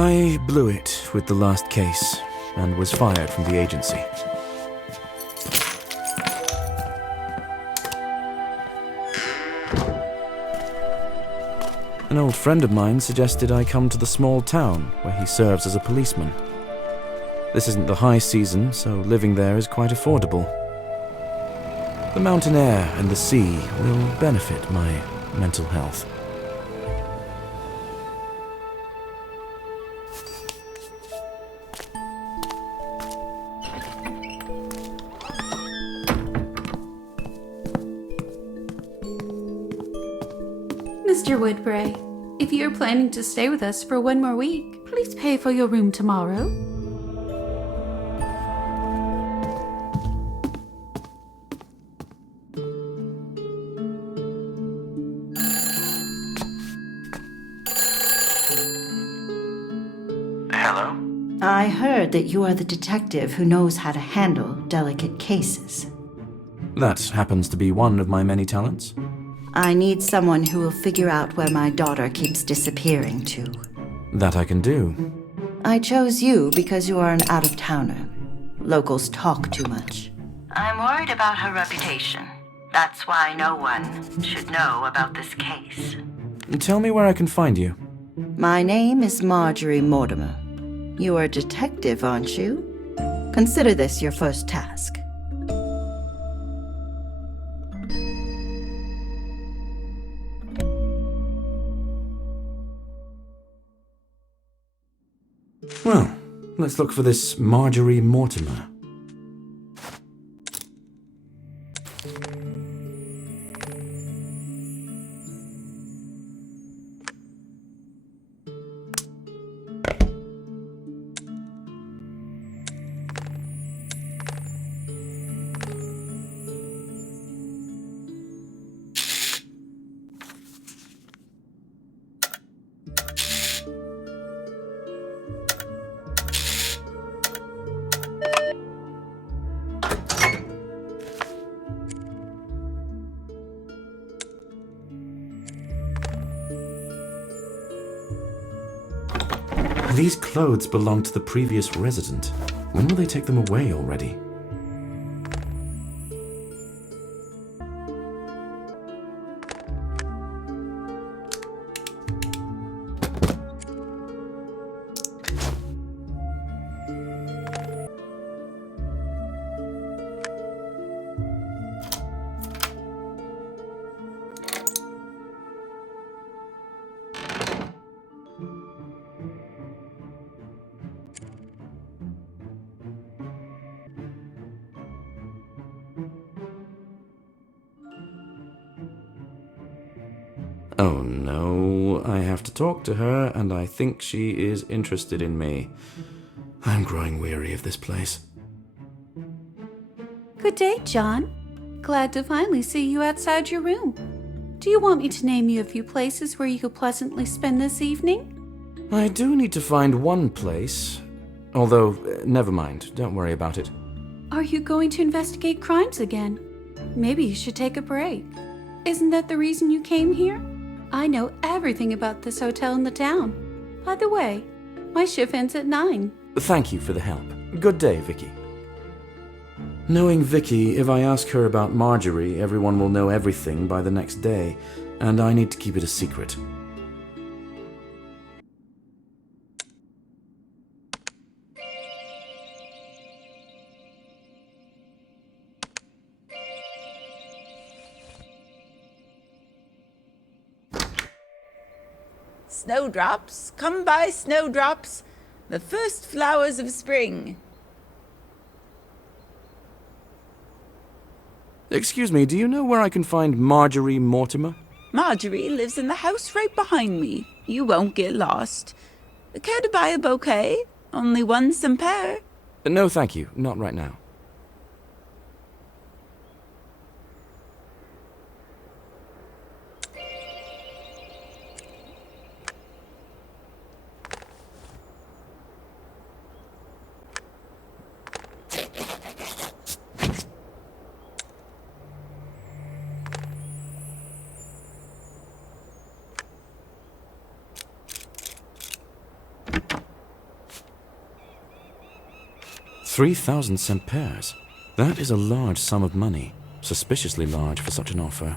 I blew it with the last case and was fired from the agency. An old friend of mine suggested I come to the small town where he serves as a policeman. This isn't the high season, so living there is quite affordable. The mountain air and the sea will benefit my mental health. Mr. Woodbury, if you are planning to stay with us for one more week, please pay for your room tomorrow. Hello? I heard that you are the detective who knows how to handle delicate cases. That happens to be one of my many talents. I need someone who will figure out where my daughter keeps disappearing to. That I can do. I chose you because you are an out-of-towner. Locals talk too much. I'm worried about her reputation. That's why no one should know about this case. Tell me where I can find you. My name is Marjorie Mortimer. You are a detective, aren't you? Consider this your first task. Well, let's look for this Marjorie Mortimer. These clothes belong to the previous resident. When will they take them away already? Oh no, I have to talk to her, and I think she is interested in me. I'm growing weary of this place. Good day, John. Glad to finally see you outside your room. Do you want me to name you a few places where you could pleasantly spend this evening? I do need to find one place. Although, never mind, don't worry about it. Are you going to investigate crimes again? Maybe you should take a break. Isn't that the reason you came here? I know everything about this hotel in the town. By the way, my shift ends at 9. Thank you for the help. Good day, Vicky. Knowing Vicky, if I ask her about Marjorie, everyone will know everything by the next day, and I need to keep it a secret. Snowdrops, come by, snowdrops, the first flowers of spring. Excuse me, do you know where I can find Marjorie Mortimer? Marjorie lives in the house right behind me. You won't get lost. Care to buy a bouquet? Only one some pair. No, thank you. Not right now. 3,000 centiperes. That is a large sum of money, suspiciously large for such an offer.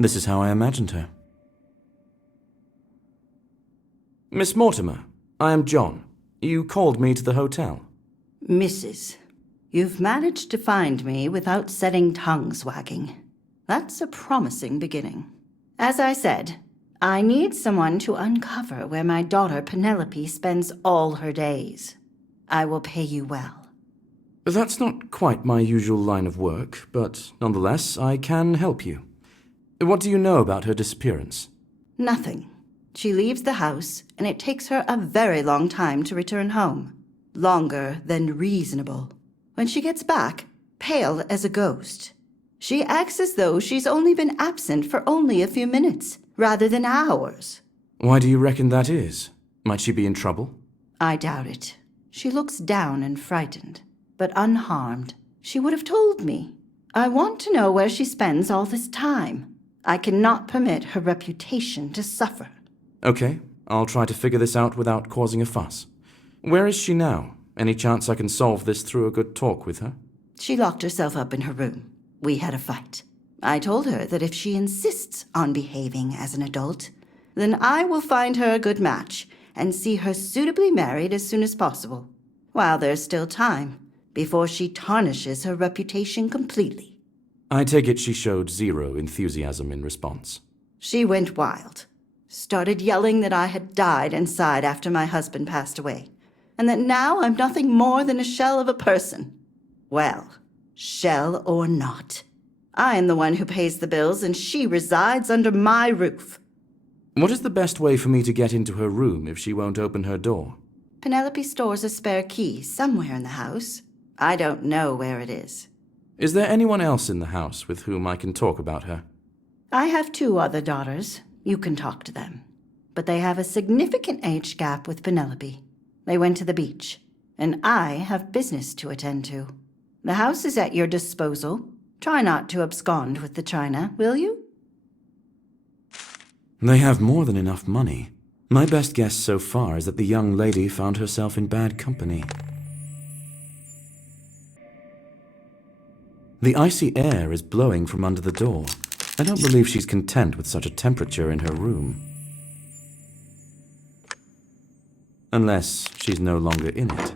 This is how I imagined her. Miss Mortimer, I am John. You called me to the hotel. Mrs., you've managed to find me without setting tongues wagging. That's a promising beginning. As I said, I need someone to uncover where my daughter Penelope spends all her days. I will pay you well. That's not quite my usual line of work, but nonetheless, I can help you. What do you know about her disappearance? Nothing. She leaves the house, and it takes her a very long time to return home. Longer than reasonable. When she gets back, pale as a ghost. She acts as though she's only been absent for only a few minutes, rather than hours. Why do you reckon that is? Might she be in trouble? I doubt it. She looks down and frightened, but unharmed. She would have told me. I want to know where she spends all this time. I cannot permit her reputation to suffer. Okay, I'll try to figure this out without causing a fuss. Where is she now? Any chance I can solve this through a good talk with her? She locked herself up in her room. We had a fight. I told her that if she insists on behaving as an adult, then I will find her a good match and see her suitably married as soon as possible, while there's still time, before she tarnishes her reputation completely. I take it she showed zero enthusiasm in response. She went wild. Started yelling that I had died inside after my husband passed away, and that now I'm nothing more than a shell of a person. Well, shell or not, I am the one who pays the bills, and she resides under my roof. What is the best way for me to get into her room if she won't open her door? Penelope stores a spare key somewhere in the house. I don't know where it is. Is there anyone else in the house with whom I can talk about her? I have 2 other daughters. You can talk to them. But they have a significant age gap with Penelope. They went to the beach, and I have business to attend to. The house is at your disposal. Try not to abscond with the china, will you? They have more than enough money. My best guess so far is that the young lady found herself in bad company. The icy air is blowing from under the door. I don't believe she's content with such a temperature in her room. Unless she's no longer in it.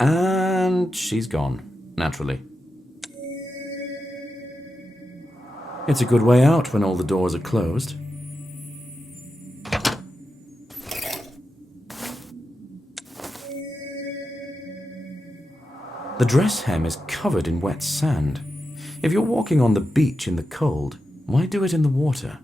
And she's gone, naturally. It's a good way out when all the doors are closed. The dress hem is covered in wet sand. If you're walking on the beach in the cold, why do it in the water?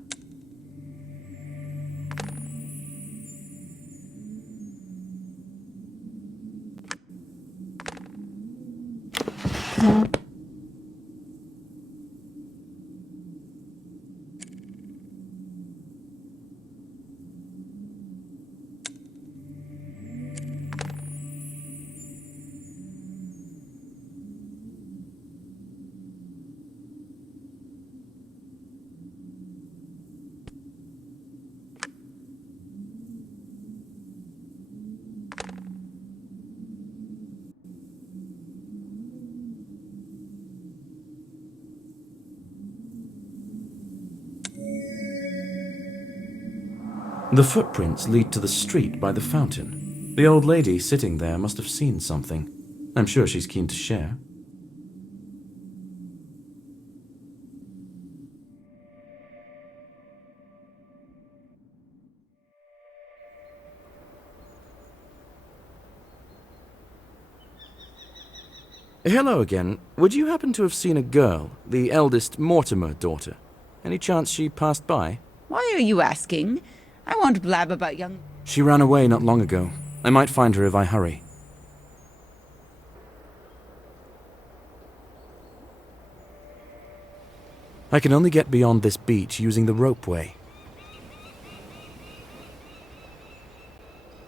The footprints lead to the street by the fountain. The old lady sitting there must have seen something. I'm sure she's keen to share. Hello again. Would you happen to have seen a girl, the eldest Mortimer daughter? Any chance she passed by? Why are you asking? I won't blab about young... She ran away not long ago. I might find her if I hurry. I can only get beyond this beach using the ropeway.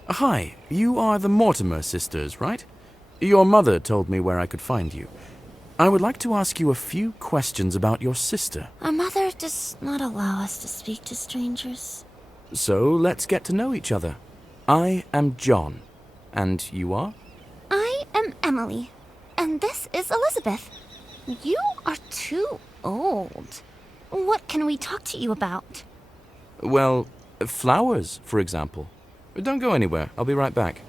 Hi, you are the Mortimer sisters, right? Your mother told me where I could find you. I would like to ask you a few questions about your sister. Our mother does not allow us to speak to strangers. So let's get to know each other. I am John. And you are? I am Emily, and this is Elizabeth. You are too old. What can we talk to you about? Well, flowers, for example. Don't go anywhere. I'll be right back.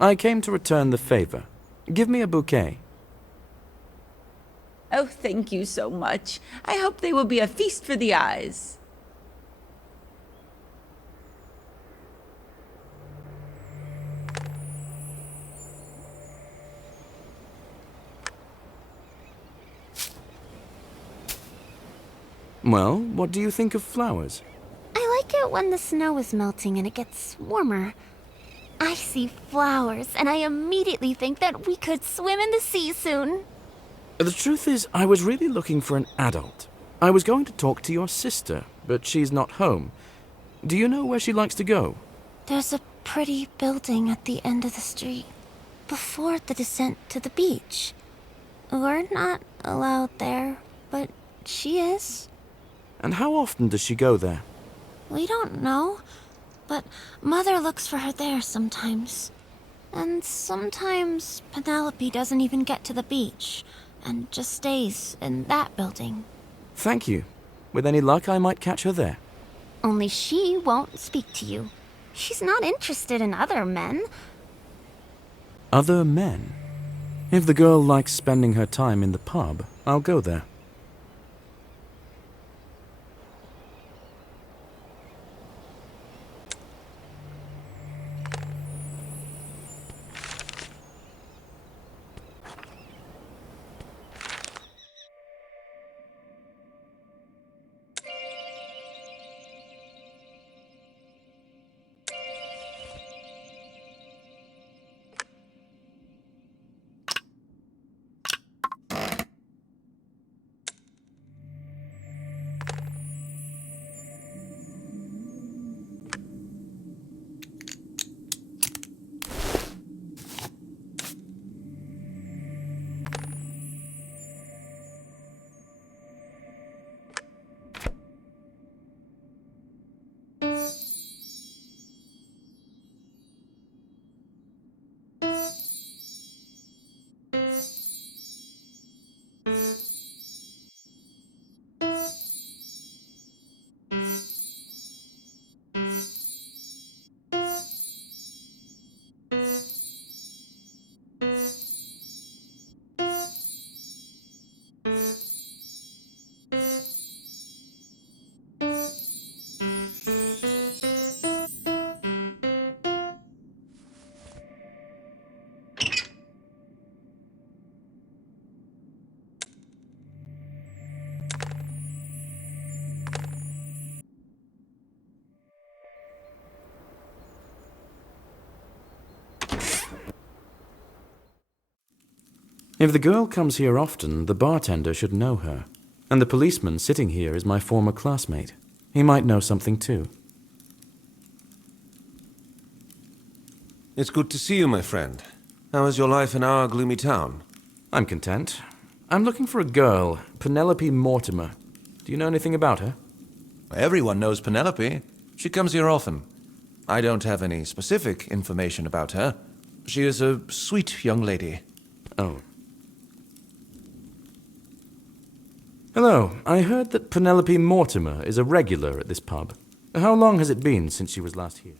I came to return the favor. Give me a bouquet. Oh, thank you so much. I hope they will be a feast for the eyes. Well, what do you think of flowers? I like it when the snow is melting and it gets warmer. I see flowers, and I immediately think that we could swim in the sea soon. The truth is, I was really looking for an adult. I was going to talk to your sister, but she's not home. Do you know where she likes to go? There's a pretty building at the end of the street, before the descent to the beach. We're not allowed there, but she is. And how often does she go there? We don't know, but Mother looks for her there sometimes. And sometimes Penelope doesn't even get to the beach, and just stays in that building. Thank you. With any luck, I might catch her there. Only she won't speak to you. She's not interested in other men. Other men? If the girl likes spending her time in the pub, I'll go there. If the girl comes here often, the bartender should know her. And the policeman sitting here is my former classmate. He might know something too. It's good to see you, my friend. How is your life in our gloomy town? I'm content. I'm looking for a girl, Penelope Mortimer. Do you know anything about her? Everyone knows Penelope. She comes here often. I don't have any specific information about her. She is a sweet young lady. Oh. Hello, I heard that Penelope Mortimer is a regular at this pub. How long has it been since she was last here?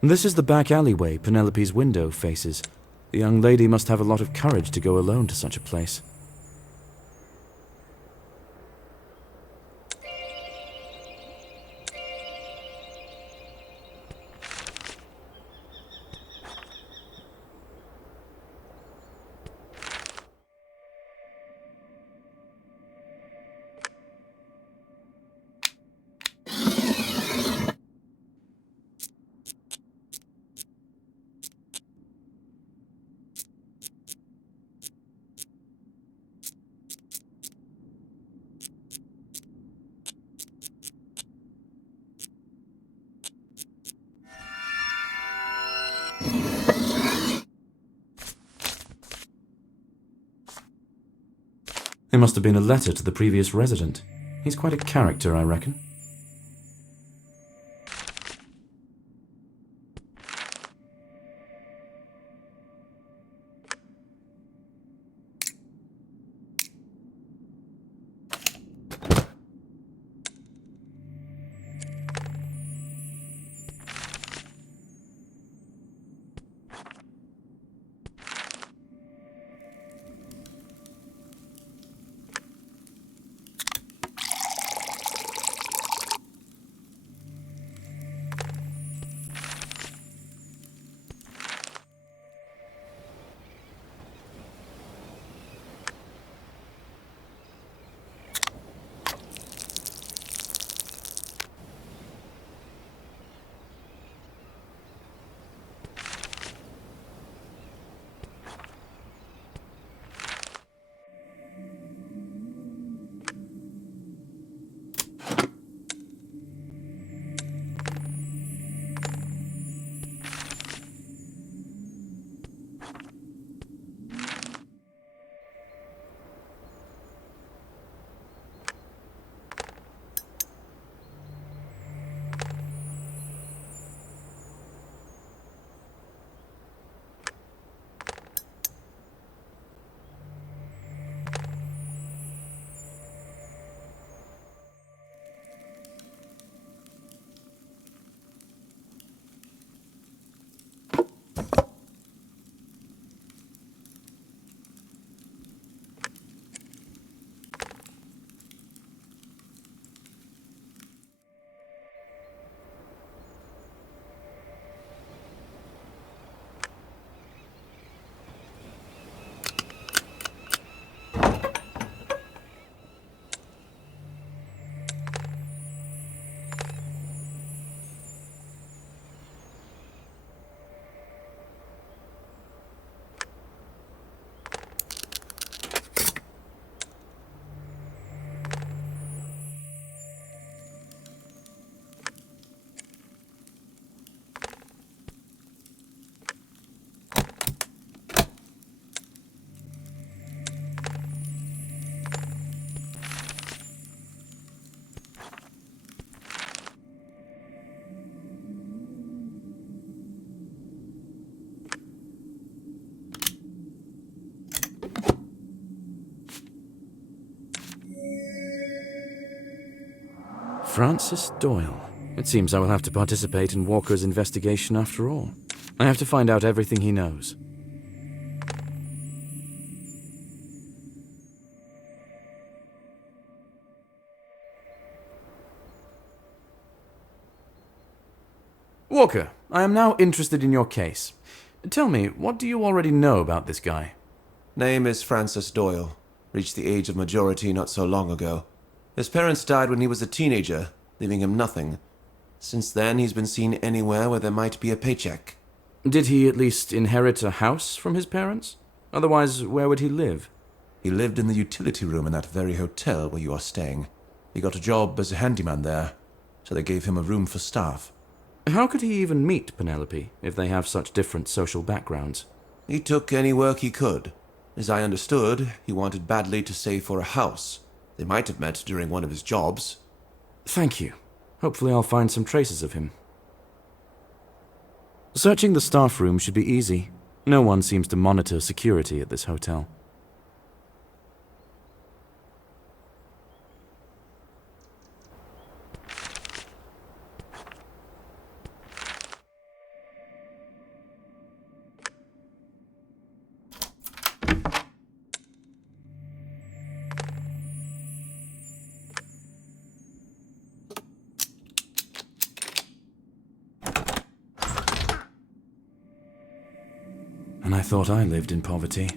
This is the back alleyway Penelope's window faces. The young lady must have a lot of courage to go alone to such a place. It must have been a letter to the previous resident. He's quite a character, I reckon. Francis Doyle. It seems I will have to participate in Walker's investigation after all. I have to find out everything he knows. Walker, I am now interested in your case. Tell me, what do you already know about this guy? Name is Francis Doyle. Reached the age of majority not so long ago. His parents died when he was a teenager, leaving him nothing. Since then, he's been seen anywhere where there might be a paycheck. Did he at least inherit a house from his parents? Otherwise, where would he live? He lived in the utility room in that very hotel where you are staying. He got a job as a handyman there, so they gave him a room for staff. How could he even meet Penelope if they have such different social backgrounds? He took any work he could. As I understood, he wanted badly to save for a house. They might have met during one of his jobs. Thank you. Hopefully I'll find some traces of him. Searching the staff room should be easy. No one seems to monitor security at this hotel. And I thought I lived in poverty.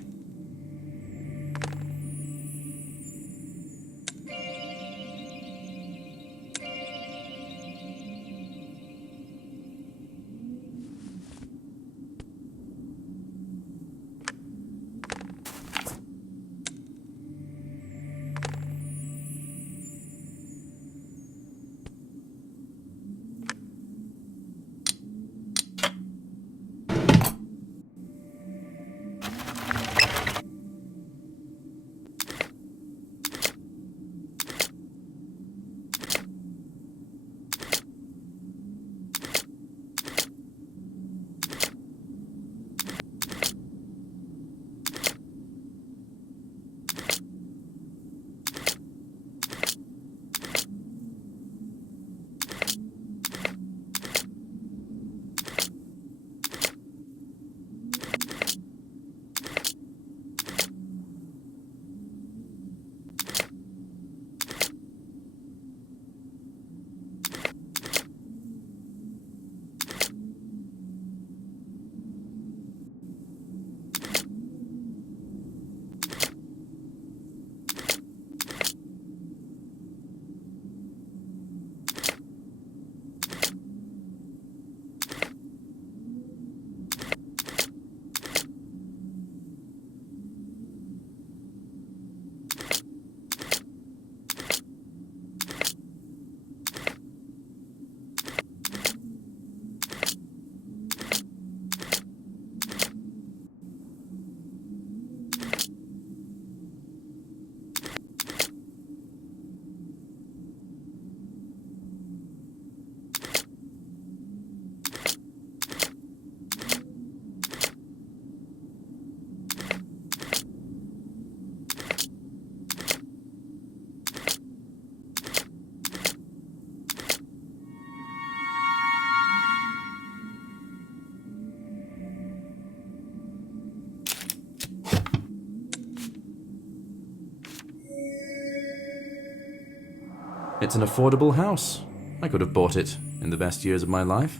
It's an affordable house. I could have bought it in the best years of my life.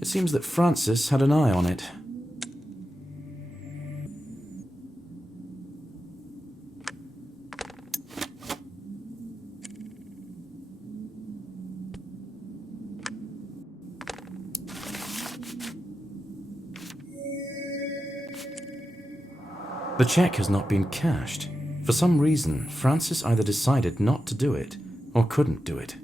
It seems that Francis had an eye on it. The check has not been cashed. For some reason, Francis either decided not to do it or couldn't do it.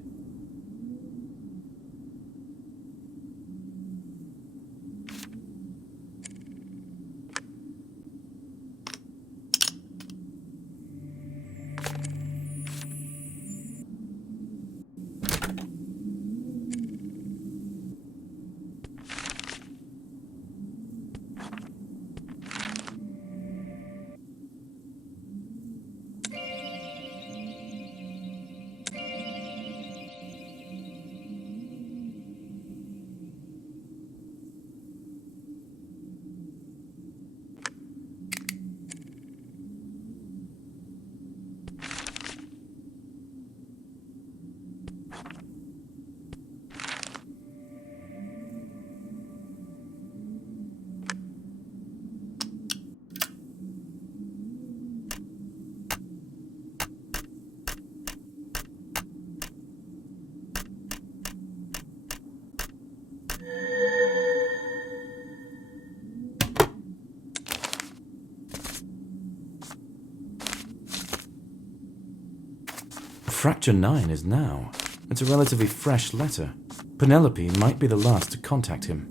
Fracture 9 is now. It's a relatively fresh letter. Penelope might be the last to contact him.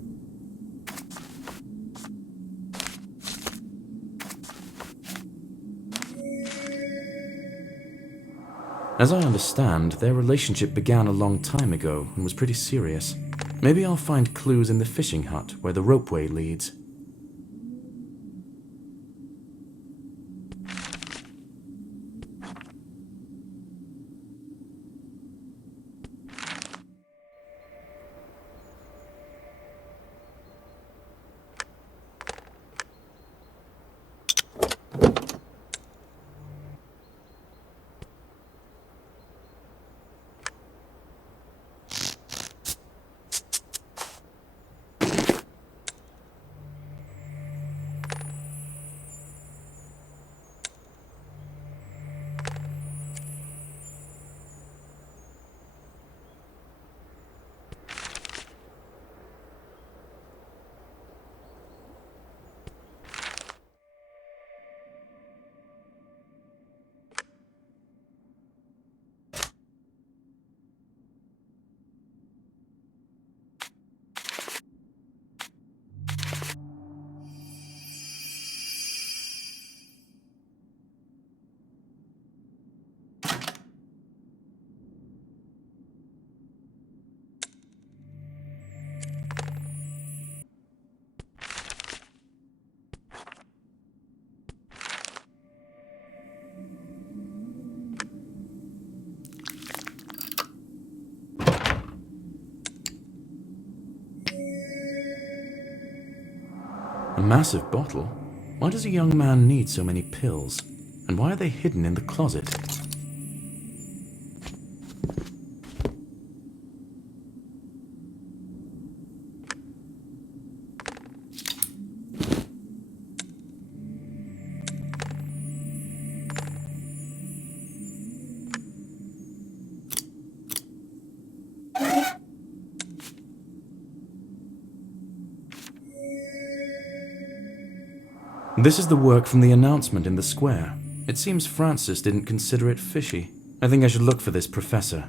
As I understand, their relationship began a long time ago and was pretty serious. Maybe I'll find clues in the fishing hut where the ropeway leads. A massive bottle? Why does a young man need so many pills? And why are they hidden in the closet? This is the work from the announcement in the square. It seems Francis didn't consider it fishy. I think I should look for this professor.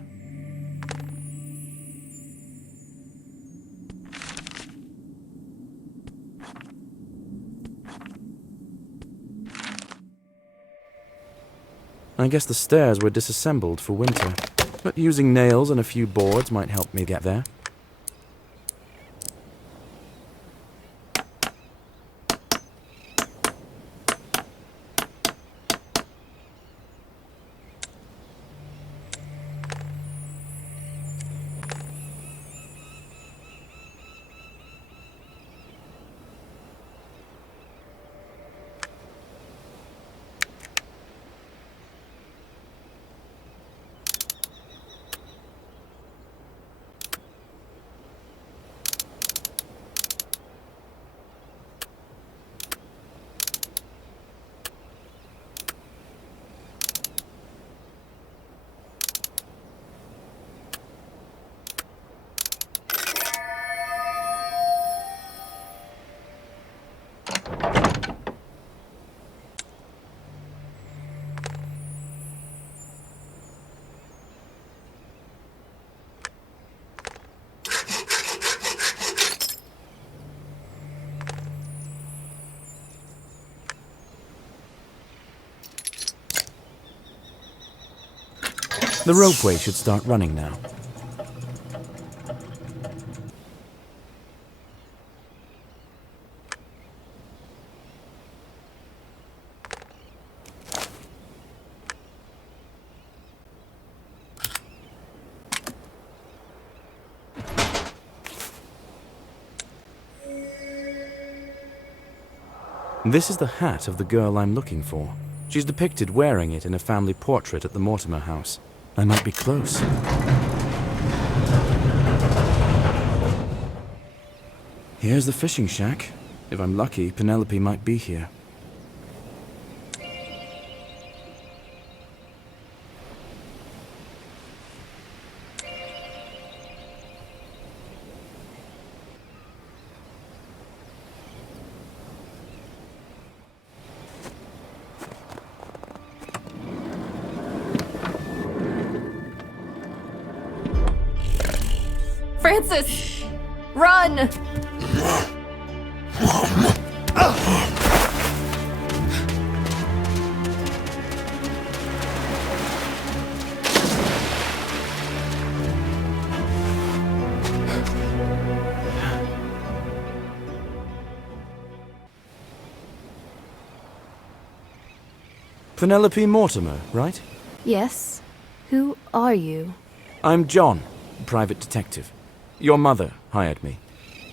I guess the stairs were disassembled for winter, but using nails and a few boards might help me get there. The ropeway should start running now. This is the hat of the girl I'm looking for. She's depicted wearing it in a family portrait at the Mortimer house. I might be close. Here's the fishing shack. If I'm lucky, Penelope might be here. Francis! Run! Penelope Mortimer, right? Yes? Who are you? I'm John, private detective. Your mother hired me.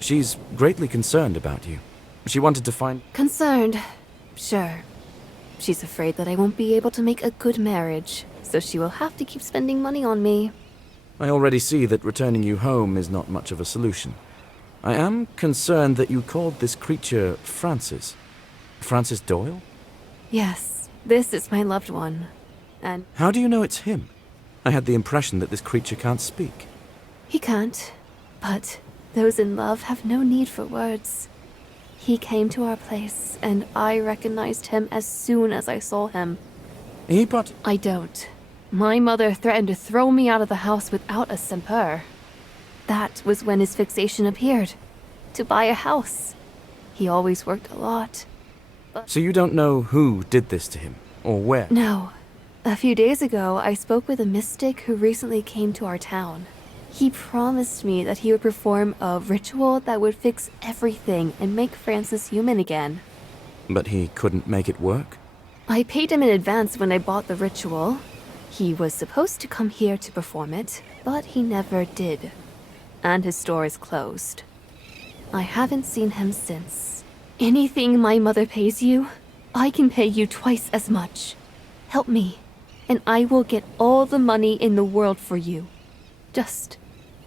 She's greatly concerned about you. She wanted to find... Concerned. Sure. She's afraid that I won't be able to make a good marriage, so she will have to keep spending money on me. I already see that returning you home is not much of a solution. I am concerned that you called this creature Francis. Francis Doyle? Yes, this is my loved one. And How do you know it's him? I had the impression that this creature can't speak. he can't. But those in love have no need for words. He came to our place, and I recognized him as soon as I saw him. But I don't. My mother threatened to throw me out of the house without a semper. That was when his fixation appeared. To buy a house. He always worked a lot. So you don't know who did this to him, or where? No. A few days ago, I spoke with a mystic who recently came to our town. He promised me that he would perform a ritual that would fix everything and make Francis human again. But he couldn't make it work? I paid him in advance when I bought the ritual. He was supposed to come here to perform it, but he never did. And his store is closed. I haven't seen him since. Anything my mother pays you, I can pay you twice as much. Help me, and I will get all the money in the world for you. Just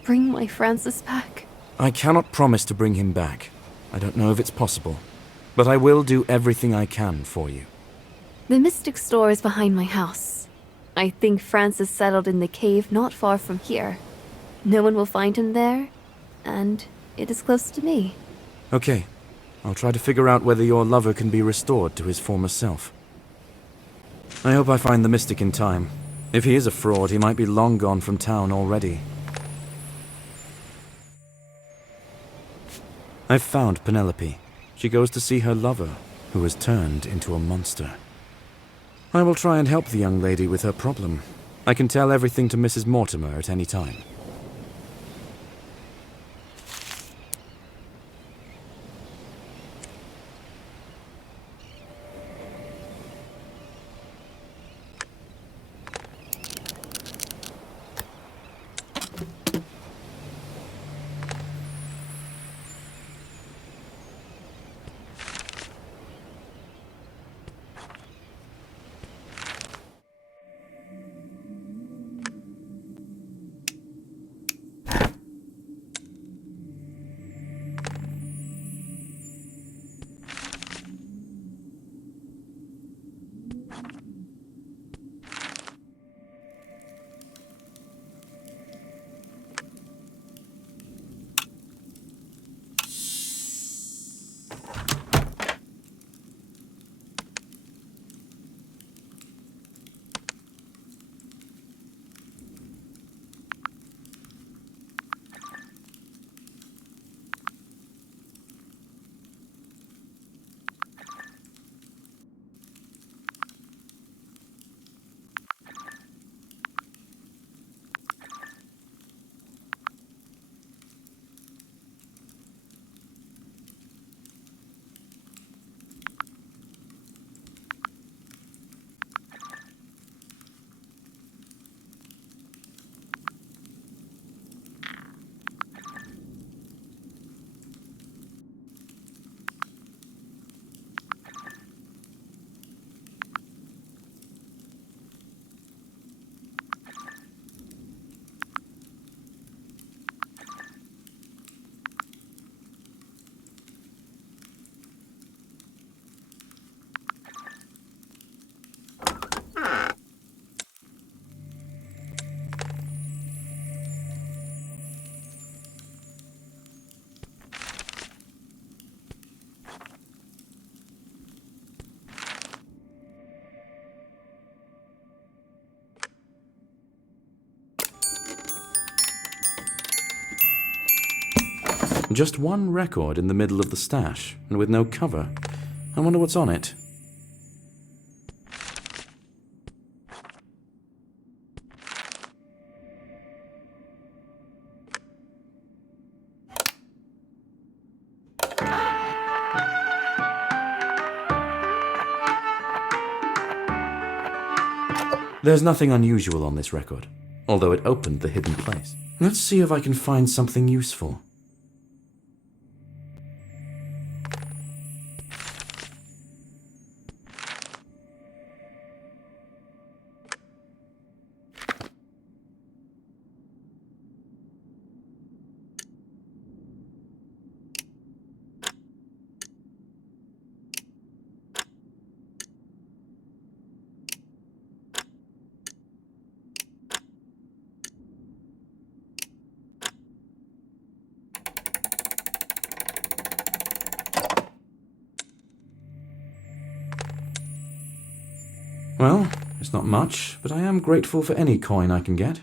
bring my Francis back. I cannot promise to bring him back. I don't know if it's possible. But I will do everything I can for you. The mystic store is behind my house. I think Francis settled in the cave not far from here. No one will find him there, and it is close to me. Okay. I'll try to figure out whether your lover can be restored to his former self. I hope I find the mystic in time. If he is a fraud, he might be long gone from town already. I've found Penelope. She goes to see her lover, who has turned into a monster. I will try and help the young lady with her problem. I can tell everything to Mrs. Mortimer at any time. Just one record in the middle of the stash, and with no cover. I wonder what's on it. There's nothing unusual on this record, although it opened the hidden place. Let's see if I can find something useful. Well, it's not much, but I am grateful for any coin I can get.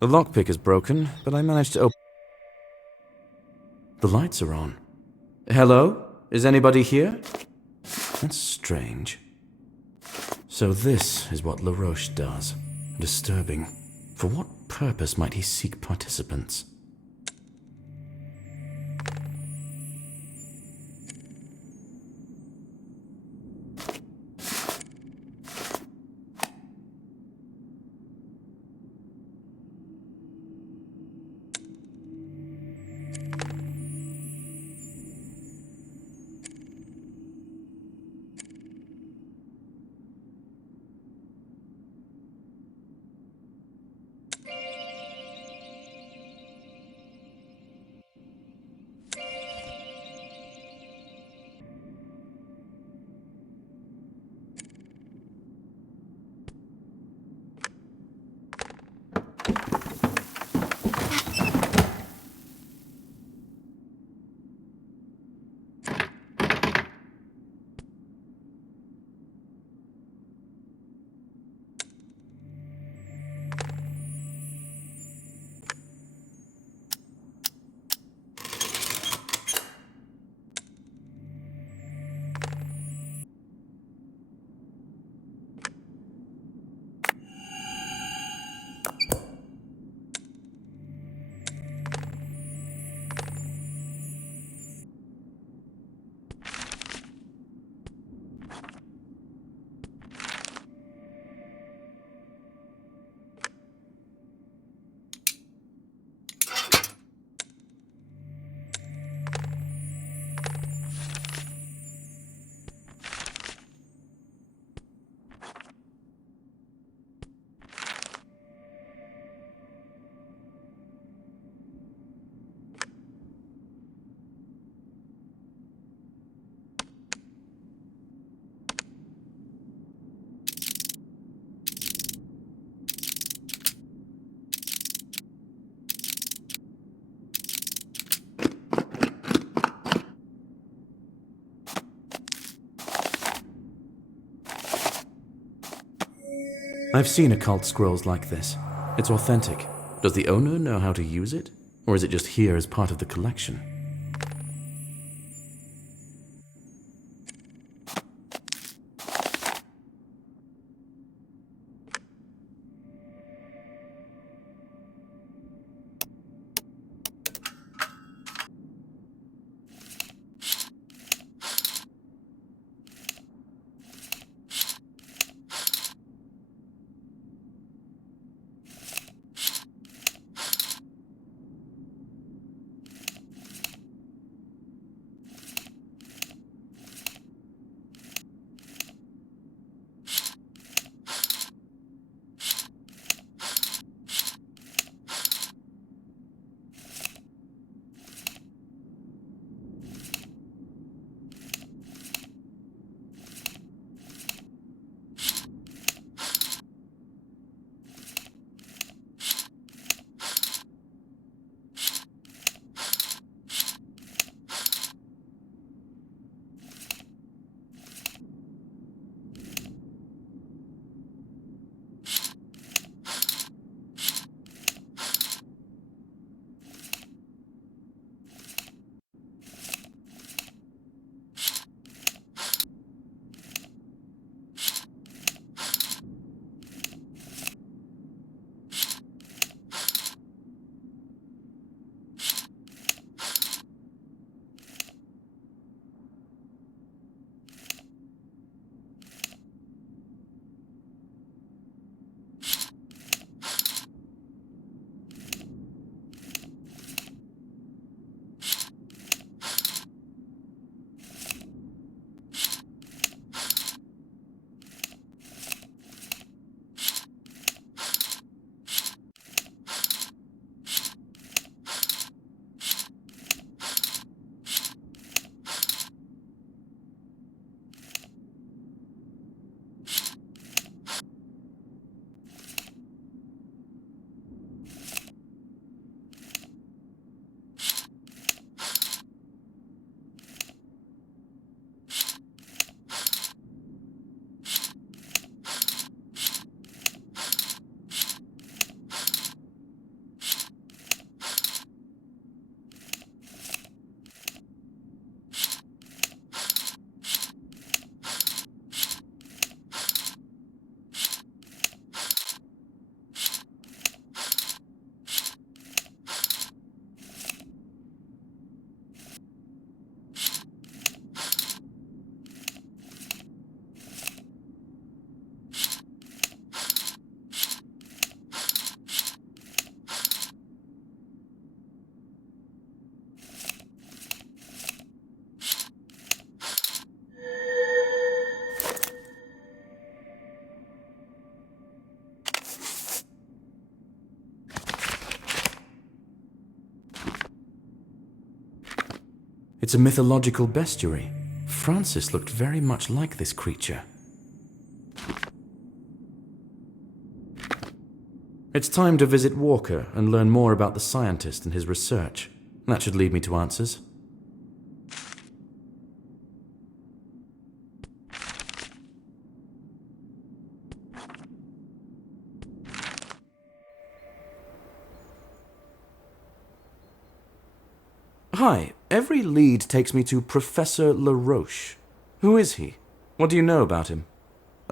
The lockpick is broken, but I managed to open... The lights are on. Hello? Is anybody here? That's strange. So this is what LaRoche does. Disturbing. For what purpose might he seek participants? I've seen occult scrolls like this. It's authentic. Does the owner know how to use it? Or is it just here as part of the collection? It's a mythological bestiary. Francis looked very much like this creature. It's time to visit Walker and learn more about the scientist and his research. That should lead me to answers. Hi, every lead takes me to Professor LaRoche. Who is he? What do you know about him?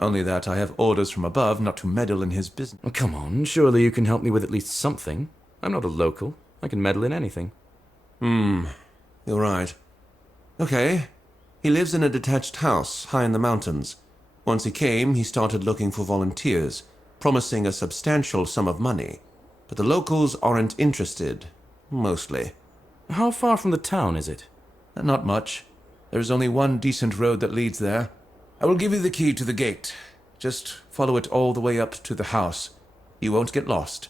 Only that I have orders from above not to meddle in his business. Oh, come on, surely you can help me with at least something. I'm not a local. I can meddle in anything. You're right. Okay. He lives in a detached house high in the mountains. Once he came, he started looking for volunteers, promising a substantial sum of money. But the locals aren't interested. Mostly. How far from the town is it? Not much. There's only one decent road that leads there. I will give you the key to the gate. Just follow it all the way up to the house. You won't get lost.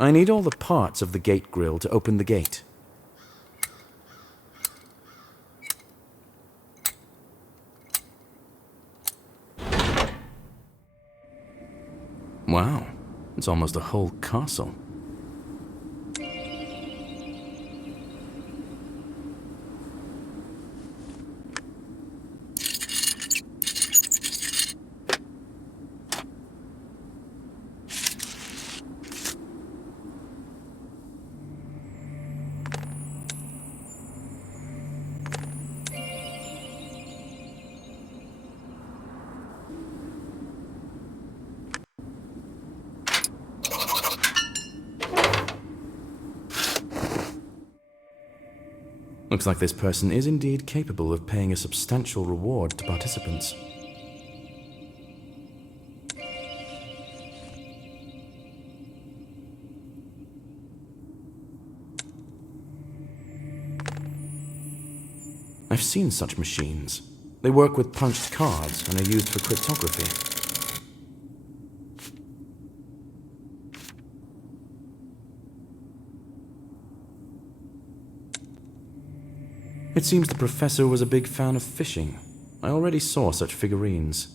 I need all the parts of the gate grill to open the gate. Wow, it's almost a whole castle. Looks like this person is indeed capable of paying a substantial reward to participants. I've seen such machines. They work with punched cards and are used for cryptography. It seems the professor was a big fan of fishing. I already saw such figurines.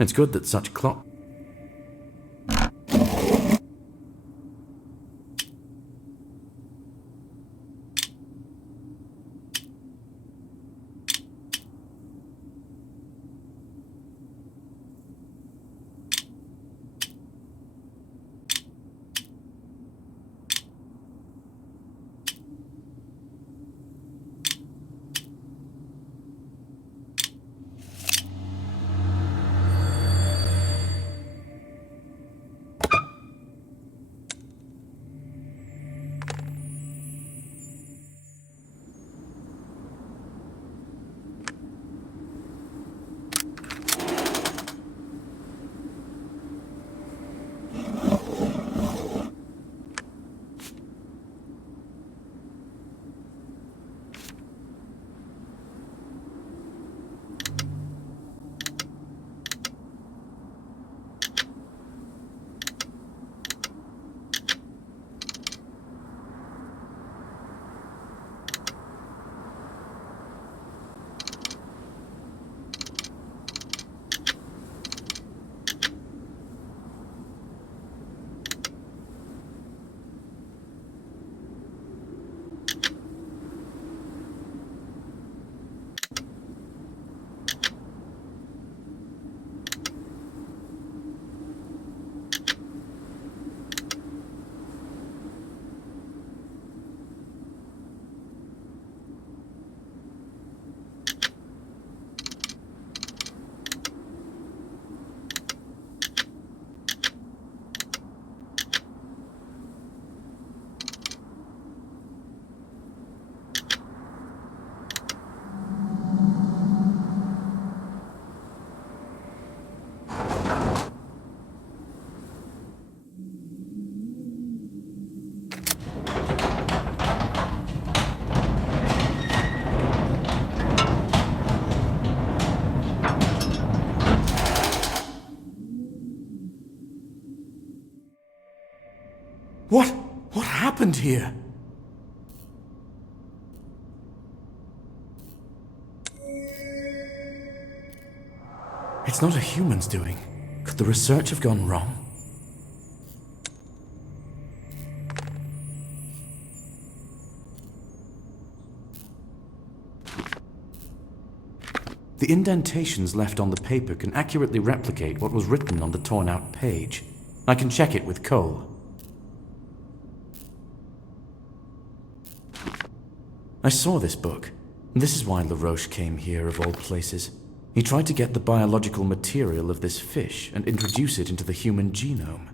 It's good that such clock... What happened here? It's not a human's doing. Could the research have gone wrong? The indentations left on the paper can accurately replicate what was written on the torn-out page. I can check it with Cole. I saw this book. This is why LaRoche came here, of all places. He tried to get the biological material of this fish and introduce it into the human genome.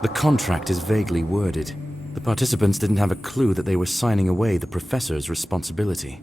The contract is vaguely worded. The participants didn't have a clue that they were signing away the professor's responsibility.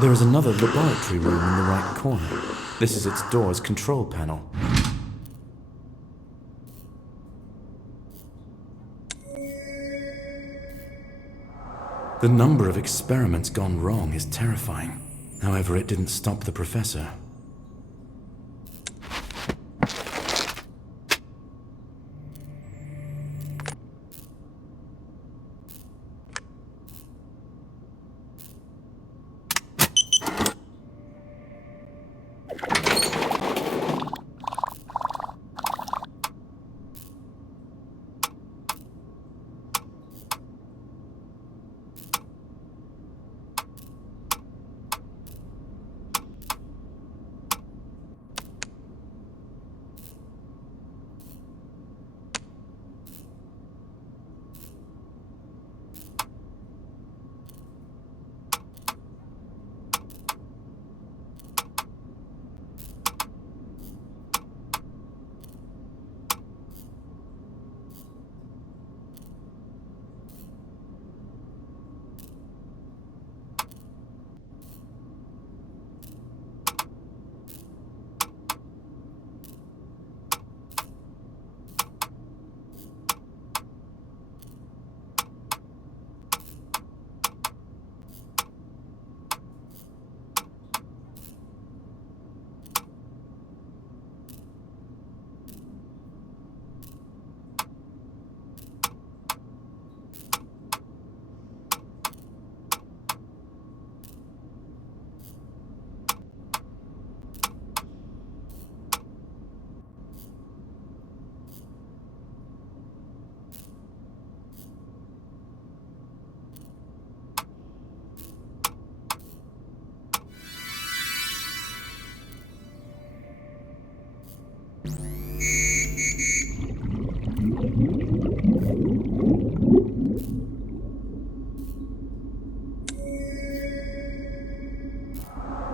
There is another laboratory room in the right corner. This is its door's control panel. The number of experiments gone wrong is terrifying. However, it didn't stop the professor.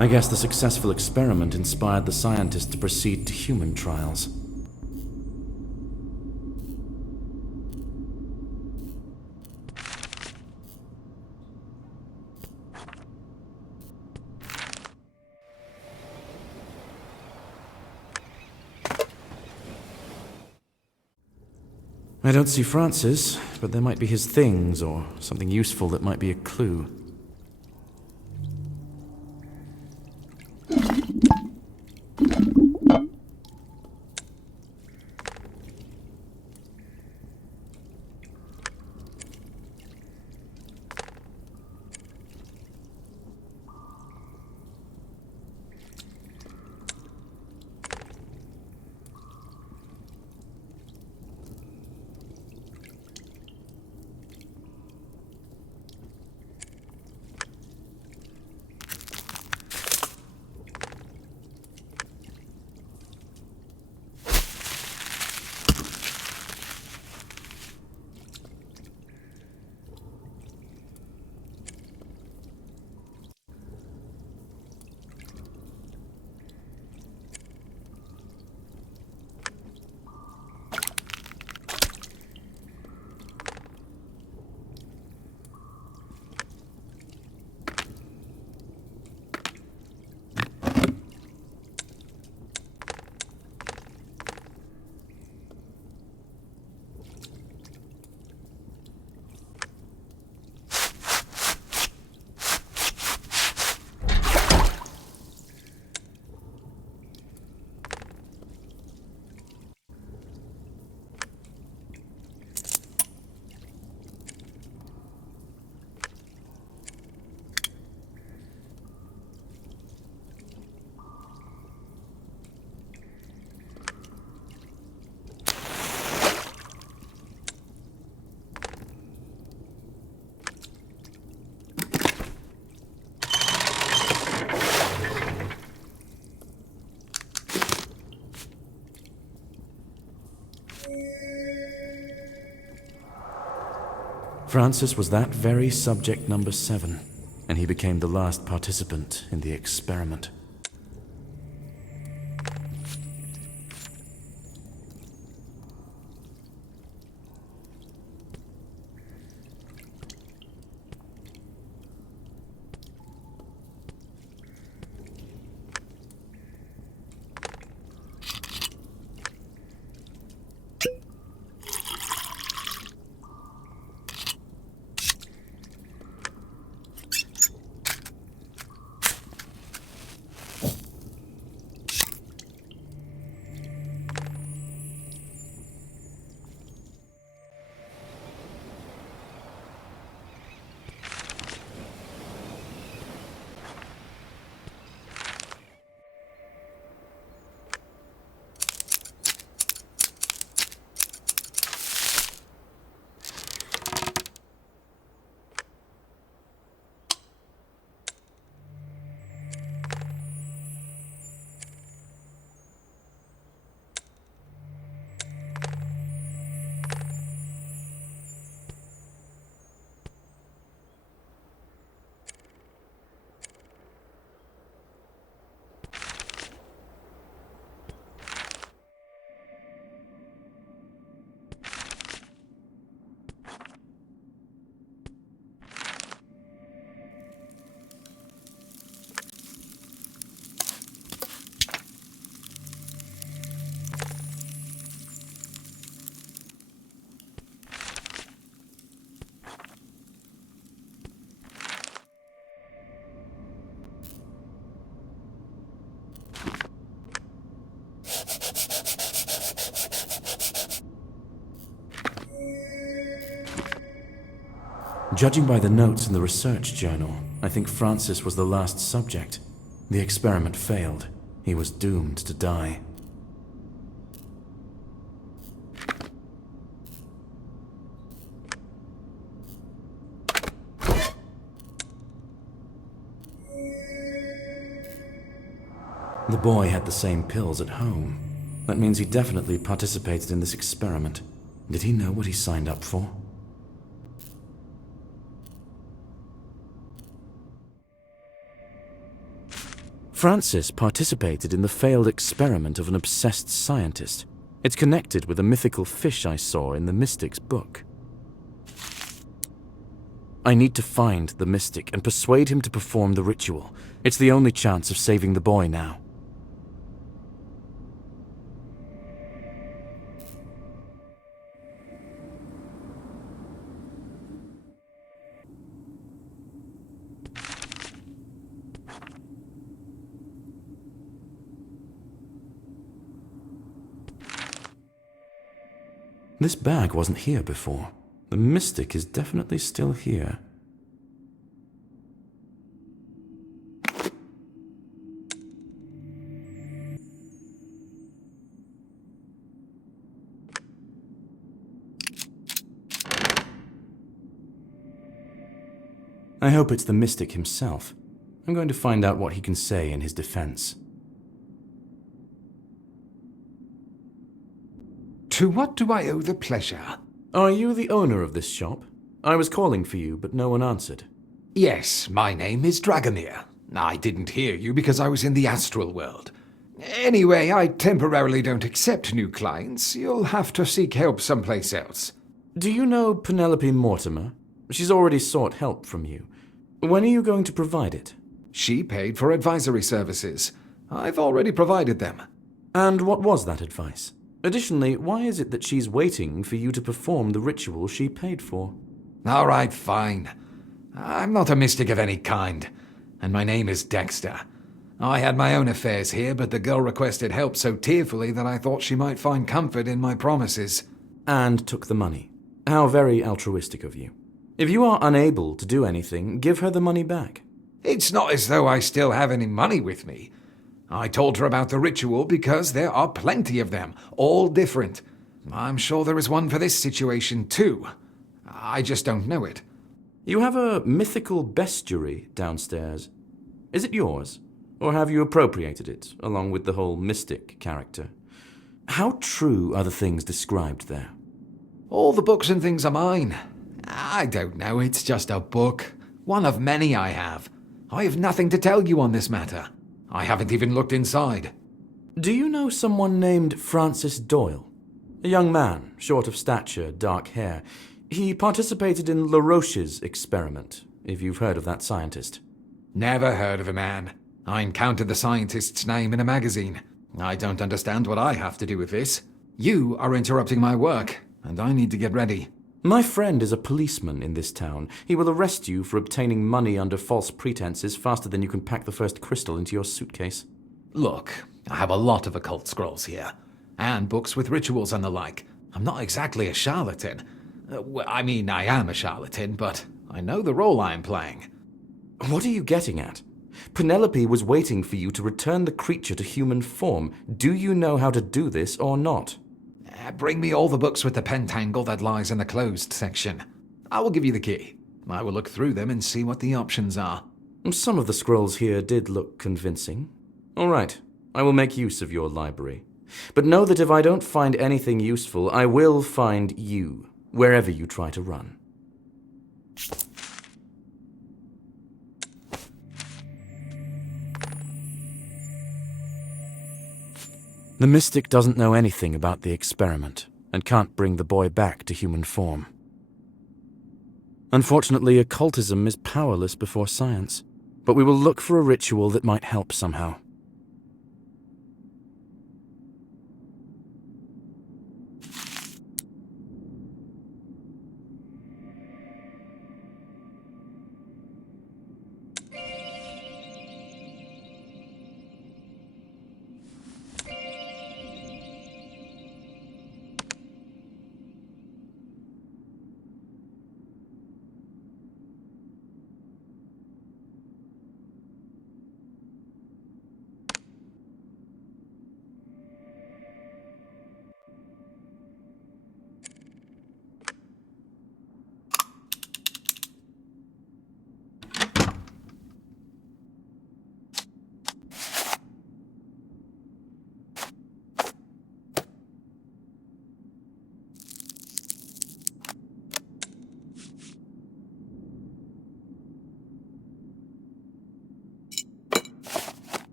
I guess the successful experiment inspired the scientists to proceed to human trials. I don't see Francis, but there might be his things or something useful that might be a clue. Francis was that very subject number 7, and he became the last participant in the experiment. Judging by the notes in the research journal, I think Francis was the last subject. The experiment failed. He was doomed to die. The boy had the same pills at home. That means he definitely participated in this experiment. Did he know what he signed up for? Francis participated in the failed experiment of an obsessed scientist. It's connected with a mythical fish I saw in the Mystic's book. I need to find the Mystic and persuade him to perform the ritual. It's the only chance of saving the boy now. This bag wasn't here before. The Mystic is definitely still here. I hope it's the Mystic himself. I'm going to find out what he can say in his defense. To what do I owe the pleasure? Are you the owner of this shop? I was calling for you, but no one answered. Yes, my name is Dragomir. I didn't hear you because I was in the astral world. Anyway, I temporarily don't accept new clients. You'll have to seek help someplace else. Do you know Penelope Mortimer? She's already sought help from you. When are you going to provide it? She paid for advisory services. I've already provided them. And what was that advice? Additionally, why is it that she's waiting for you to perform the ritual she paid for? All right, fine. I'm not a mystic of any kind, and my name is Dexter. I had my own affairs here, but the girl requested help so tearfully that I thought she might find comfort in my promises. And took the money. How very altruistic of you. If you are unable to do anything, give her the money back. It's not as though I still have any money with me. I told her about the ritual because there are plenty of them, all different. I'm sure there is one for this situation too. I just don't know it. You have a mythical bestiary downstairs. Is it yours? Or have you appropriated it, along with the whole mystic character? How true are the things described there? All the books and things are mine. I don't know, it's just a book. One of many I have. I have nothing to tell you on this matter. I haven't even looked inside. Do you know someone named Francis Doyle? A young man, short of stature, dark hair. He participated in LaRoche's experiment, if you've heard of that scientist. Never heard of a man. I encountered the scientist's name in a magazine. I don't understand what I have to do with this. You are interrupting my work, and I need to get ready. My friend is a policeman in this town. He will arrest you for obtaining money under false pretenses faster than you can pack the first crystal into your suitcase. Look, I have a lot of occult scrolls here, and books with rituals and the like. I'm not exactly a charlatan. I am a charlatan, but I know the role I am playing. What are you getting at? Penelope was waiting for you to return the creature to human form. Do you know how to do this or not? Bring me all the books with the pentangle that lies in the closed section. I will give you the key. I will look through them and see what the options are. Some of the scrolls here did look convincing. All right, I will make use of your library. But know that if I don't find anything useful, I will find you, wherever you try to run. The Mystic doesn't know anything about the experiment, and can't bring the boy back to human form. Unfortunately, occultism is powerless before science, but we will look for a ritual that might help somehow.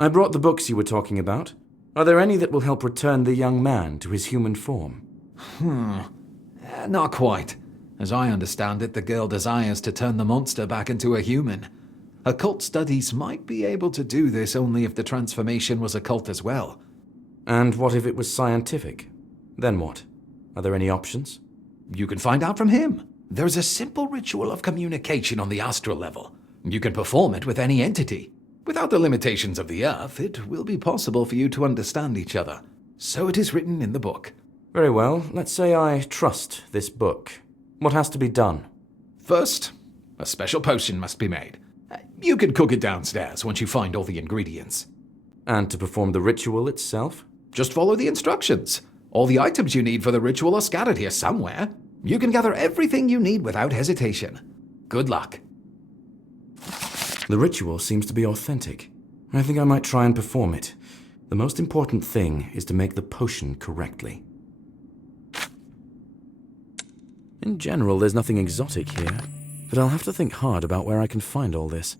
I brought the books you were talking about. Are there any that will help return the young man to his human form? Not quite. As I understand it, the girl desires to turn the monster back into a human. Occult studies might be able to do this only if the transformation was occult as well. And what if it was scientific? Then what? Are there any options? You can find out from him. There's a simple ritual of communication on the astral level. You can perform it with any entity. Without the limitations of the Earth, it will be possible for you to understand each other. So it is written in the book. Very well. Let's say I trust this book. What has to be done? First, a special potion must be made. You can cook it downstairs once you find all the ingredients. And to perform the ritual itself? Just follow the instructions. All the items you need for the ritual are scattered here somewhere. You can gather everything you need without hesitation. Good luck. The ritual seems to be authentic. I think I might try and perform it. The most important thing is to make the potion correctly. In general, there's nothing exotic here, but I'll have to think hard about where I can find all this.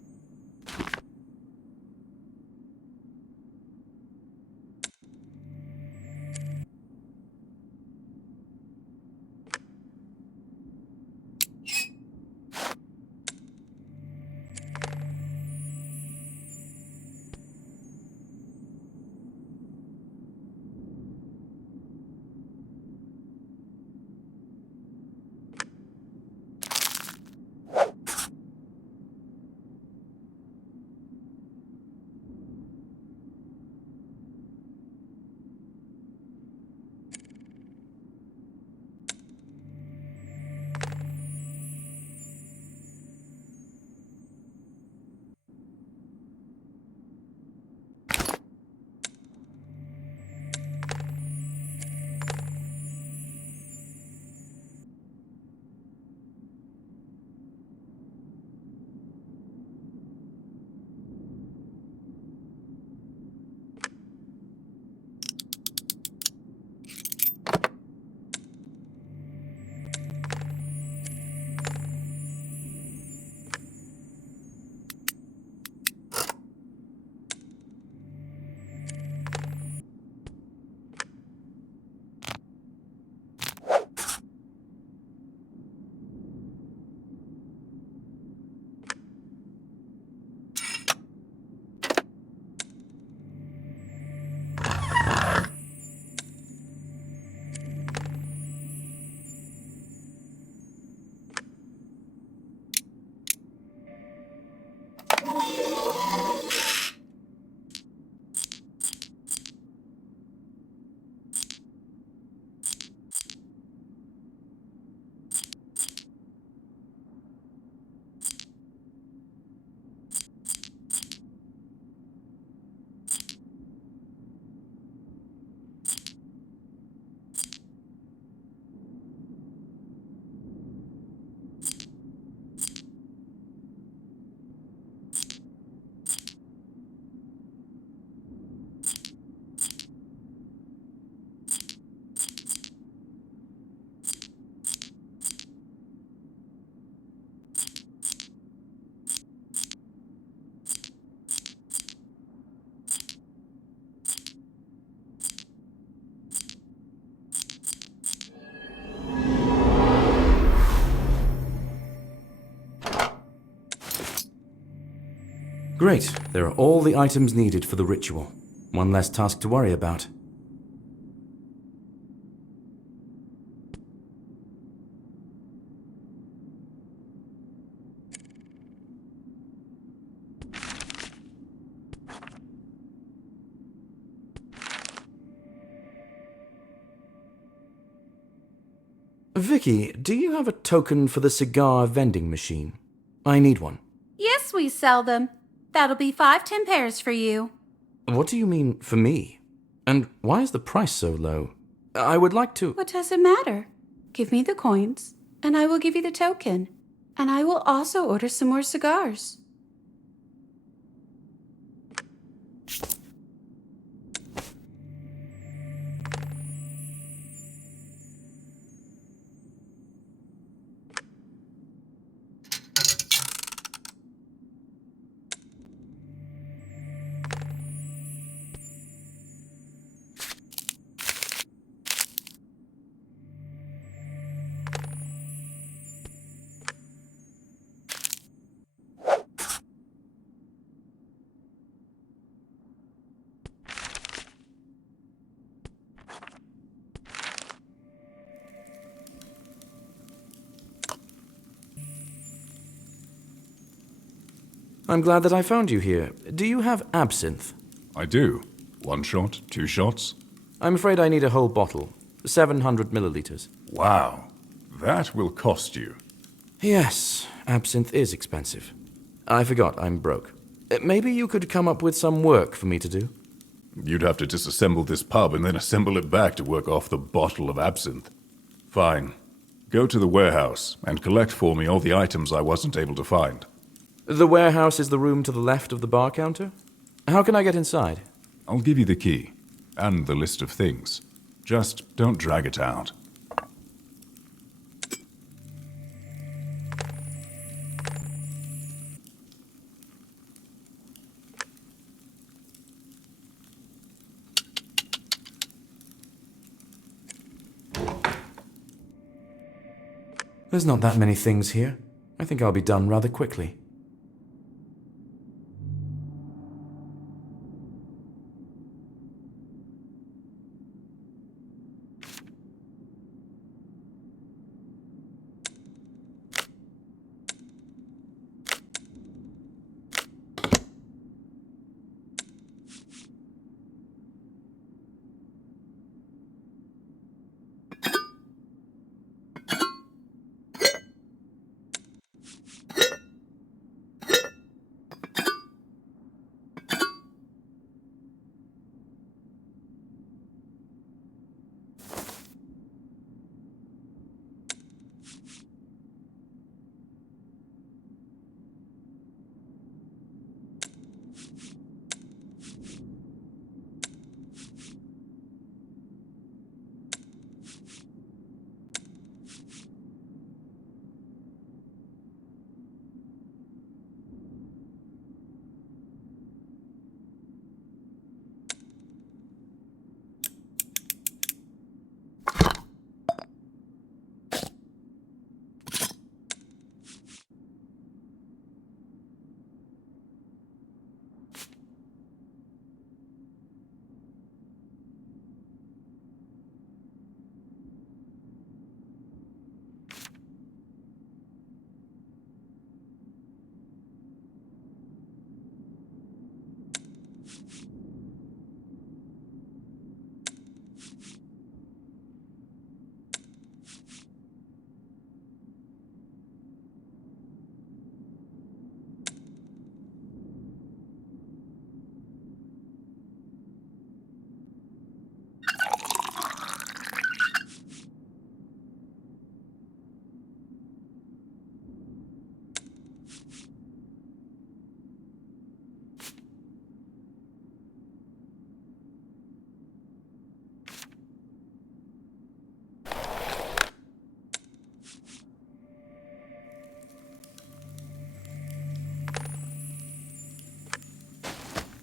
Great, there are all the items needed for the ritual. One less task to worry about. Vicky, do you have a token for the cigar vending machine? I need one. Yes, we sell them. That'll be 5 10 pairs for you. What do you mean, for me? And why is the price so low? I would like to... What does it matter? Give me the coins, and I will give you the token. And I will also order some more cigars. I'm glad that I found you here. Do you have absinthe? I do. 1 shot, 2 shots? I'm afraid I need a whole bottle. 700 milliliters. Wow. That will cost you. Yes, absinthe is expensive. I forgot I'm broke. Maybe you could come up with some work for me to do? You'd have to disassemble this pub and then assemble it back to work off the bottle of absinthe. Fine. Go to the warehouse and collect for me all the items I wasn't able to find. The warehouse is the room to the left of the bar counter? How can I get inside? I'll give you the key and the list of things. Just don't drag it out. There's not that many things here. I think I'll be done rather quickly.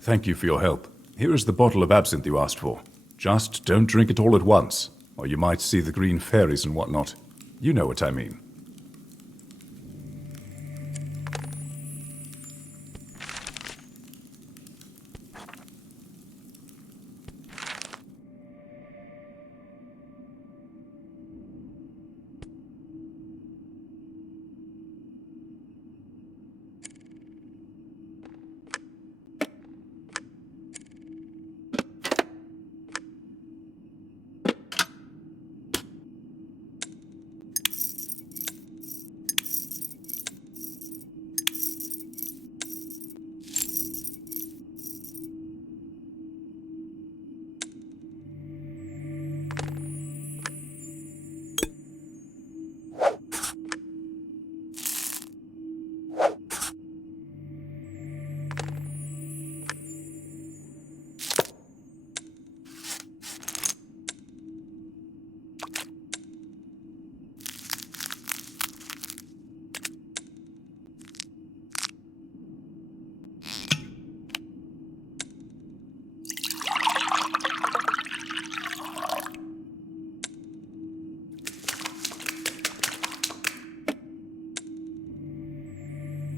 Thank you for your help. Here is the bottle of absinthe you asked for. Just don't drink it all at once, or you might see the green fairies and whatnot. You know what I mean.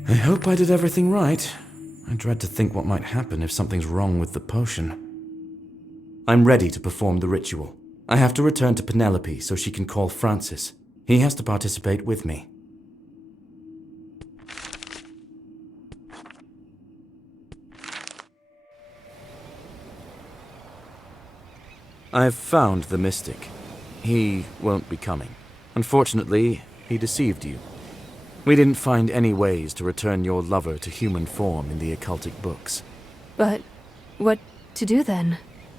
I hope I did everything right. I dread to think what might happen if something's wrong with the potion. I'm ready to perform the ritual. I have to return to Penelope so she can call Francis. He has to participate with me. I've found the mystic. He won't be coming. Unfortunately, he deceived you. We didn't find any ways to return your lover to human form in the occultic books. But what to do then?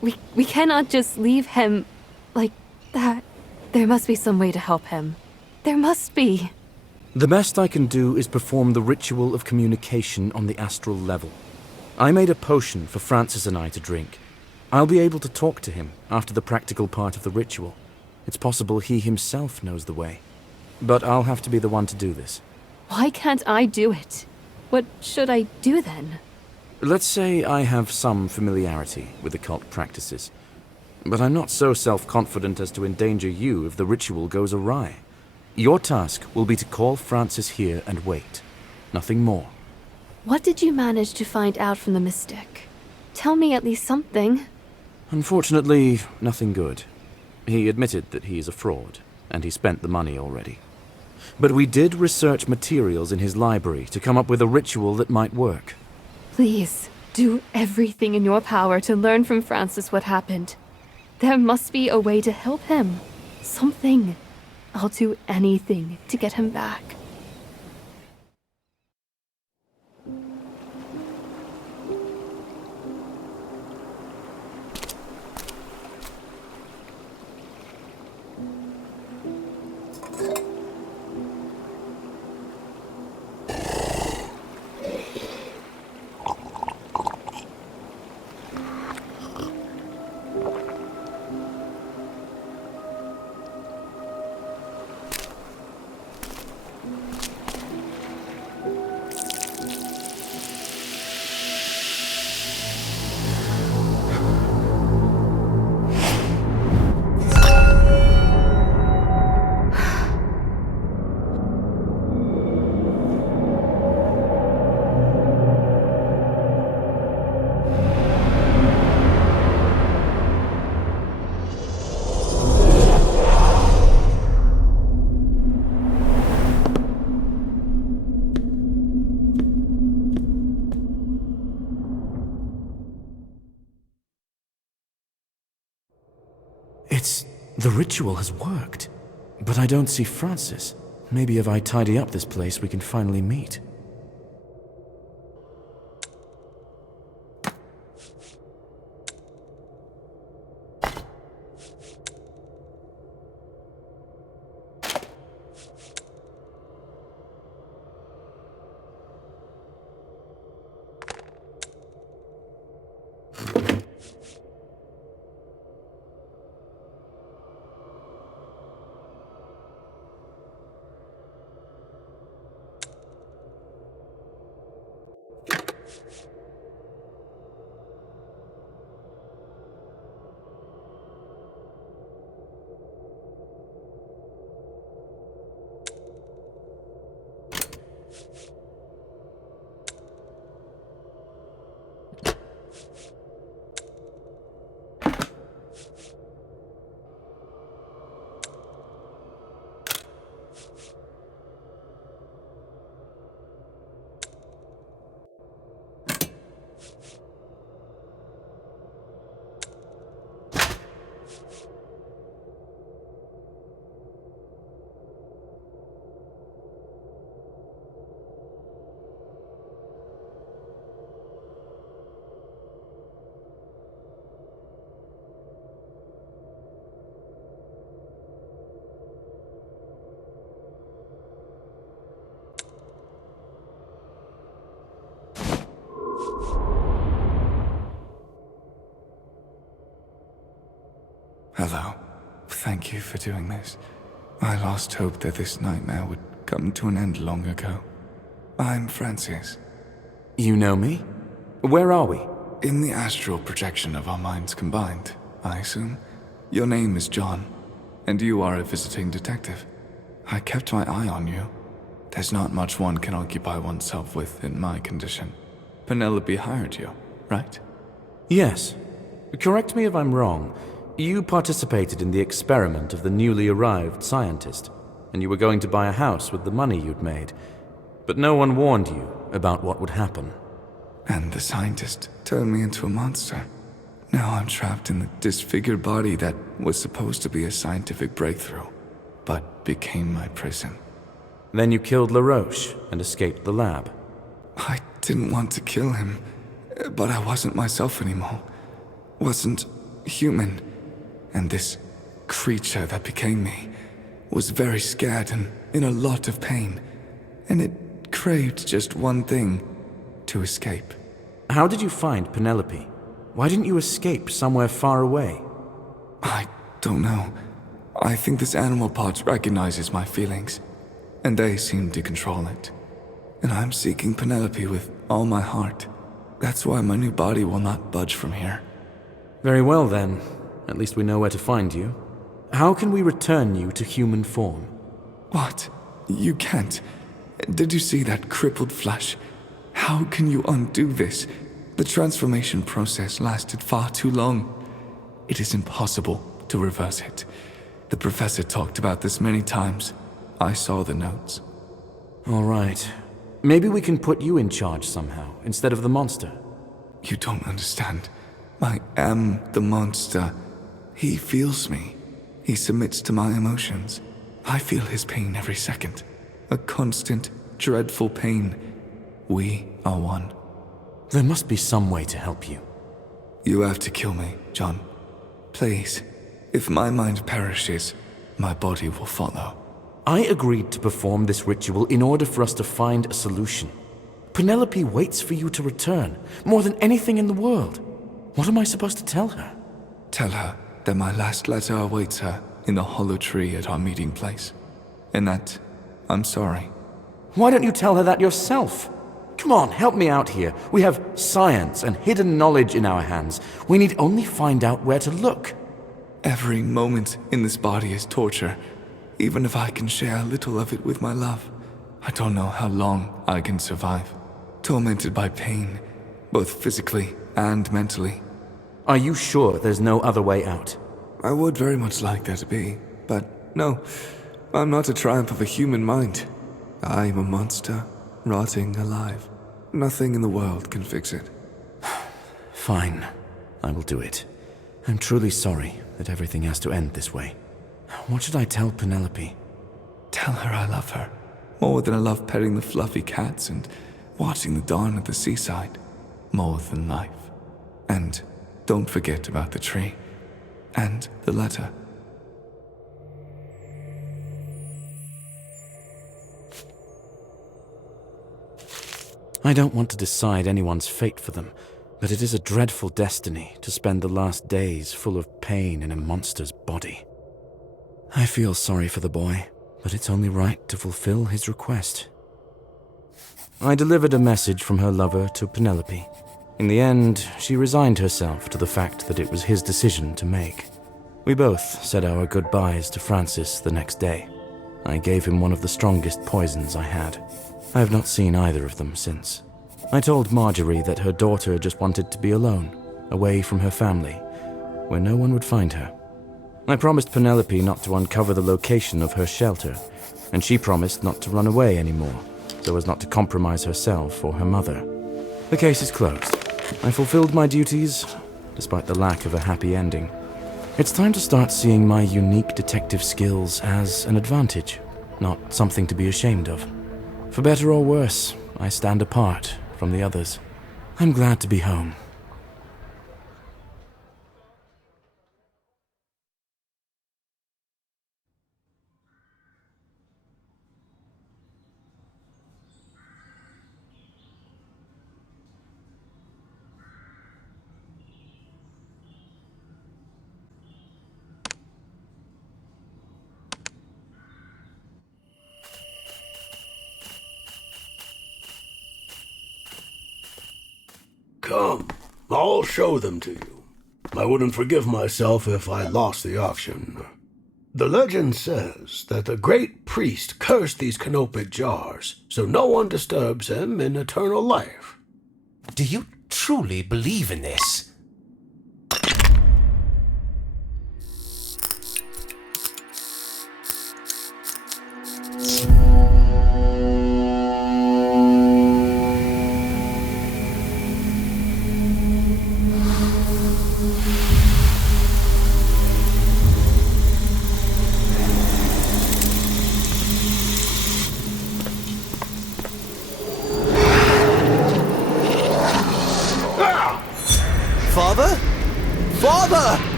We cannot just leave him like that. There must be some way to help him. There must be. The best I can do is perform the ritual of communication on the astral level. I made a potion for Francis and I to drink. I'll be able to talk to him after the practical part of the ritual. It's possible he himself knows the way. But I'll have to be the one to do this. Why can't I do it? What should I do then? Let's say I have some familiarity with occult practices. But I'm not so self-confident as to endanger you if the ritual goes awry. Your task will be to call Francis here and wait. Nothing more. What did you manage to find out from the mystic? Tell me at least something. Unfortunately, nothing good. He admitted that he is a fraud, and he spent the money already. But we did research materials in his library to come up with a ritual that might work. Please, do everything in your power to learn from Francis what happened. There must be a way to help him. Something. I'll do anything to get him back. The ritual has worked. But I don't see Francis. Maybe if I tidy up this place, we can finally meet. Hello. Thank you for doing this. I lost hope that this nightmare would come to an end long ago. I'm Francis. You know me? Where are we? In the astral projection of our minds combined, I assume. Your name is John, and you are a visiting detective. I kept my eye on you. There's not much one can occupy oneself with in my condition. Penelope hired you, right? Yes. Correct me if I'm wrong. You participated in the experiment of the newly arrived scientist, and you were going to buy a house with the money you'd made. But no one warned you about what would happen. And the scientist turned me into a monster. Now I'm trapped in the disfigured body that was supposed to be a scientific breakthrough, but became my prison. Then you killed LaRoche and escaped the lab. I didn't want to kill him, but I wasn't myself anymore. Wasn't human. And this creature that became me was very scared and in a lot of pain. And it craved just one thing: to escape. How did you find Penelope? Why didn't you escape somewhere far away? I don't know. I think this animal part recognizes my feelings, and they seem to control it. And I'm seeking Penelope with all my heart. That's why my new body will not budge from here. Very well then. At least we know where to find you. How can we return you to human form? What? You can't. Did you see that crippled flesh? How can you undo this? The transformation process lasted far too long. It is impossible to reverse it. The professor talked about this many times. I saw the notes. All right. Maybe we can put you in charge somehow, instead of the monster. You don't understand. I am the monster. He feels me. He submits to my emotions. I feel his pain every second. A constant, dreadful pain. We are one. There must be some way to help you. You have to kill me, John. Please. If my mind perishes, my body will follow. I agreed to perform this ritual in order for us to find a solution. Penelope waits for you to return, more than anything in the world. What am I supposed to tell her? Tell her that my last letter awaits her in the hollow tree at our meeting place. And that I'm sorry. Why don't you tell her that yourself? Come on, help me out here. We have science and hidden knowledge in our hands. We need only find out where to look. Every moment in this body is torture, even if I can share a little of it with my love. I don't know how long I can survive. Tormented by pain, both physically and mentally. Are you sure there's no other way out? I would very much like there to be, but no. I'm not a triumph of a human mind. I'm a monster, rotting alive. Nothing in the world can fix it. Fine. I will do it. I'm truly sorry that everything has to end this way. What should I tell Penelope? Tell her I love her. More than I love petting the fluffy cats and watching the dawn at the seaside. More than life. And don't forget about the tree. And the letter. I don't want to decide anyone's fate for them, but it is a dreadful destiny to spend the last days full of pain in a monster's body. I feel sorry for the boy, but it's only right to fulfill his request. I delivered a message from her lover to Penelope. In the end, she resigned herself to the fact that it was his decision to make. We both said our goodbyes to Francis the next day. I gave him one of the strongest poisons I had. I have not seen either of them since. I told Marjorie that her daughter just wanted to be alone, away from her family, where no one would find her. I promised Penelope not to uncover the location of her shelter, and she promised not to run away anymore, so as not to compromise herself or her mother. The case is closed. I fulfilled my duties, despite the lack of a happy ending. It's time to start seeing my unique detective skills as an advantage, not something to be ashamed of. For better or worse, I stand apart from the others. I'm glad to be home. Come, I'll show them to you. I wouldn't forgive myself if I lost the auction. The legend says that the great priest cursed these canopic jars, so no one disturbs him in eternal life. Do you truly believe in this?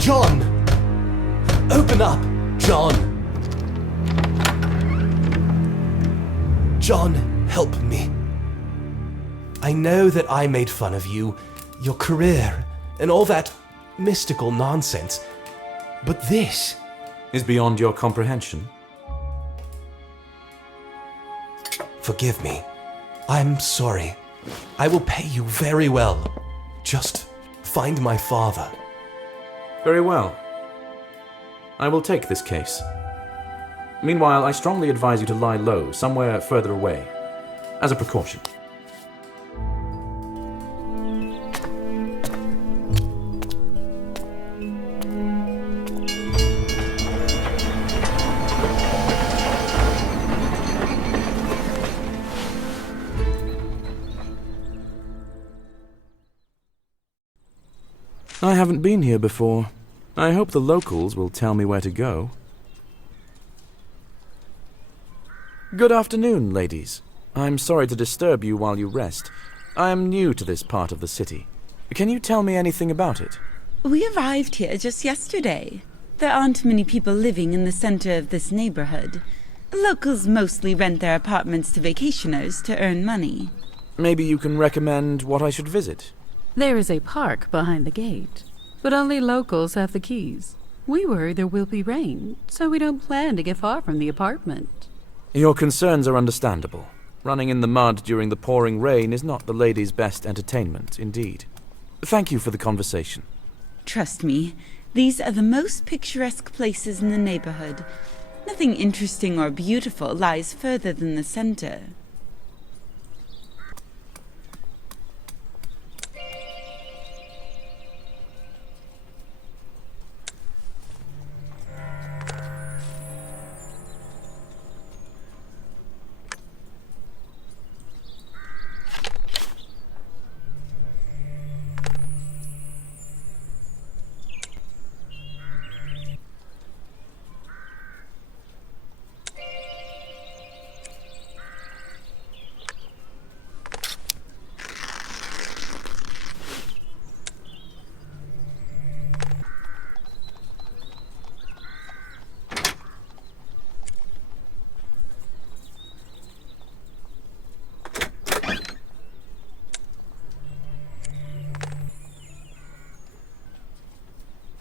John! Open up, John! John, help me. I know that I made fun of you, your career, and all that mystical nonsense. But this Is beyond your comprehension? Forgive me. I'm sorry. I will pay you very well. Just find my father. Very well. I will take this case. Meanwhile, I strongly advise you to lie low, somewhere further away, as a precaution. I haven't been here before. I hope the locals will tell me where to go. Good afternoon, ladies. I'm sorry to disturb you while you rest. I am new to this part of the city. Can you tell me anything about it? We arrived here just yesterday. There aren't many people living in the center of this neighborhood. Locals mostly rent their apartments to vacationers to earn money. Maybe you can recommend what I should visit. There is a park behind the gate, but only locals have the keys. We worry there will be rain, so we don't plan to get far from the apartment. Your concerns are understandable. Running in the mud during the pouring rain is not the lady's best entertainment, indeed. Thank you for the conversation. Trust me, these are the most picturesque places in the neighborhood. Nothing interesting or beautiful lies further than the center.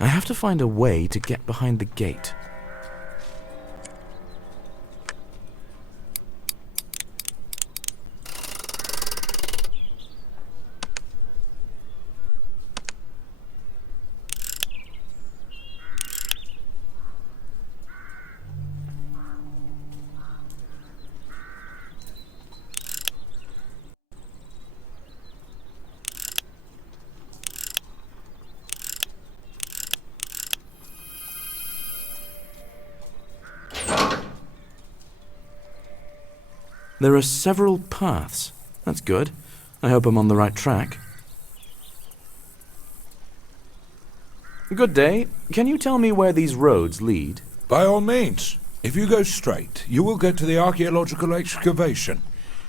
I have to find a way to get behind the gate. There are several paths. That's good. I hope I'm on the right track. Good day. Can you tell me where these roads lead? By all means. If you go straight, you will get to the archaeological excavation.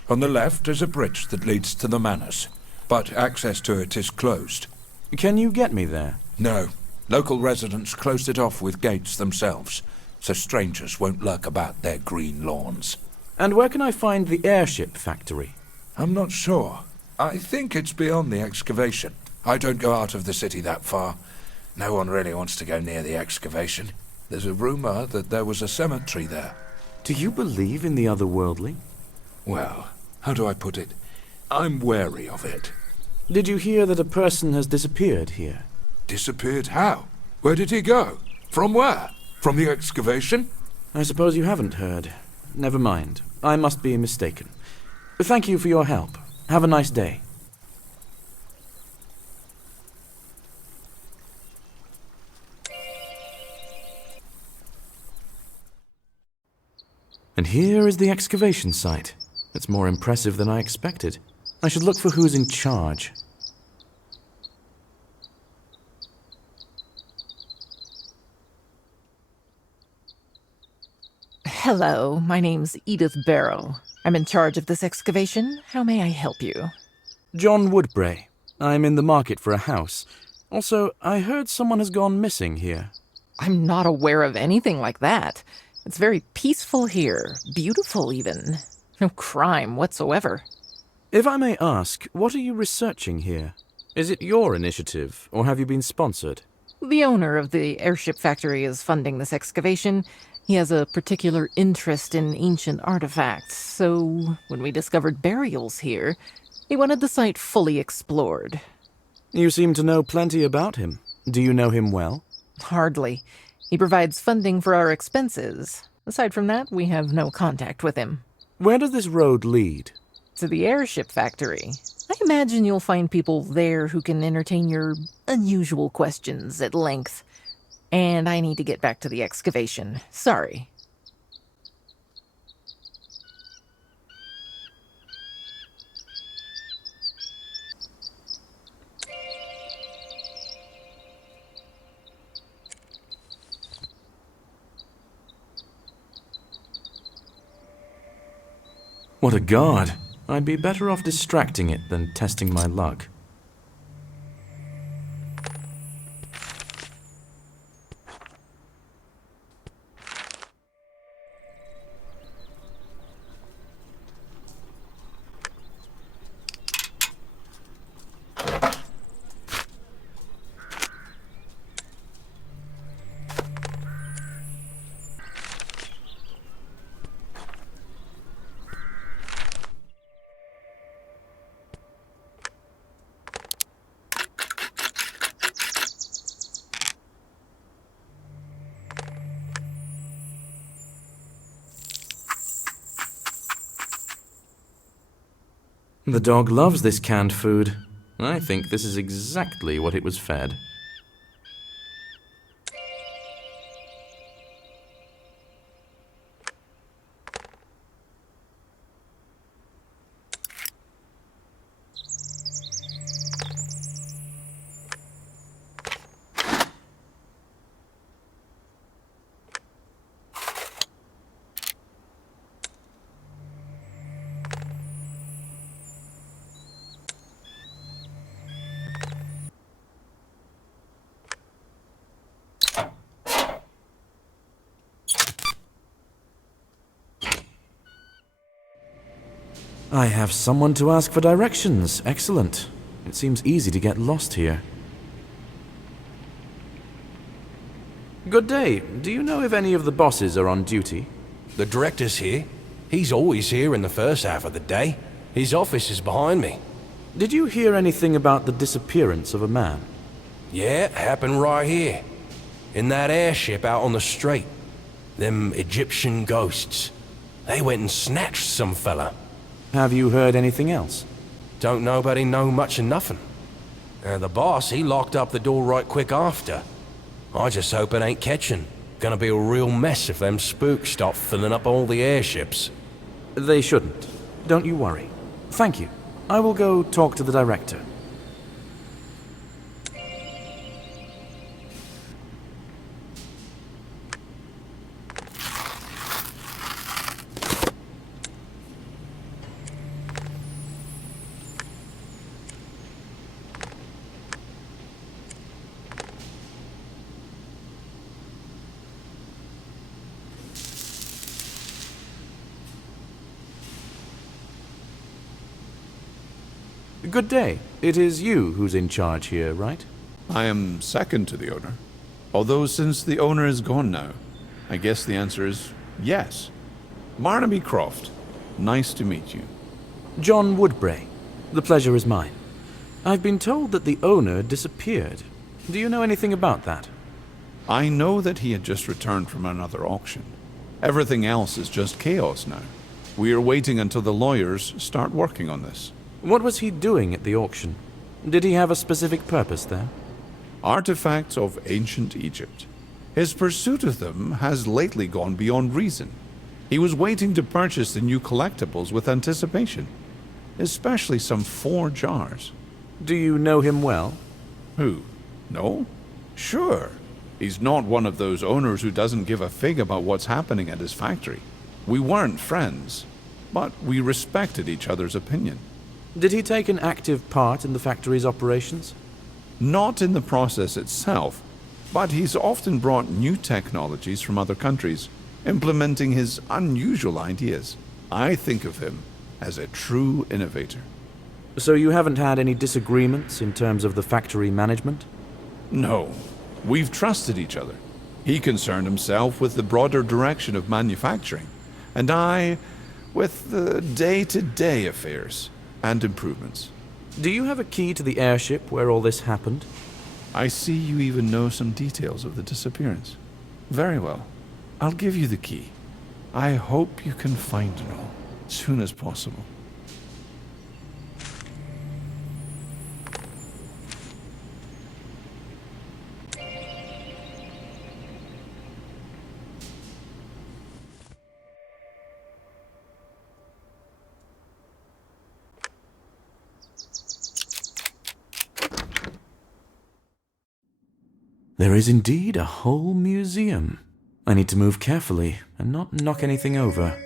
On the left is a bridge that leads to the manors, but access to it is closed. Can you get me there? No. Local residents closed it off with gates themselves, so strangers won't lurk about their green lawns. And where can I find the airship factory? I'm not sure. I think it's beyond the excavation. I don't go out of the city that far. No one really wants to go near the excavation. There's a rumor that there was a cemetery there. Do you believe in the otherworldly? Well, how do I put it? I'm wary of it. Did you hear that a person has disappeared here? Disappeared how? Where did he go? From where? From the excavation? I suppose you haven't heard. Never mind. I must be mistaken. Thank you for your help. Have a nice day. And here is the excavation site. It's more impressive than I expected. I should look for who's in charge. Hello, my name's Edith Barrow. I'm in charge of this excavation. How may I help you? John Woodbray. I'm in the market for a house. Also, I heard someone has gone missing here. I'm not aware of anything like that. It's very peaceful here. Beautiful, even. No crime whatsoever. If I may ask, what are you researching here? Is it your initiative, or have you been sponsored? The owner of the airship factory is funding this excavation. He has a particular interest in ancient artifacts, so when we discovered burials here, he wanted the site fully explored. You seem to know plenty about him. Do you know him well? Hardly. He provides funding for our expenses. Aside from that, we have no contact with him. Where does this road lead? To the airship factory. I imagine you'll find people there who can entertain your unusual questions at length. And I need to get back to the excavation. Sorry. What a guard. I'd be better off distracting it than testing my luck. The dog loves this canned food. I think this is exactly what it was fed. I have someone to ask for directions. Excellent. It seems easy to get lost here. Good day. Do you know if any of the bosses are on duty? The director's here. He's always here in the first half of the day. His office is behind me. Did you hear anything about the disappearance of a man? Yeah, it happened right here. In that airship out on the strait. Them Egyptian ghosts. They went and snatched some fella. Have you heard anything else? Don't nobody know much of nothing. The boss, he locked up the door right quick after. I just hope it ain't catching. Gonna be a real mess if them spooks start filling up all the airships. They shouldn't. Don't you worry. Thank you. I will go talk to the director. Good day. It is you who's in charge here, right? I am second to the owner. Although since the owner is gone now, I guess the answer is yes. Barnaby Croft. Nice to meet you. John Woodbray. The pleasure is mine. I've been told that the owner disappeared. Do you know anything about that? I know that he had just returned from another auction. Everything else is just chaos now. We are waiting until the lawyers start working on this. What was he doing at the auction? Did he have a specific purpose there? Artifacts of ancient Egypt. His pursuit of them has lately gone beyond reason. He was waiting to purchase the new collectibles with anticipation, especially some 4 jars. Do you know him well? Who? No? Sure. He's not one of those owners who doesn't give a fig about what's happening at his factory. We weren't friends, but we respected each other's opinion. Did he take an active part in the factory's operations? Not in the process itself, but he's often brought new technologies from other countries, implementing his unusual ideas. I think of him as a true innovator. So you haven't had any disagreements in terms of the factory management? No, we've trusted each other. He concerned himself with the broader direction of manufacturing, and I with the day-to-day affairs and improvements. Do you have a key to the airship where all this happened? I see you even know some details of the disappearance. Very well. I'll give you the key. I hope you can find it all as soon as possible. There is indeed a whole museum. I need to move carefully and not knock anything over.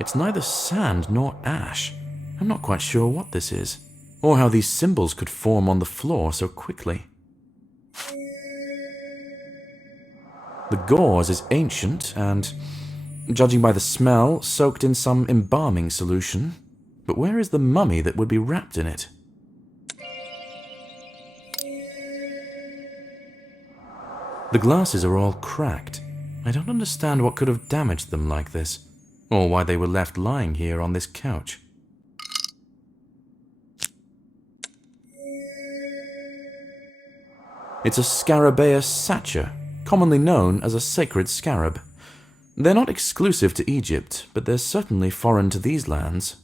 It's neither sand nor ash. I'm not quite sure what this is, or how these symbols could form on the floor so quickly. The gauze is ancient and, judging by the smell, soaked in some embalming solution. But where is the mummy that would be wrapped in it? The glasses are all cracked. I don't understand what could have damaged them like this, or why they were left lying here on this couch. It's a Scarabaeus satyr, commonly known as a sacred scarab. They're not exclusive to Egypt, but they're certainly foreign to these lands.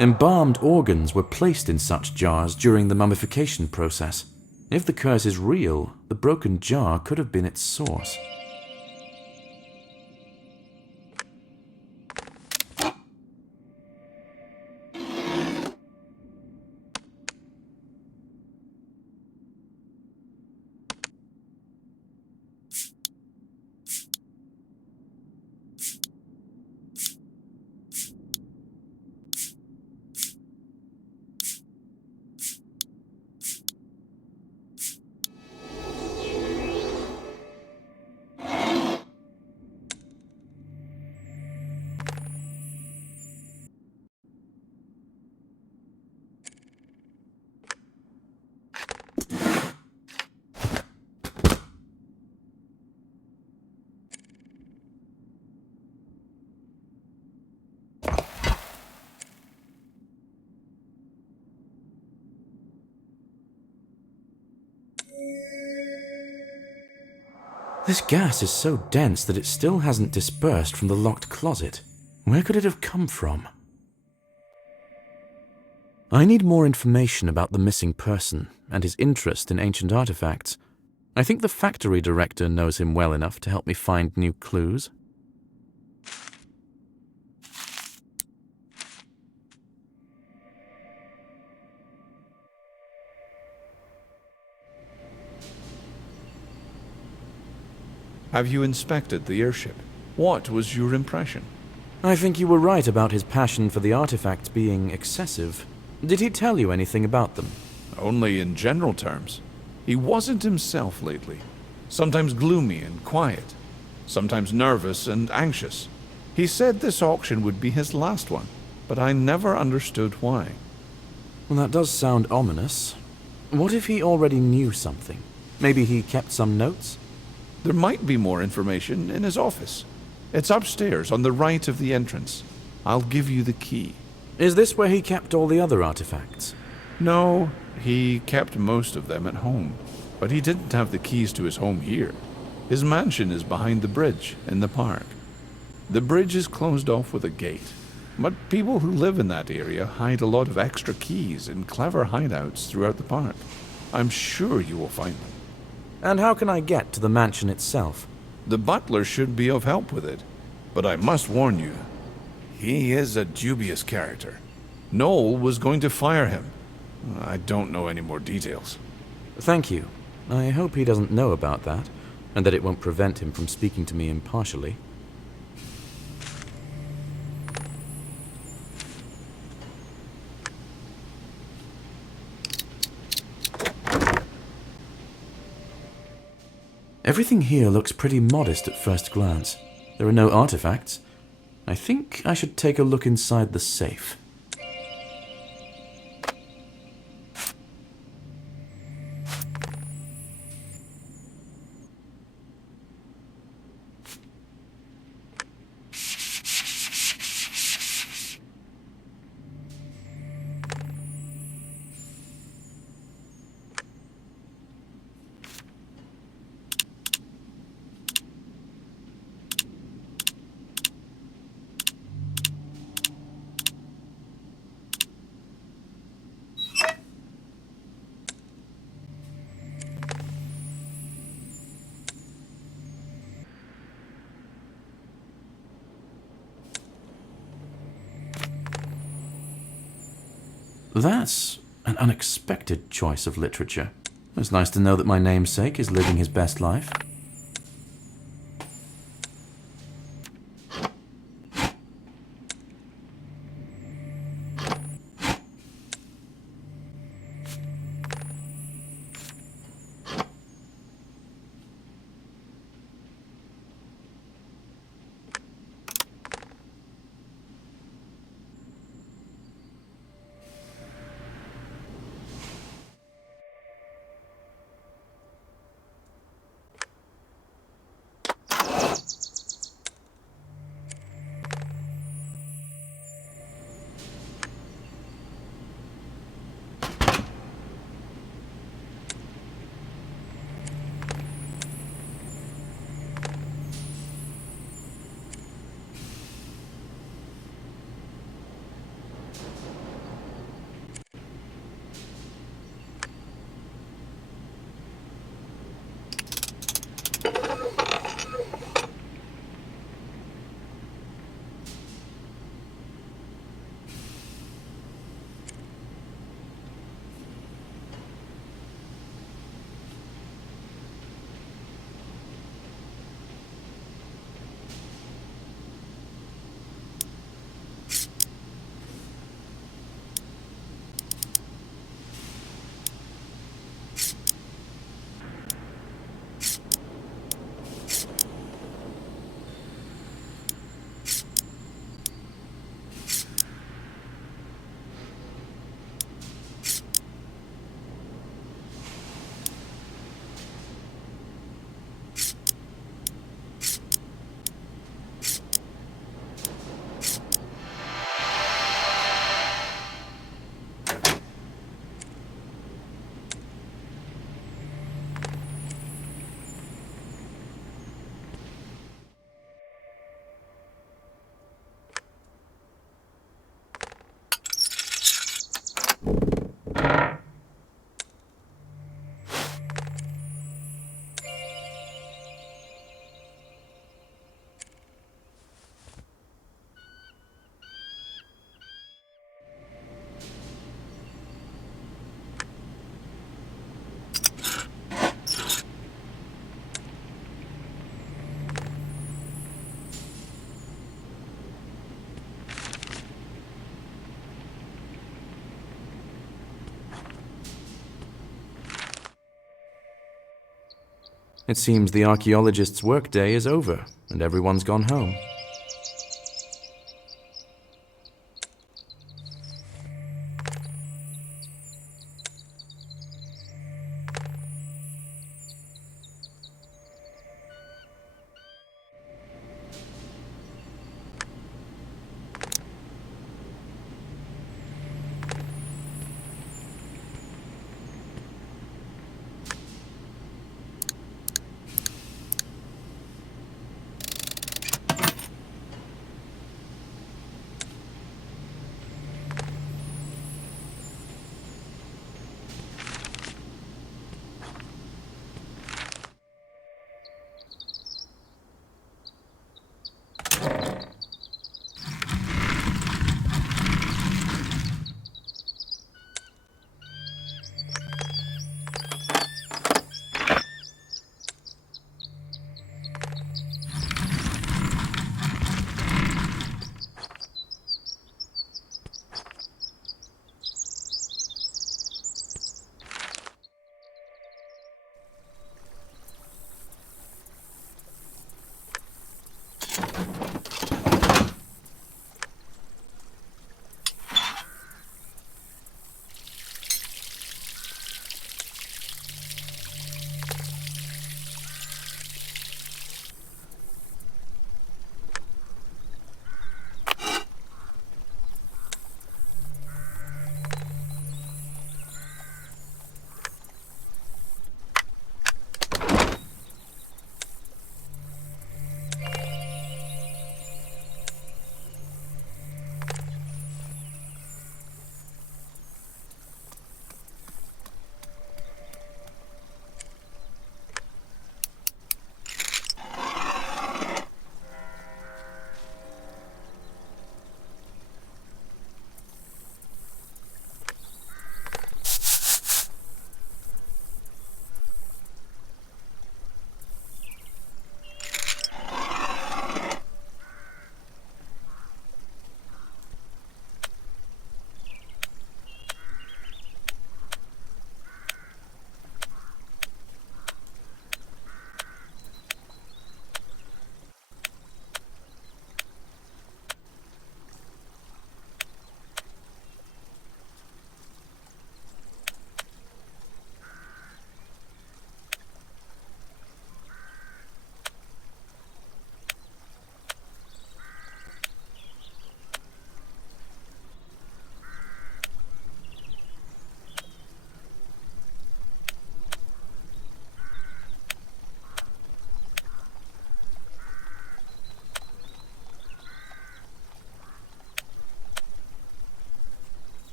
Embalmed organs were placed in such jars during the mummification process. If the curse is real, the broken jar could have been its source. This gas is so dense that it still hasn't dispersed from the locked closet. Where could it have come from? I need more information about the missing person and his interest in ancient artifacts. I think the factory director knows him well enough to help me find new clues. Have you inspected the airship? What was your impression? I think you were right about his passion for the artifacts being excessive. Did he tell you anything about them? Only in general terms. He wasn't himself lately. Sometimes gloomy and quiet. Sometimes nervous and anxious. He said this auction would be his last one, but I never understood why. Well, that does sound ominous. What if he already knew something? Maybe he kept some notes? There might be more information in his office. It's upstairs on the right of the entrance. I'll give you the key. Is this where he kept all the other artifacts? No, he kept most of them at home. But he didn't have the keys to his home here. His mansion is behind the bridge in the park. The bridge is closed off with a gate. But people who live in that area hide a lot of extra keys in clever hideouts throughout the park. I'm sure you will find them. And how can I get to the mansion itself? The butler should be of help with it. But I must warn you, he is a dubious character. Noel was going to fire him. I don't know any more details. Thank you. I hope he doesn't know about that, and that it won't prevent him from speaking to me impartially. Everything here looks pretty modest at first glance. There are no artifacts. I think I should take a look inside the safe. That's an unexpected choice of literature. It's nice to know that my namesake is living his best life. It seems the archaeologist's workday is over, and everyone's gone home.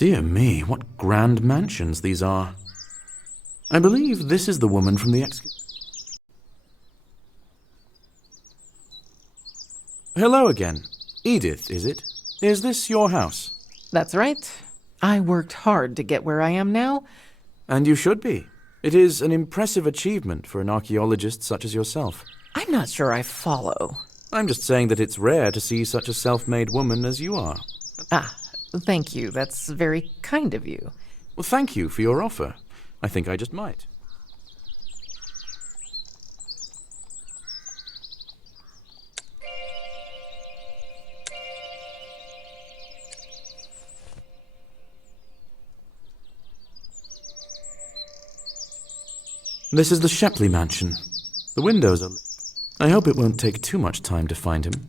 Dear me, what grand mansions these are. I believe this is the woman from the Hello again. Edith, is it? Is this your house? That's right. I worked hard to get where I am now. And you should be. It is an impressive achievement for an archaeologist such as yourself. I'm not sure I follow. I'm just saying that it's rare to see such a self-made woman as you are. Ah, thank you. That's very kind of you. Well, thank you for your offer. I think I just might. This is the Shepley mansion. The windows are lit. I hope it won't take too much time to find him.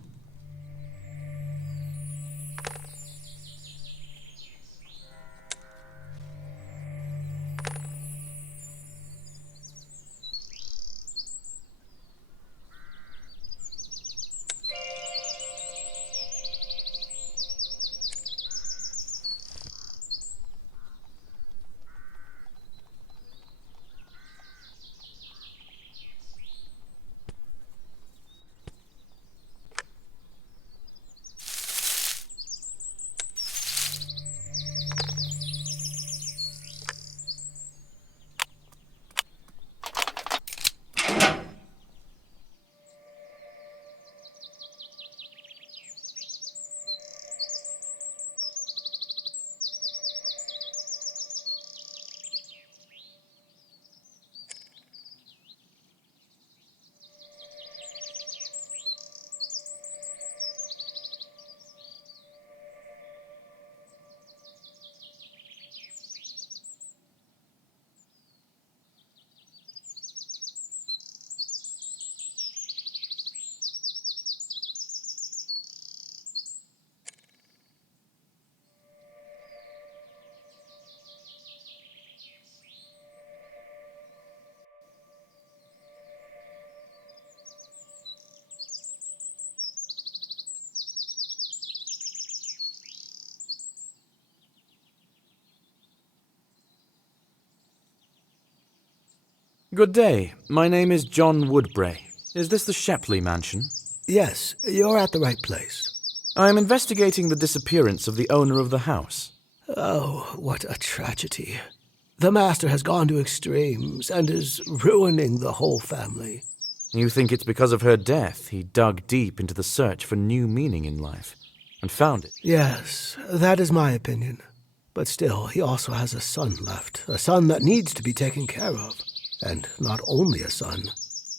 Good day. My name is John Woodbray. Is this the Shepley mansion? Yes, you're at the right place. I am investigating the disappearance of the owner of the house. Oh, what a tragedy. The master has gone to extremes and is ruining the whole family. You think it's because of her death he dug deep into the search for new meaning in life and found it? Yes, that is my opinion. But still, he also has a son left, a son that needs to be taken care of. And not only a son.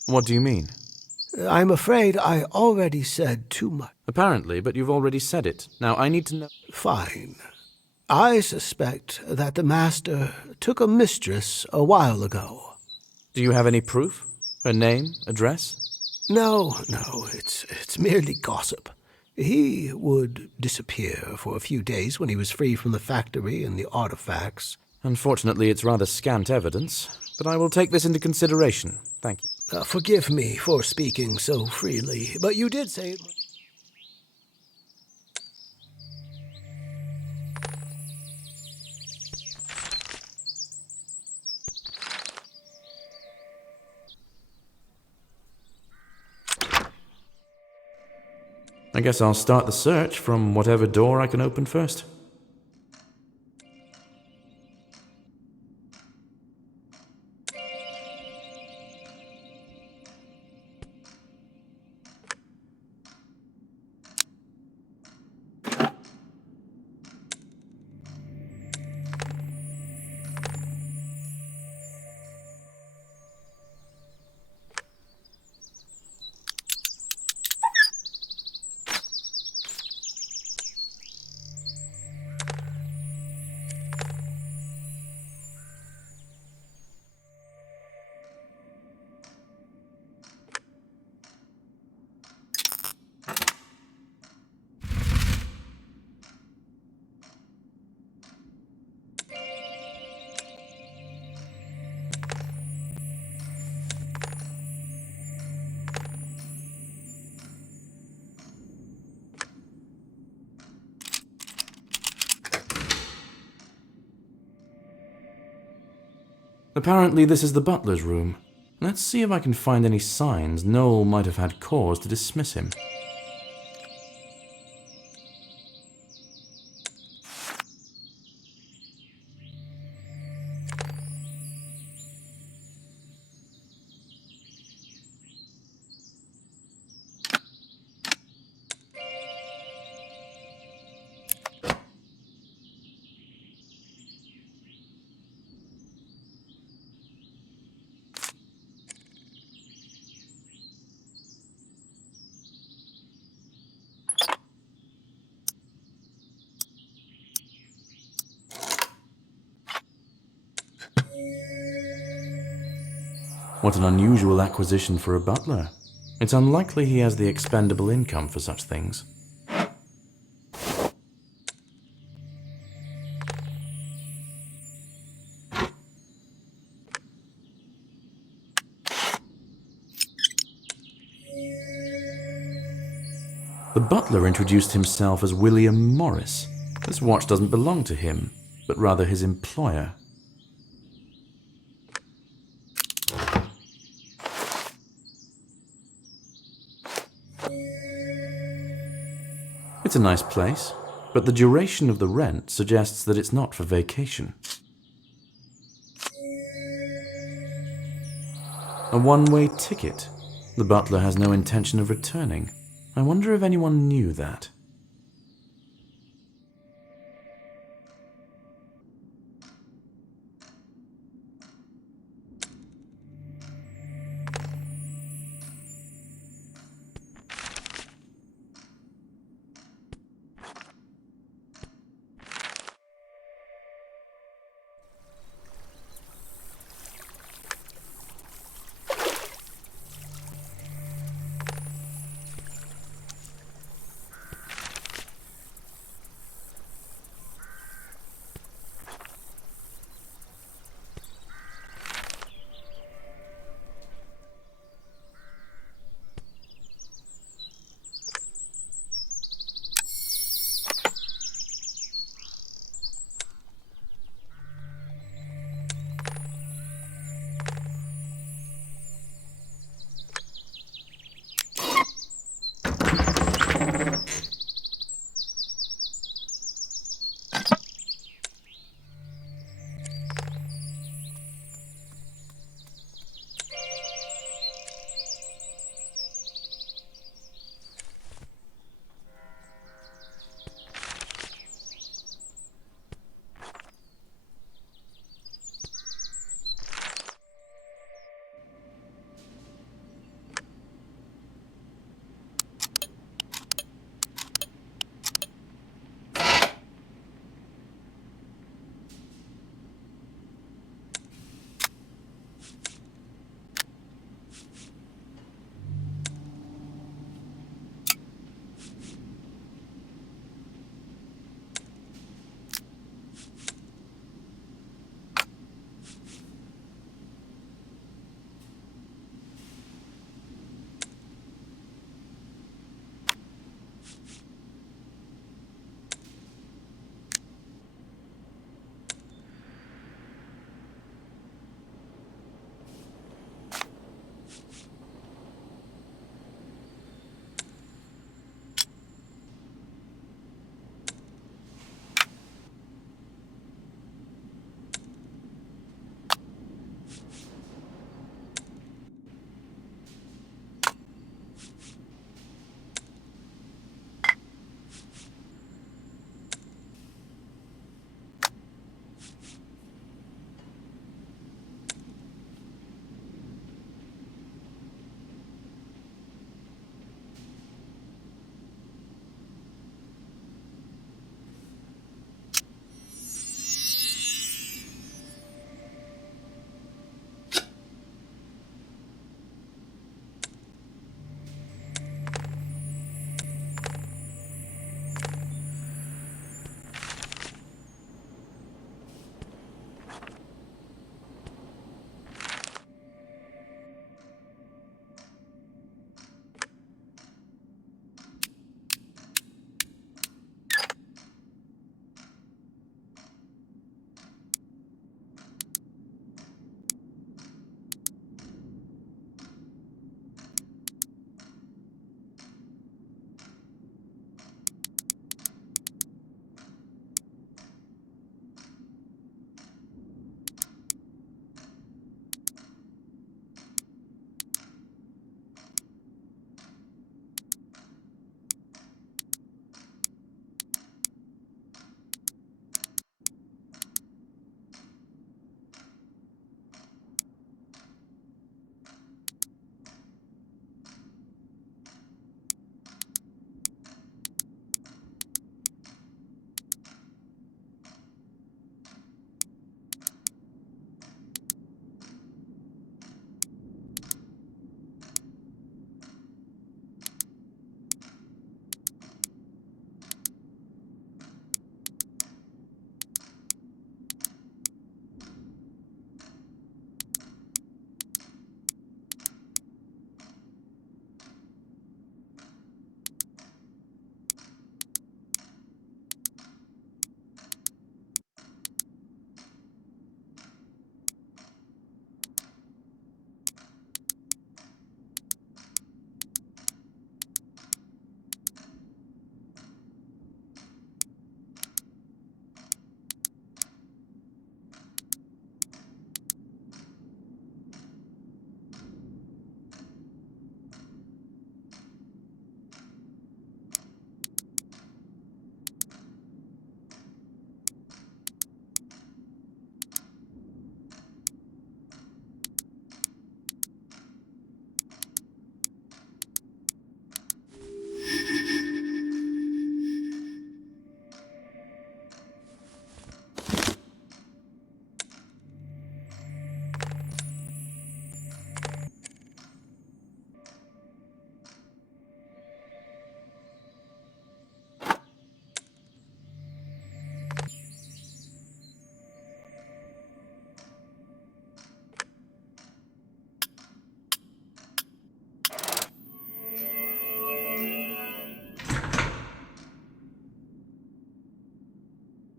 What do you mean? I'm afraid I already said too much. Apparently, but you've already said it. Now I need to know... Fine. I suspect that the master took a mistress a while ago. Do you have any proof? Her name? Address? No, it's merely gossip. He would disappear for a few days when he was free from the factory and the artifacts. Unfortunately, it's rather scant evidence. But I will take this into consideration. Thank you. Forgive me for speaking so freely, but you did say... I guess I'll start the search from whatever door I can open first. Apparently, this is the butler's room. Let's see if I can find any signs Noel might have had cause to dismiss him. What an unusual acquisition for a butler. It's unlikely he has the expendable income for such things. The butler introduced himself as William Morris. This watch doesn't belong to him, but rather his employer. It's a nice place, but the duration of the rent suggests that it's not for vacation. A one-way ticket. The butler has no intention of returning. I wonder if anyone knew that.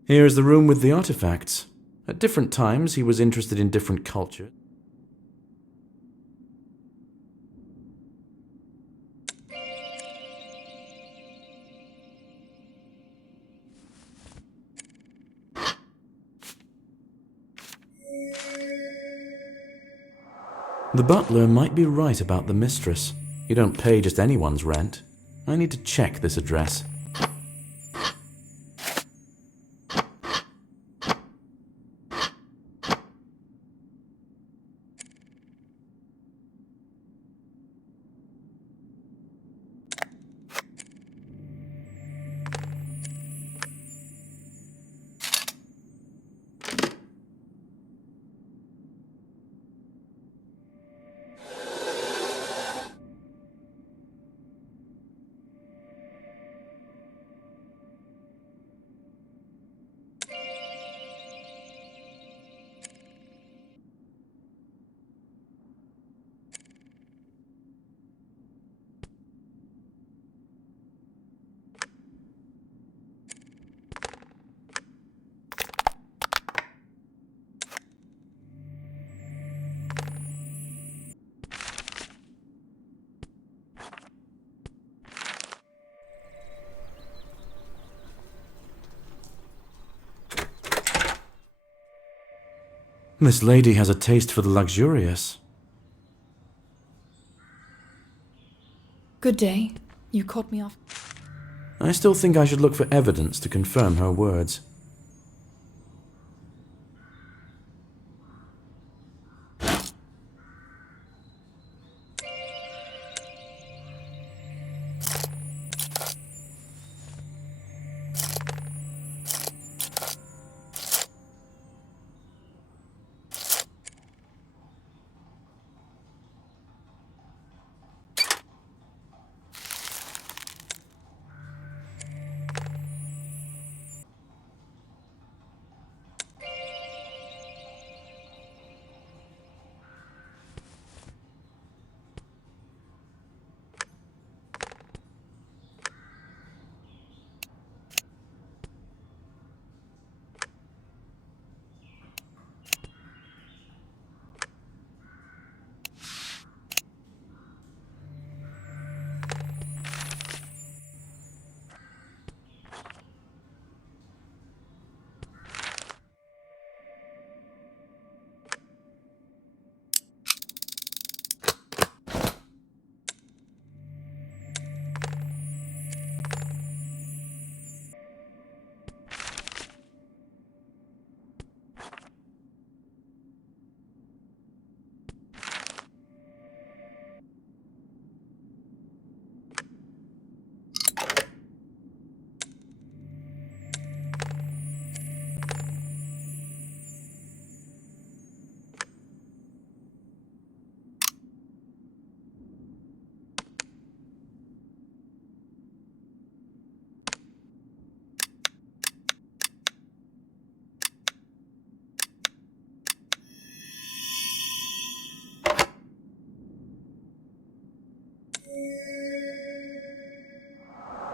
Here is the room with the artifacts. At different times, he was interested in different cultures. The butler might be right about the mistress. You don't pay just anyone's rent. I need to check this address. This lady has a taste for the luxurious. Good day. You caught me off. I still think I should look for evidence to confirm her words.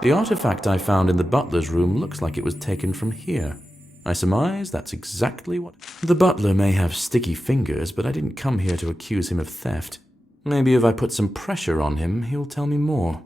The artifact I found in the butler's room looks like it was taken from here. I surmise that's exactly what... The butler may have sticky fingers, but I didn't come here to accuse him of theft. Maybe if I put some pressure on him, he'll tell me more.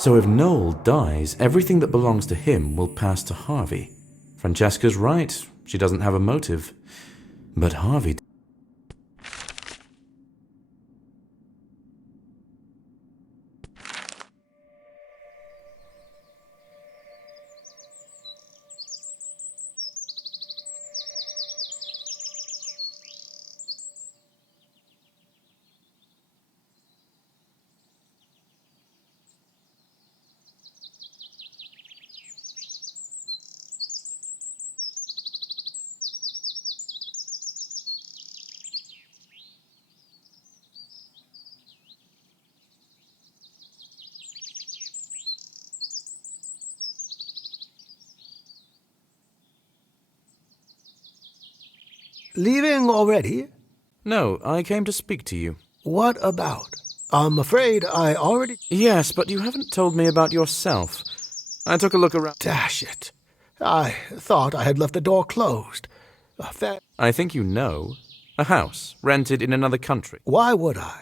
So if Noel dies, everything that belongs to him will pass to Harvey. Francesca's right. She doesn't have a motive. But Harvey... Leaving already? No, I came to speak to you. What about? I'm afraid I already... Yes, but you haven't told me about yourself. I took a look around... Dash it. I thought I had left the door closed. I think you know. A house, rented in another country. Why would I?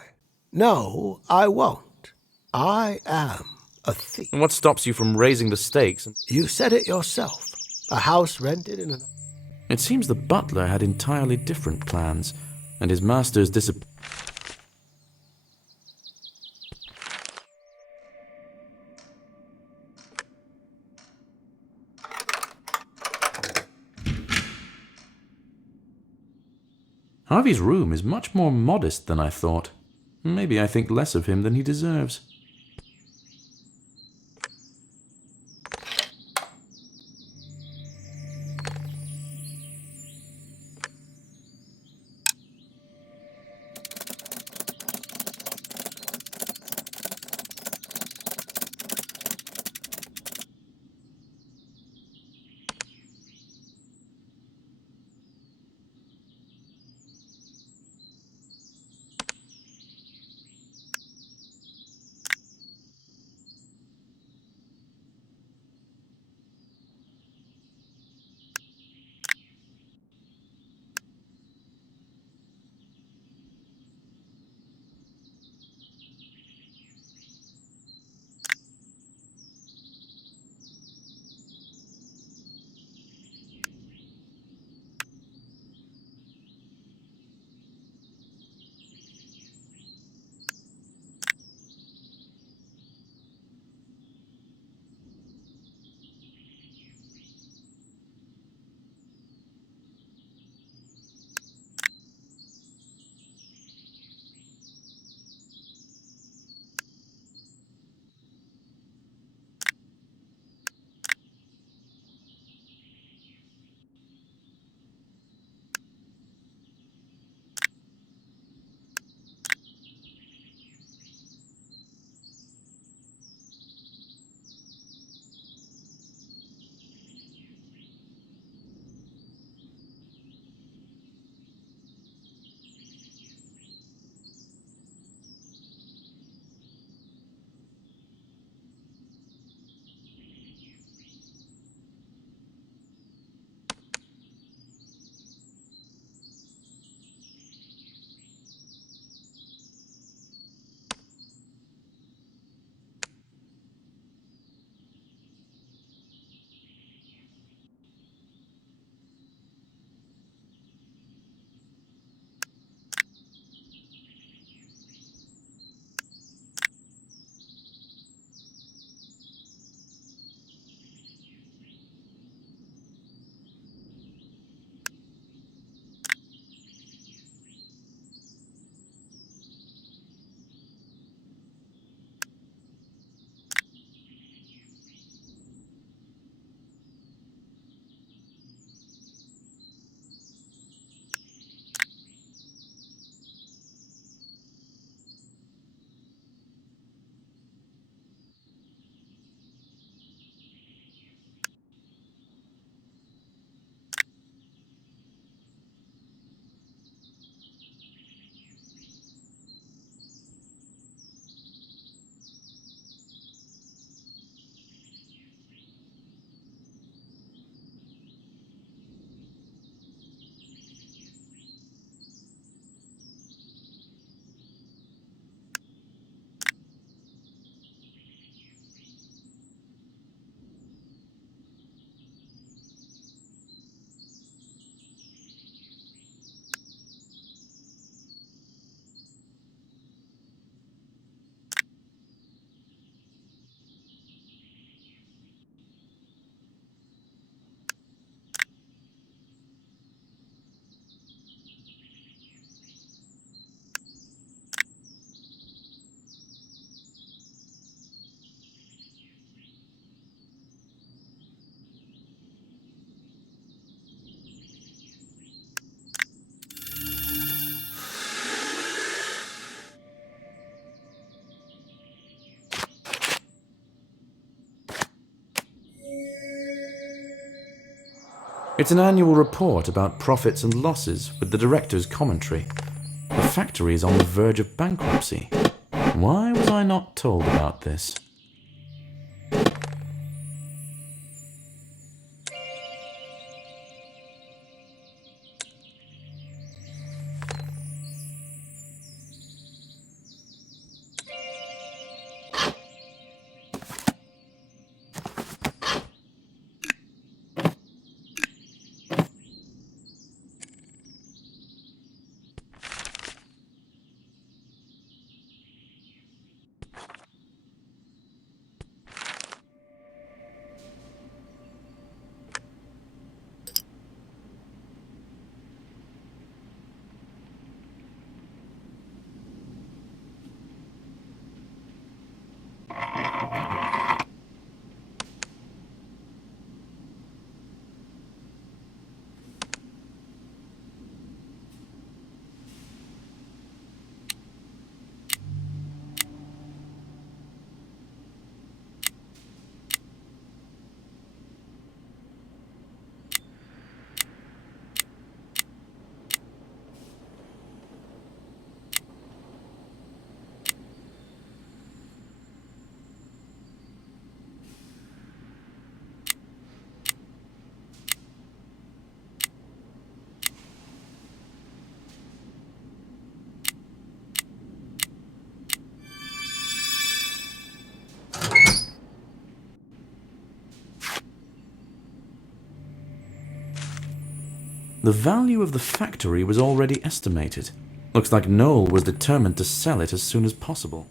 No, I won't. I am a thief. And what stops you from raising the stakes? You said it yourself. A house rented in an... It seems the butler had entirely different plans, and his master's Harvey's room is much more modest than I thought. Maybe I think less of him than he deserves. It's an annual report about profits and losses with the director's commentary. The factory is on the verge of bankruptcy. Why was I not told about this? The value of the factory was already estimated. Looks like Noel was determined to sell it as soon as possible.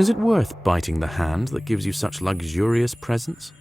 Is it worth biting the hand that gives you such luxurious presents?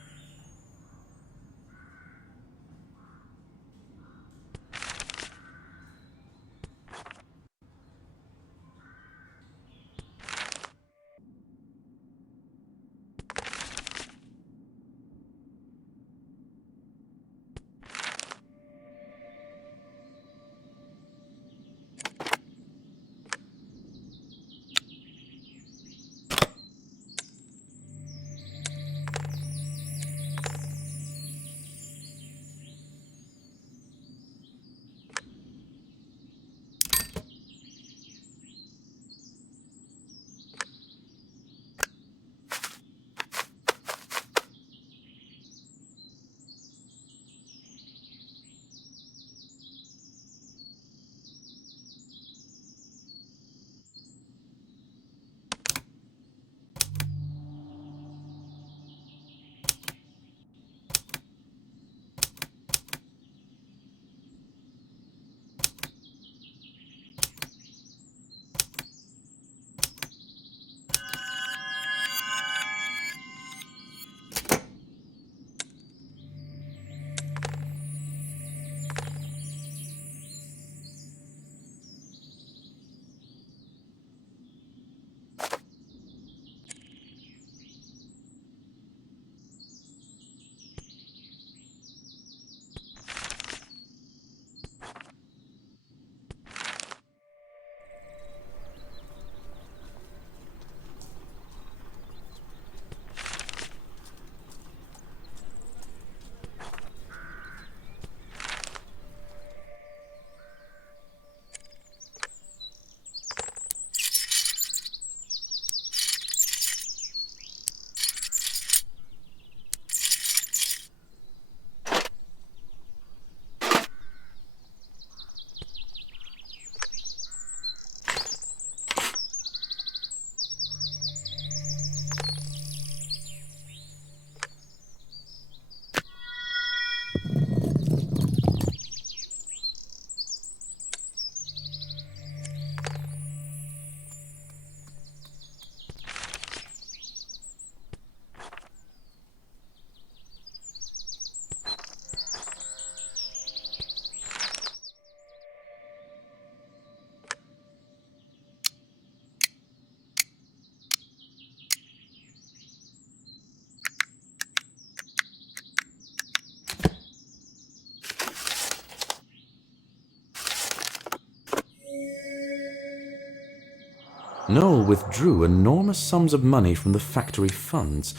Noel withdrew enormous sums of money from the factory funds,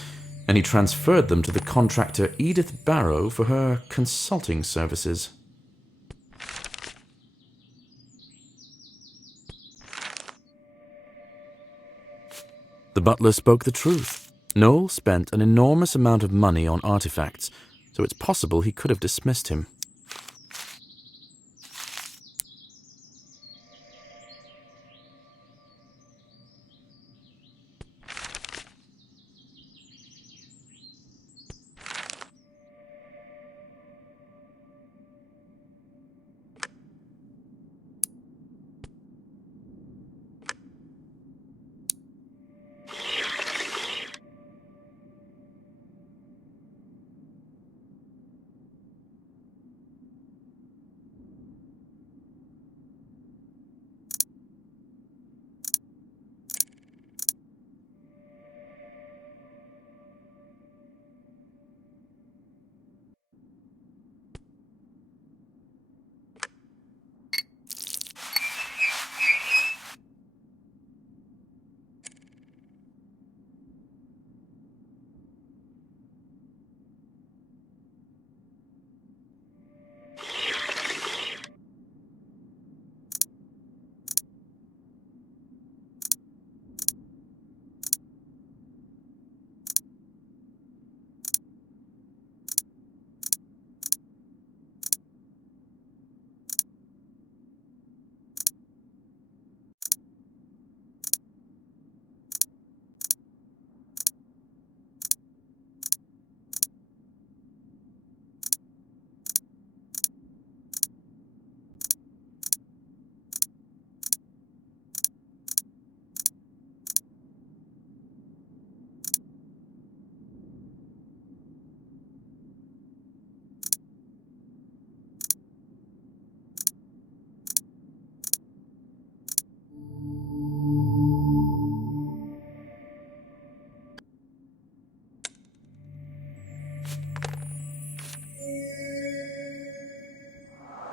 and he transferred them to the contractor Edith Barrow for her consulting services. The butler spoke the truth. Noel spent an enormous amount of money on artifacts, so it's possible he could have dismissed him.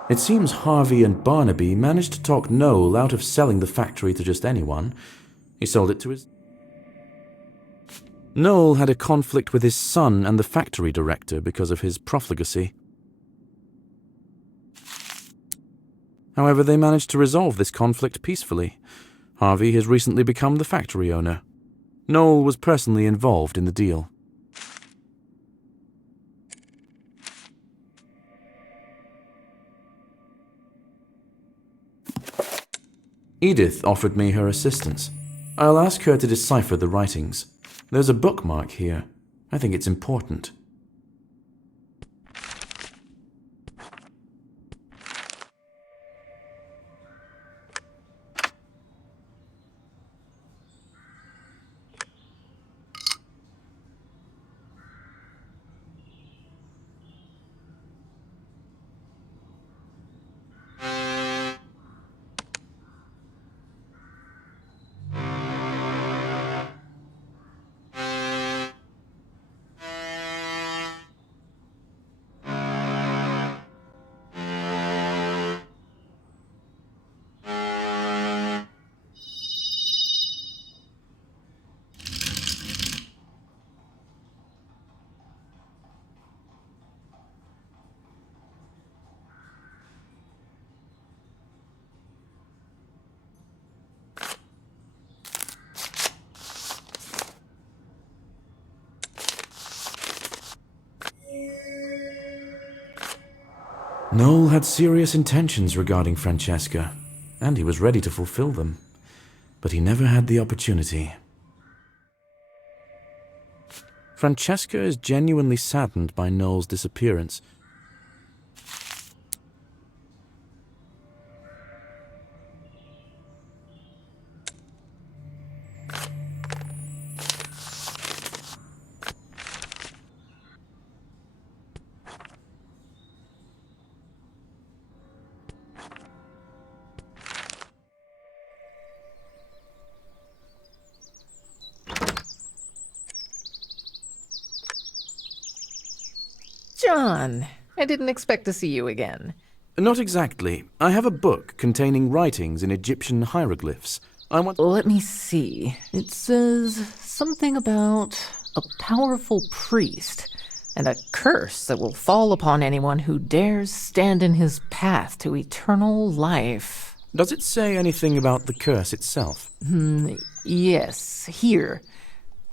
It seems Harvey and Barnaby managed to talk Noel out of selling the factory to just anyone. He sold it to his... Noel had a conflict with his son and the factory director because of his profligacy. However, they managed to resolve this conflict peacefully. Harvey has recently become the factory owner. Noel was personally involved in the deal. Edith offered me her assistance. I'll ask her to decipher the writings. There's a bookmark here. I think it's important. Noel had serious intentions regarding Francesca, and he was ready to fulfill them. But he never had the opportunity. Francesca is genuinely saddened by Noel's disappearance. John, I didn't expect to see you again. Not exactly. I have a book containing writings in Egyptian hieroglyphs. I want. Let me see. It says something about a powerful priest and a curse that will fall upon anyone who dares stand in his path to eternal life. Does it say anything about the curse itself? Yes, here.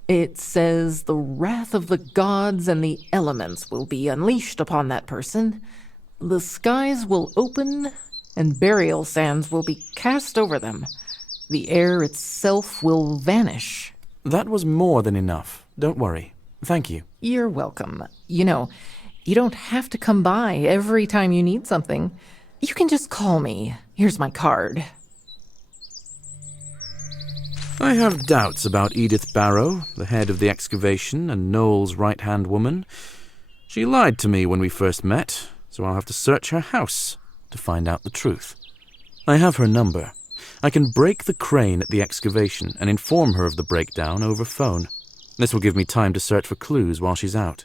It says the wrath of the gods and the elements will be unleashed upon that person. The skies will open and burial sands will be cast over them. The air itself will vanish. That was more than enough. Don't worry. Thank you. You're welcome. You know, you don't have to come by every time you need something. You can just call me. Here's my card. I have doubts about Edith Barrow, the head of the excavation and Noel's right-hand woman. She lied to me when we first met, so I'll have to search her house to find out the truth. I have her number. I can break the crane at the excavation and inform her of the breakdown over phone. This will give me time to search for clues while she's out.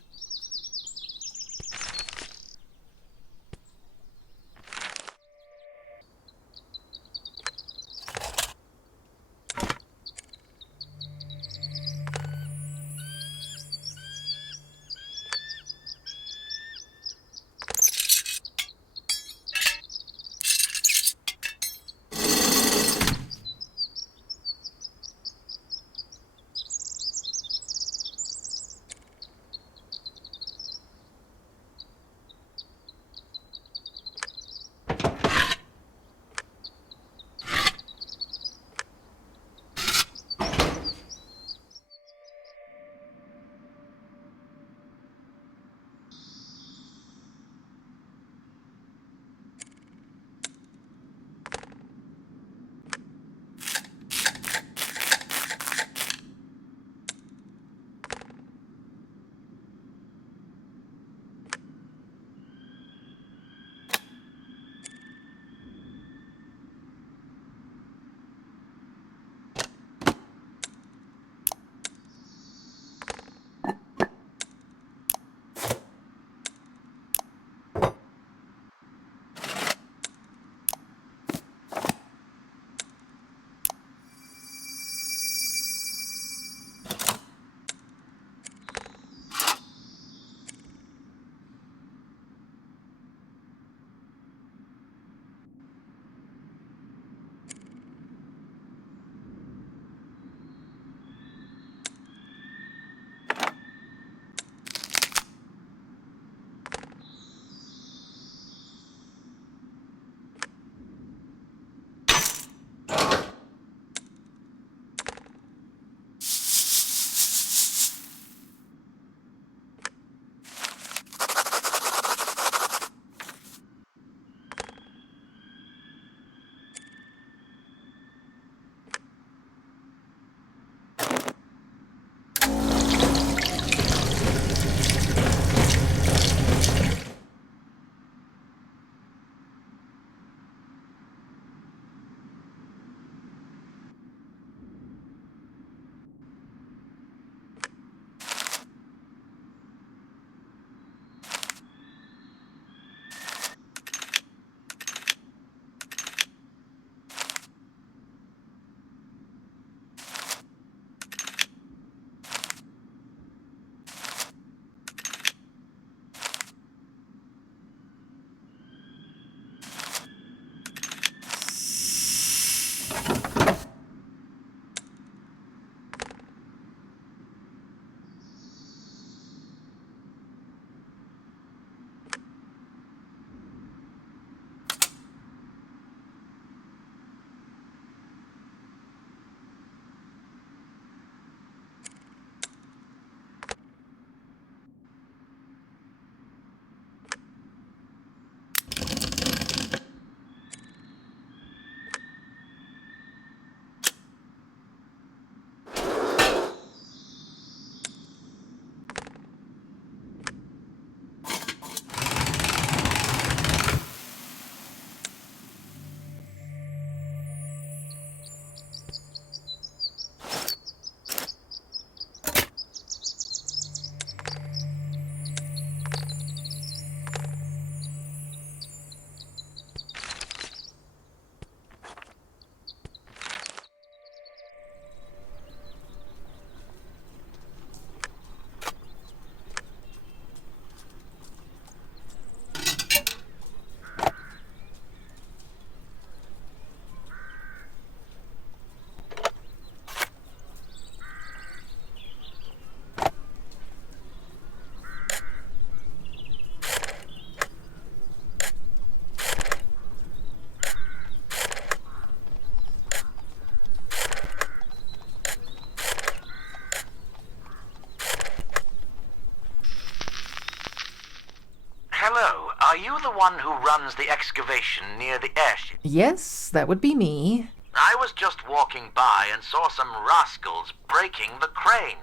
you the one who runs the excavation near the airship? Yes, that would be me. I was just walking by and saw some rascals breaking the crane.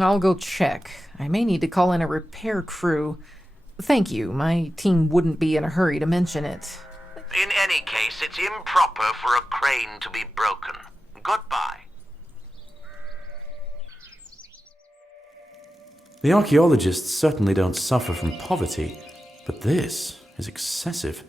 I'll go check. I may need to call in a repair crew. Thank you. My team wouldn't be in a hurry to mention it. In any case, it's improper for a crane to be broken. Goodbye. The archaeologists certainly don't suffer from poverty, but this is excessive.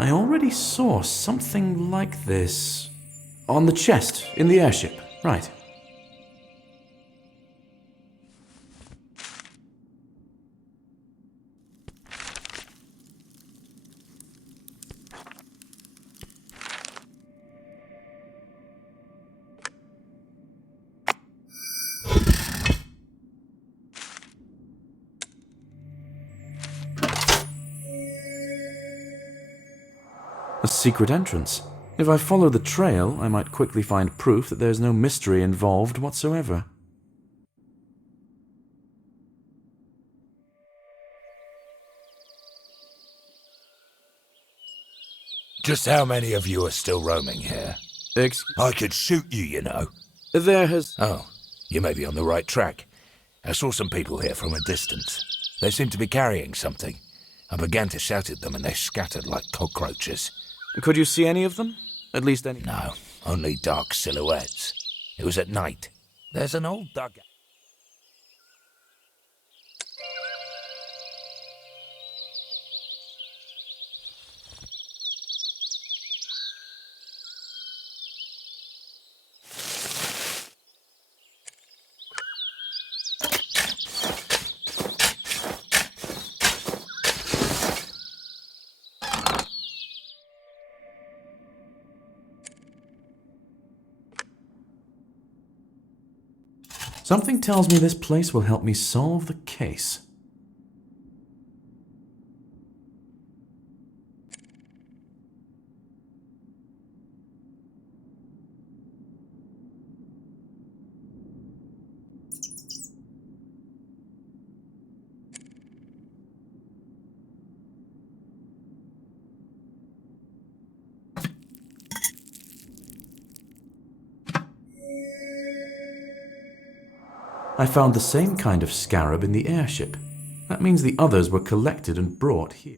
I already saw something like this. On the chest, in the airship, right. A secret entrance. If I follow the trail, I might quickly find proof that there's no mystery involved whatsoever. Just how many of you are still roaming here? I could shoot you, you know. There has... Oh, you may be on the right track. I saw some people here from a distance. They seemed to be carrying something. I began to shout at them and they scattered like cockroaches. Could you see any of them? At least any... No, only dark silhouettes. It was at night. There's an old dugout. Something tells me this place will help me solve the case. I found the same kind of scarab in the airship. That means the others were collected and brought here.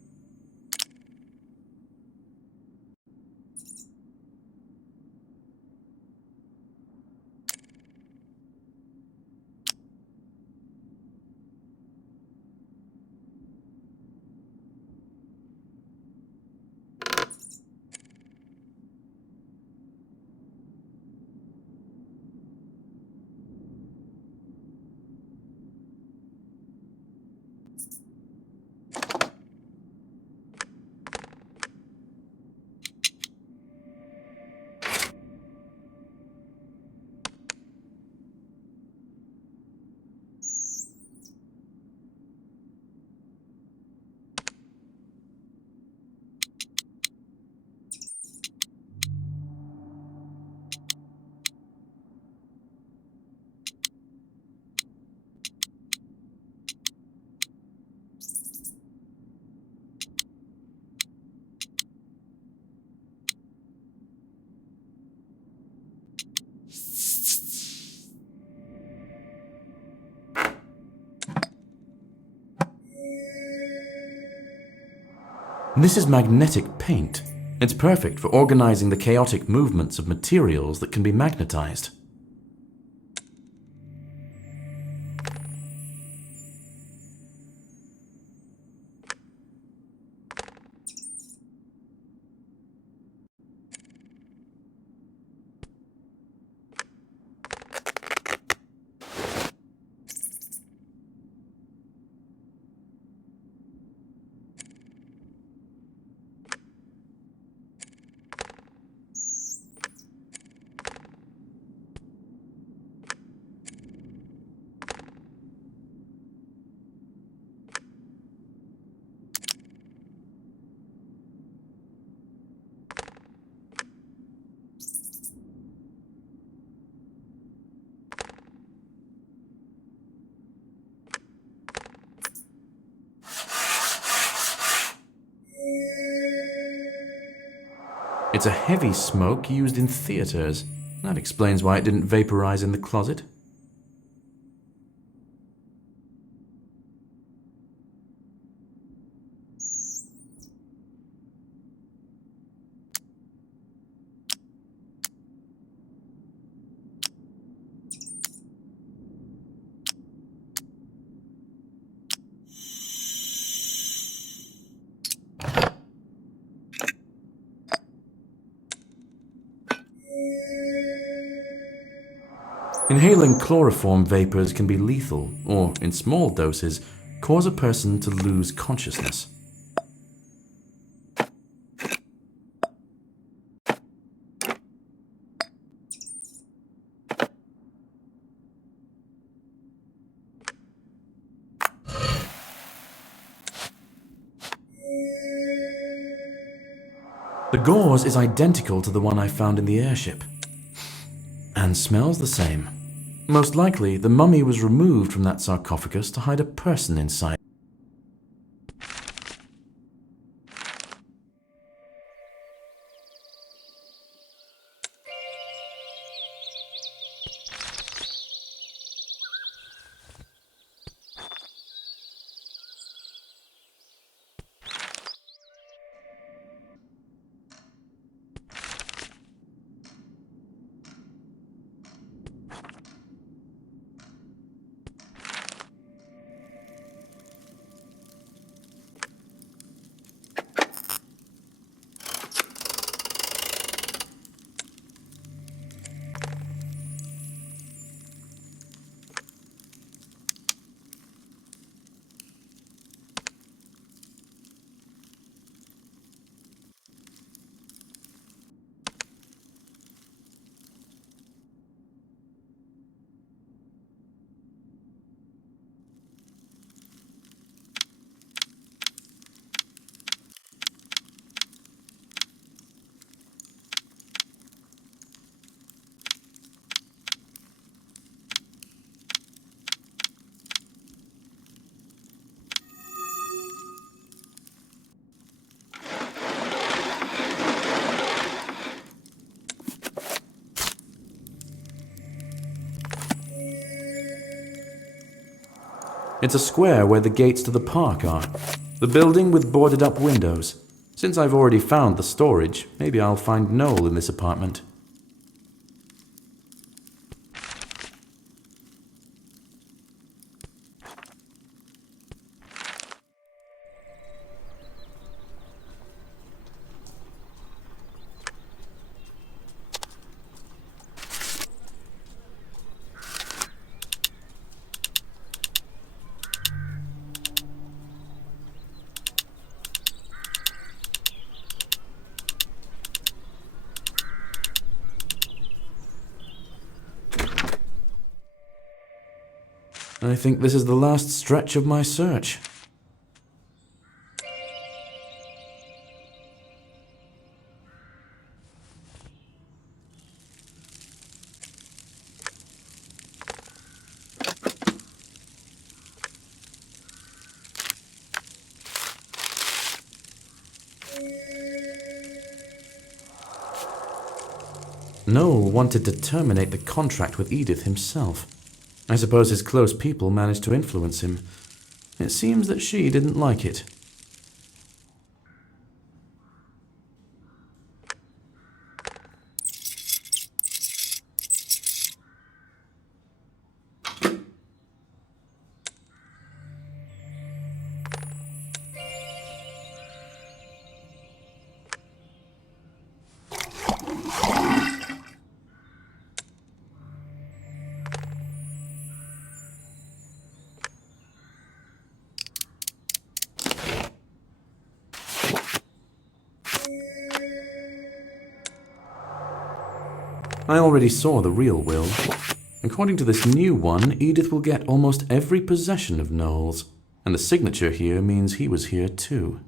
This is magnetic paint. It's perfect for organizing the chaotic movements of materials that can be magnetized. It's a heavy smoke used in theaters. That explains why it didn't vaporize in the closet. Inhaling chloroform vapors can be lethal, or, in small doses, cause a person to lose consciousness. The gauze is identical to the one I found in the airship, and smells the same. Most likely, the mummy was removed from that sarcophagus to hide a person inside. It's a square where the gates to the park are. The building with boarded up windows. Since I've already found the storage, maybe I'll find Noel in this apartment. I think this is the last stretch of my search. Noel wanted to terminate the contract with Edith himself. I suppose his close people managed to influence him. It seems that she didn't like it. I already saw the real will. According to this new one, Edith will get almost every possession of Noel's, and the signature here means he was here too.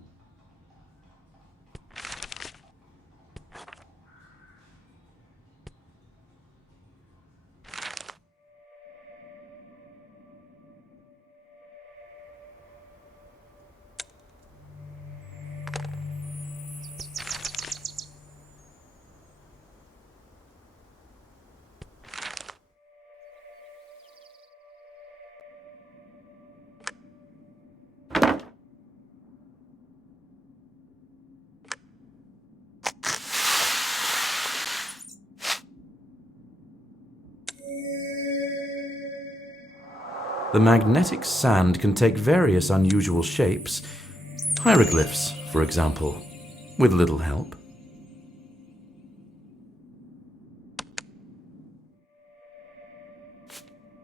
The magnetic sand can take various unusual shapes. Hieroglyphs, for example, with little help.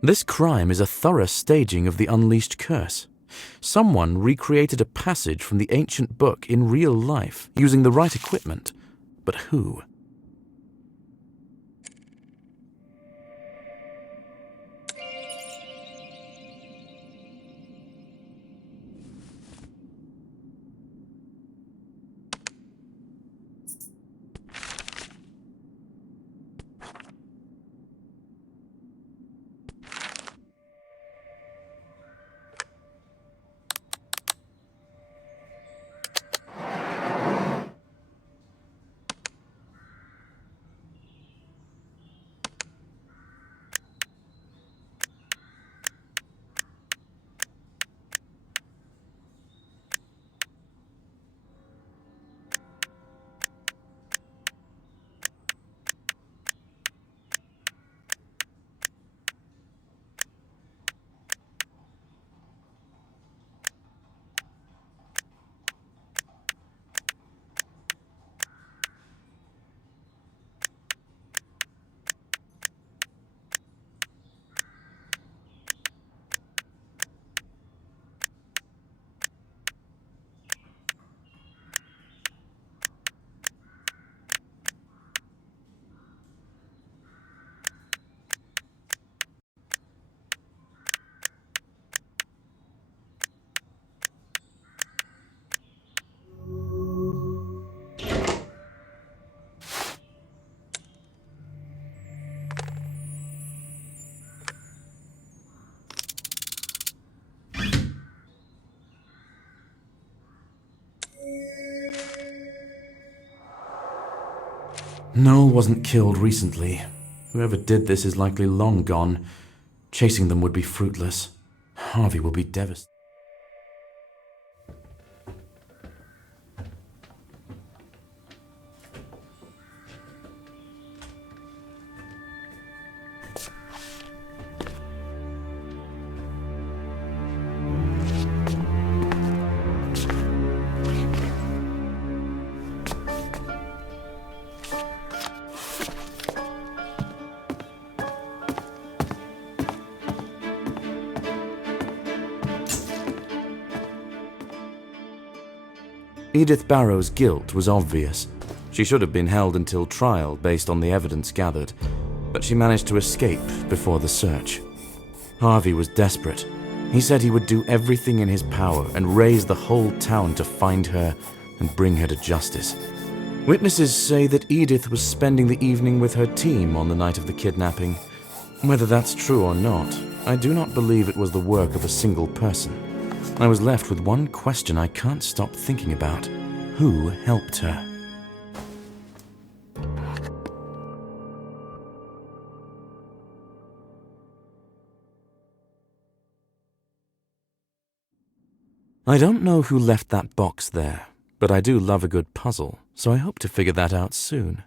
This crime is a thorough staging of the unleashed curse. Someone recreated a passage from the ancient book in real life, using the right equipment. But who? Noel wasn't killed recently. Whoever did this is likely long gone. Chasing them would be fruitless. Harvey will be devastated. Edith Barrow's guilt was obvious. She should have been held until trial based on the evidence gathered, but she managed to escape before the search. Harvey was desperate. He said he would do everything in his power and raise the whole town to find her and bring her to justice. Witnesses say that Edith was spending the evening with her team on the night of the kidnapping. Whether that's true or not, I do not believe it was the work of a single person. I was left with one question I can't stop thinking about. Who helped her? I don't know who left that box there, but I do love a good puzzle, so I hope to figure that out soon.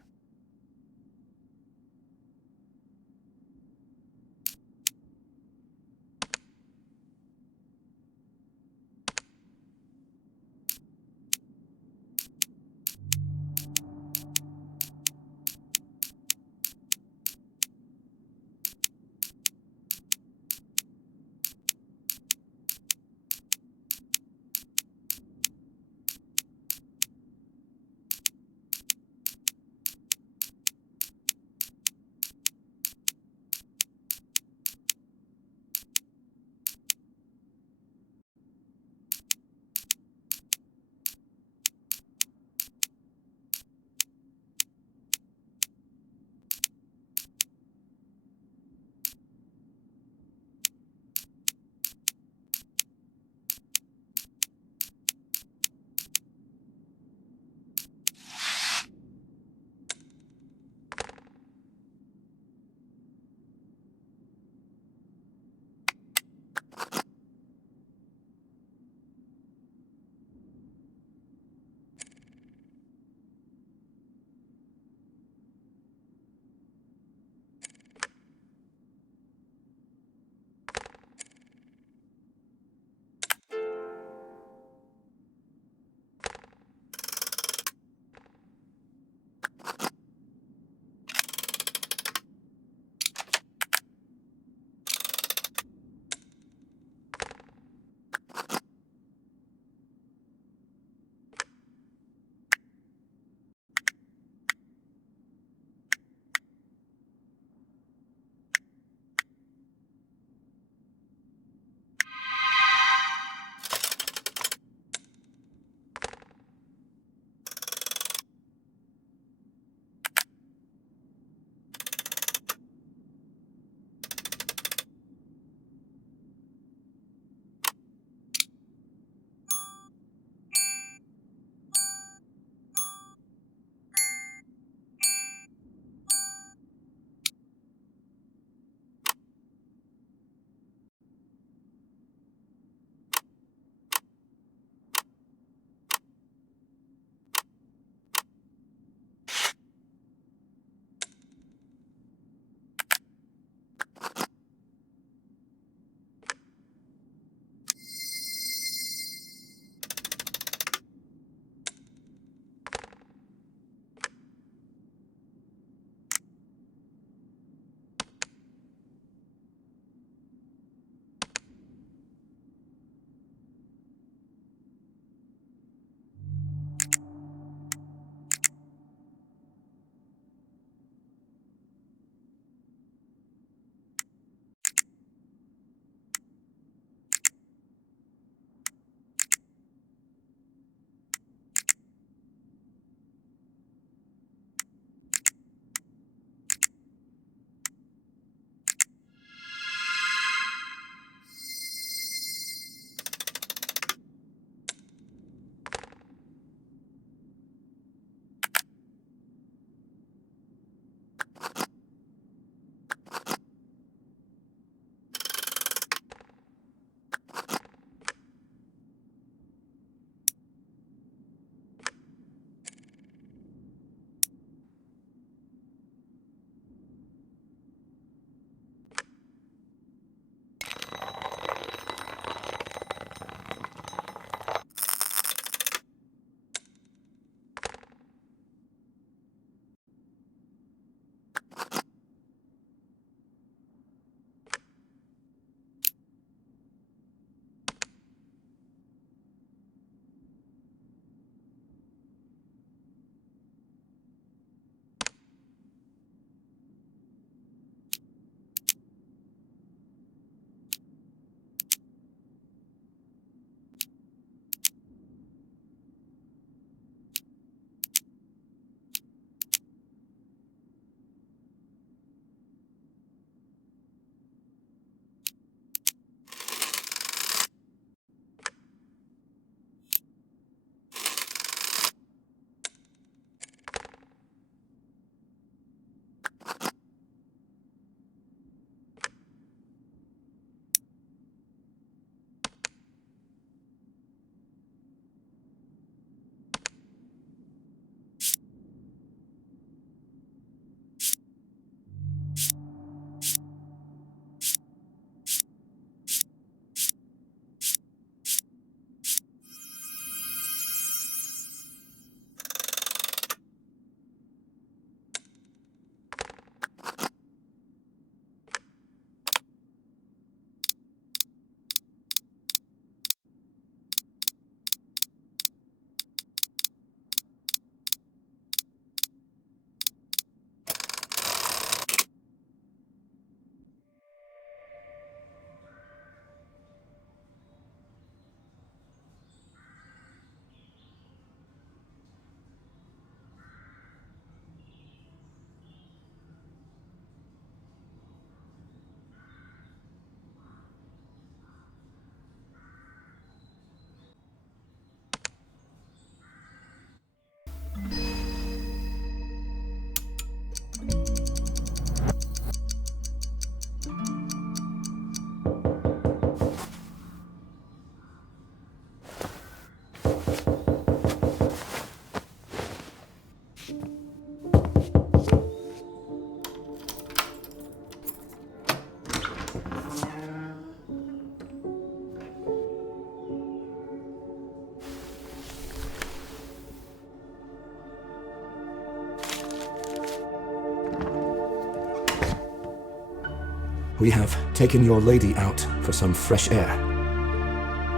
We have taken your lady out for some fresh air.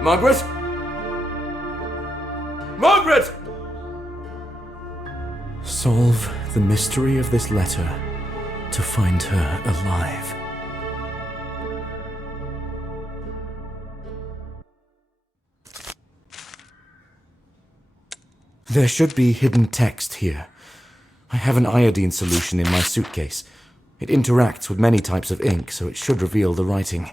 Margaret? Margaret! Solve the mystery of this letter to find her alive. There should be hidden text here. I have an iodine solution in my suitcase. It interacts with many types of ink, so it should reveal the writing.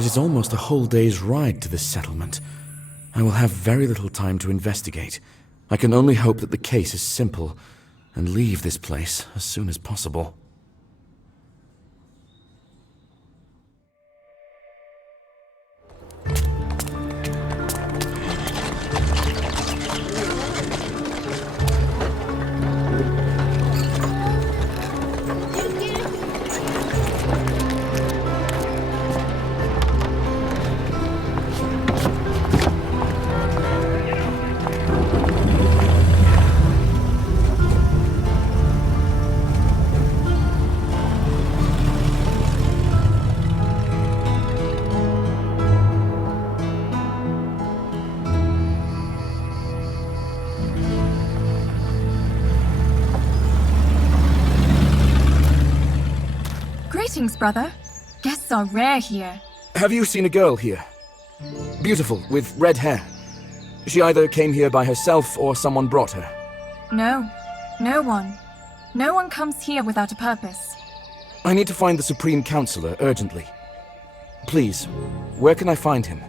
It is almost a whole day's ride to this settlement. I will have very little time to investigate. I can only hope that the case is simple and leave this place as soon as possible. Greetings, brother. Guests are rare here. Have you seen a girl here? Beautiful, with red hair. She either came here by herself or someone brought her. No. No one. No one comes here without a purpose. I need to find the Supreme Counselor urgently. Please, where can I find him?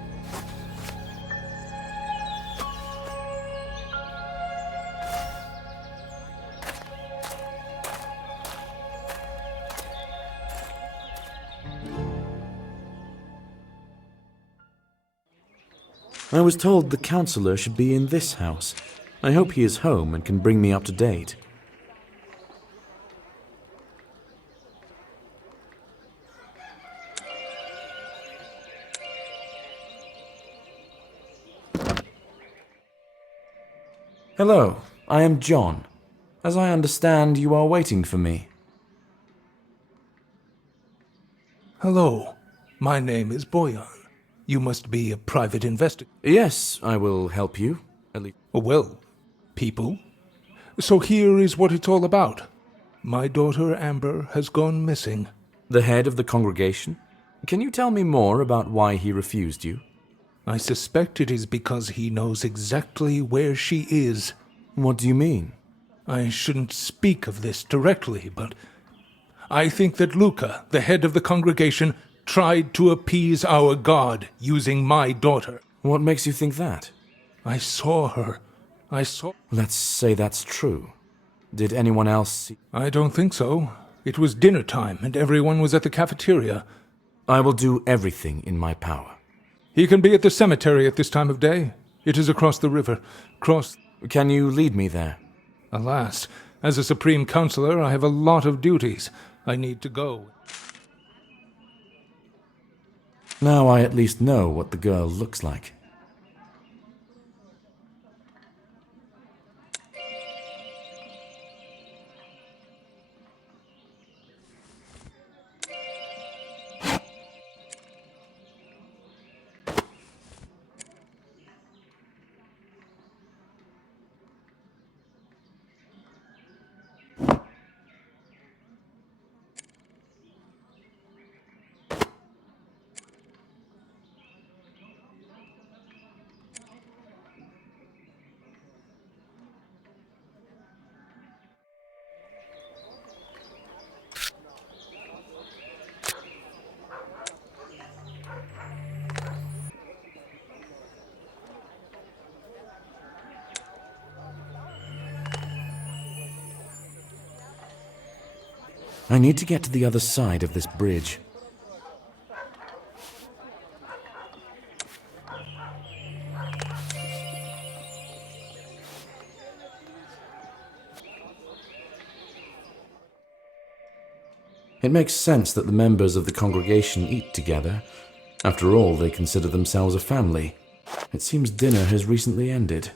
I was told the counselor should be in this house. I hope he is home and can bring me up to date. Hello, I am John. As I understand, you are waiting for me. Hello, my name is Boyan. You must be a private investigator. Yes, I will help you. At least. Well, people. So here is what it's all about. My daughter Amber has gone missing. The head of the congregation? Can you tell me more about why he refused you? I suspect it is because he knows exactly where she is. What do you mean? I shouldn't speak of this directly, but I think that Luca, the head of the congregation, tried to appease our god using my daughter. What makes you think that? I saw her. Let's say that's true. Did anyone else see? I don't think so. It was dinner time, and everyone was at the cafeteria. I will do everything in my power. He can be at the cemetery at this time of day. It is across the river. Can you lead me there? Alas, as a Supreme Counselor, I have a lot of duties. I need to go. Now I at least know what the girl looks like. I need to get to the other side of this bridge. It makes sense that the members of the congregation eat together. After all, they consider themselves a family. It seems dinner has recently ended.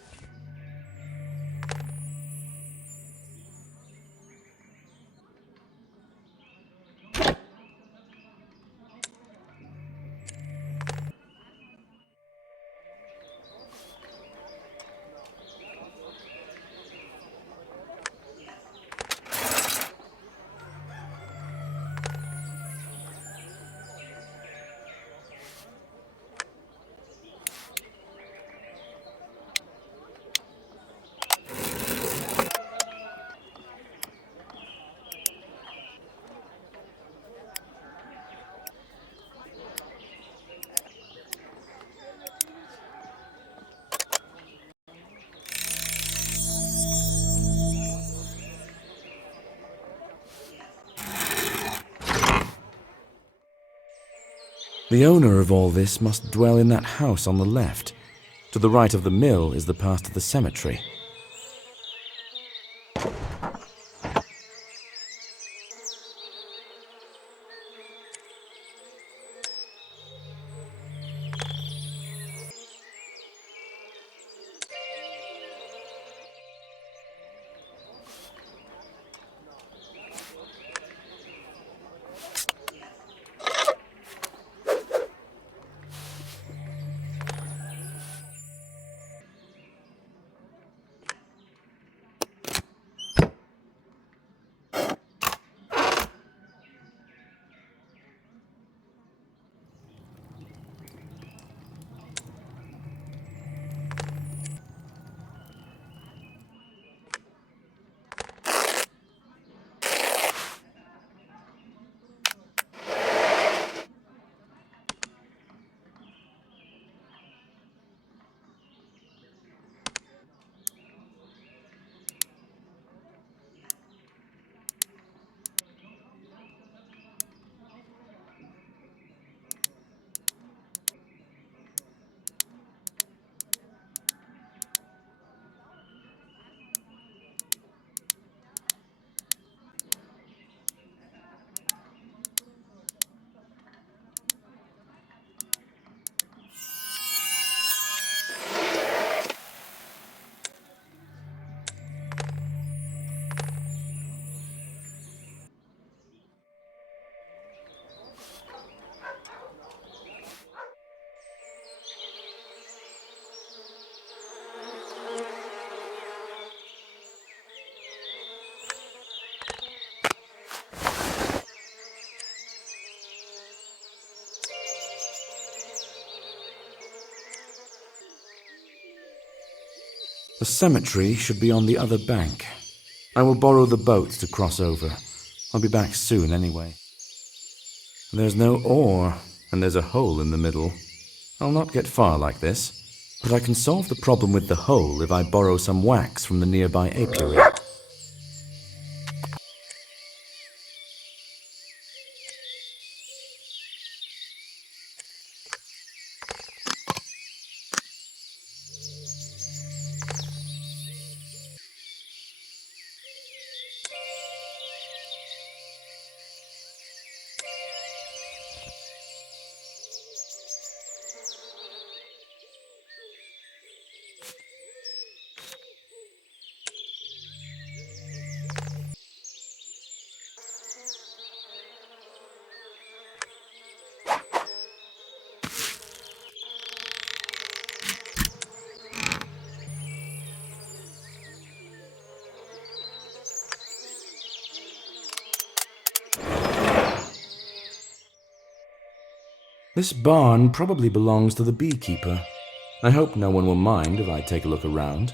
The owner of all this must dwell in that house on the left. To the right of the mill is the path to the cemetery. The cemetery should be on the other bank. I will borrow the boat to cross over. I'll be back soon anyway. There's no ore, and there's a hole in the middle. I'll not get far like this, but I can solve the problem with the hole if I borrow some wax from the nearby apiary. This barn probably belongs to the beekeeper. I hope no one will mind if I take a look around.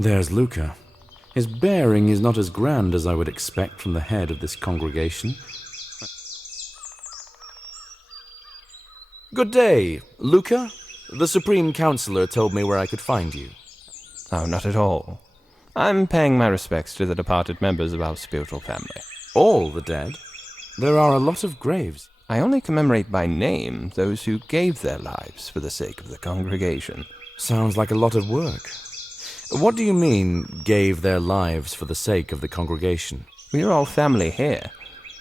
There's Luca. His bearing is not as grand as I would expect from the head of this congregation. Good day, Luca. The Supreme Counselor told me where I could find you. Oh, not at all. I'm paying my respects to the departed members of our spiritual family. All the dead? There are a lot of graves. I only commemorate by name those who gave their lives for the sake of the congregation. Sounds like a lot of work. What do you mean, gave their lives for the sake of the congregation? We are all family here,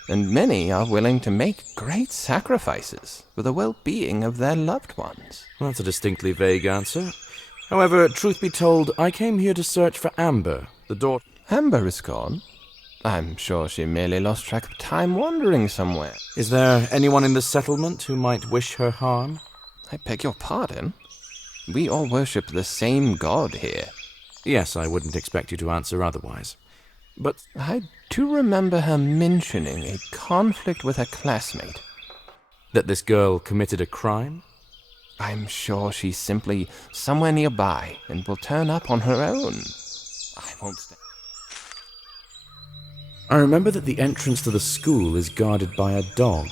and many are willing to make great sacrifices for the well-being of their loved ones. That's a distinctly vague answer. However, truth be told, I came here to search for Amber, the daughter... Amber is gone? I'm sure she merely lost track of time wandering somewhere. Is there anyone in the settlement who might wish her harm? I beg your pardon? We all worship the same god here. Yes, I wouldn't expect you to answer otherwise. But I do remember her mentioning a conflict with a classmate. that this girl committed a crime? I'm sure she's simply somewhere nearby and will turn up on her own. I won't stay. I remember that the entrance to the school is guarded by a dog.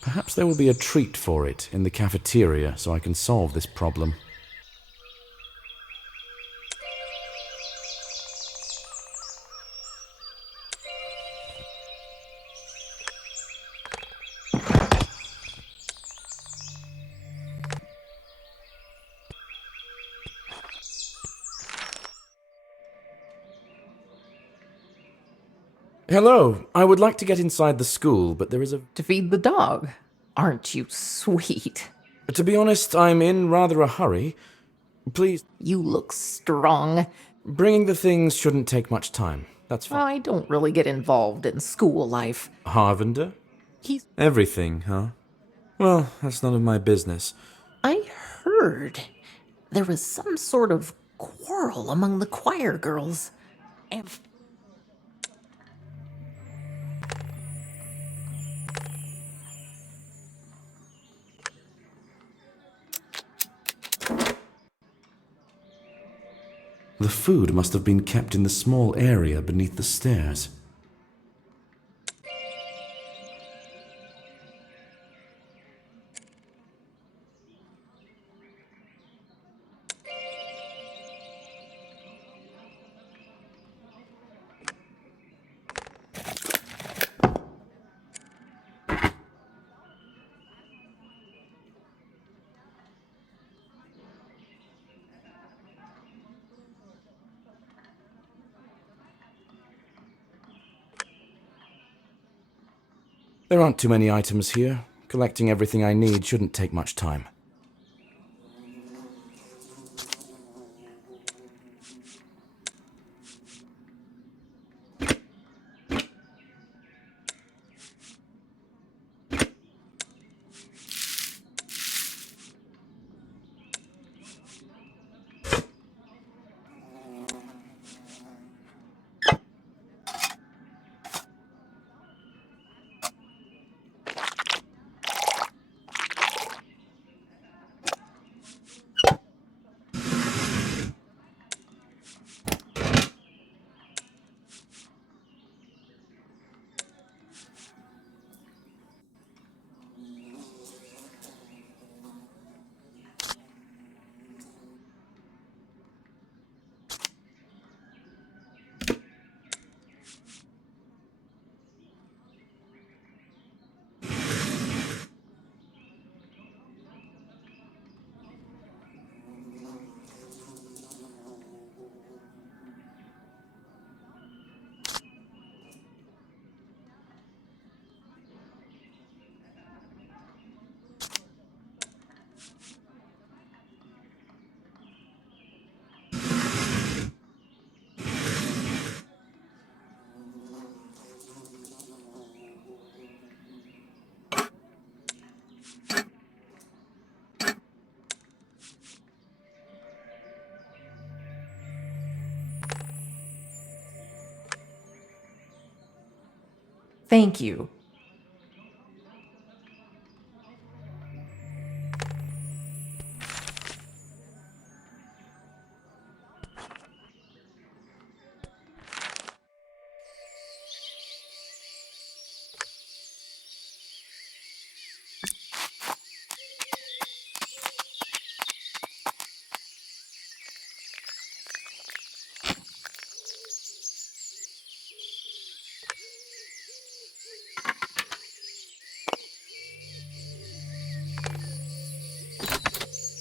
Perhaps there will be a treat for it in the cafeteria so I can solve this problem. Hello, I would like to get inside the school, but there is a... To feed the dog. Aren't you sweet? To be honest, I'm in rather a hurry. Please... You look strong. Bringing the things shouldn't take much time. That's fine. I don't really get involved in school life. Harvender? He's... Everything, huh? Well, that's none of my business. I heard there was some sort of quarrel among the choir girls. And... The food must have been kept in the small area beneath the stairs. There aren't too many items here. Collecting everything I need shouldn't take much time. Thank you.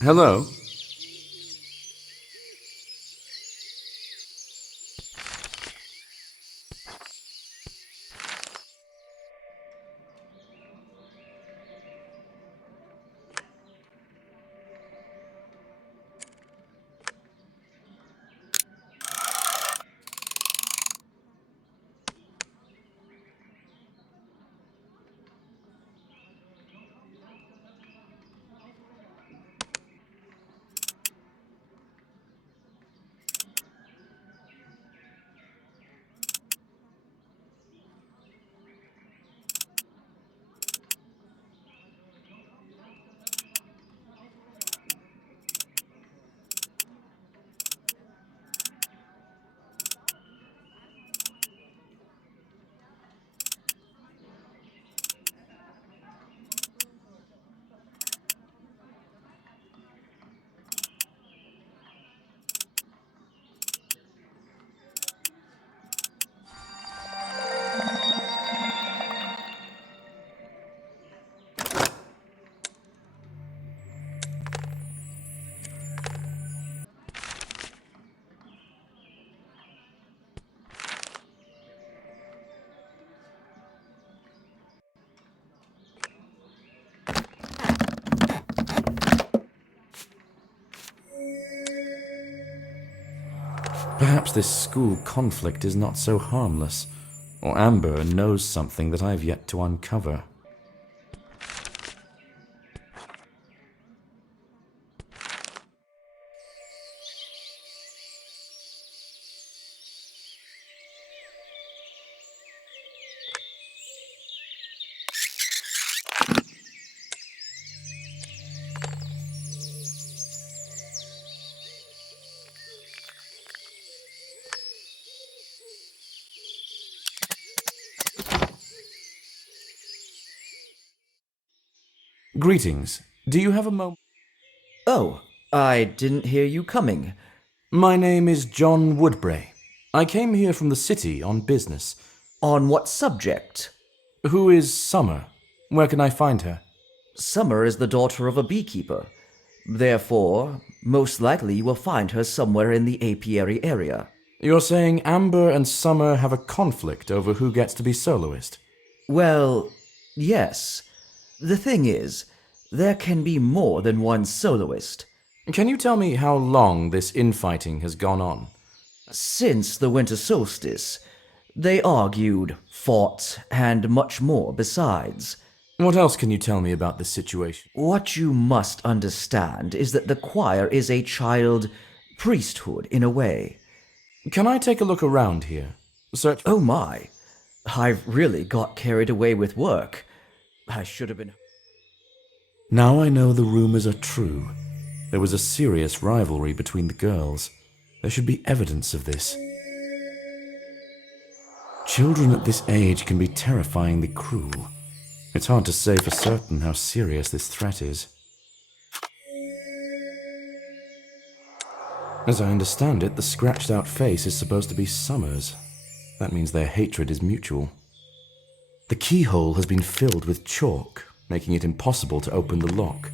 Hello? Perhaps this school conflict is not so harmless, or Amber knows something that I've yet to uncover. Greetings. Do you have a moment? Oh, I didn't hear you coming. My name is John Woodbray. I came here from the city on business. On what subject? Who is Summer? Where can I find her? Summer is the daughter of a beekeeper. Therefore, most likely you will find her somewhere in the apiary area. You're saying Amber and Summer have a conflict over who gets to be soloist? Well, yes. The thing is, there can be more than one soloist. Can you tell me how long this infighting has gone on? Since the winter solstice. They argued, fought, and much more besides. What else can you tell me about this situation? What you must understand is that the choir is a child priesthood in a way. Can I take a look around here? Search. Oh my. I've really got carried away with work. I should have been. Now I know the rumors are true. There was a serious rivalry between the girls. There should be evidence of this. Children at this age can be terrifyingly cruel. It's hard to say for certain how serious this threat is. As I understand it, the scratched out face is supposed to be Summer's. That means their hatred is mutual. The keyhole has been filled with chalk, making it impossible to open the lock.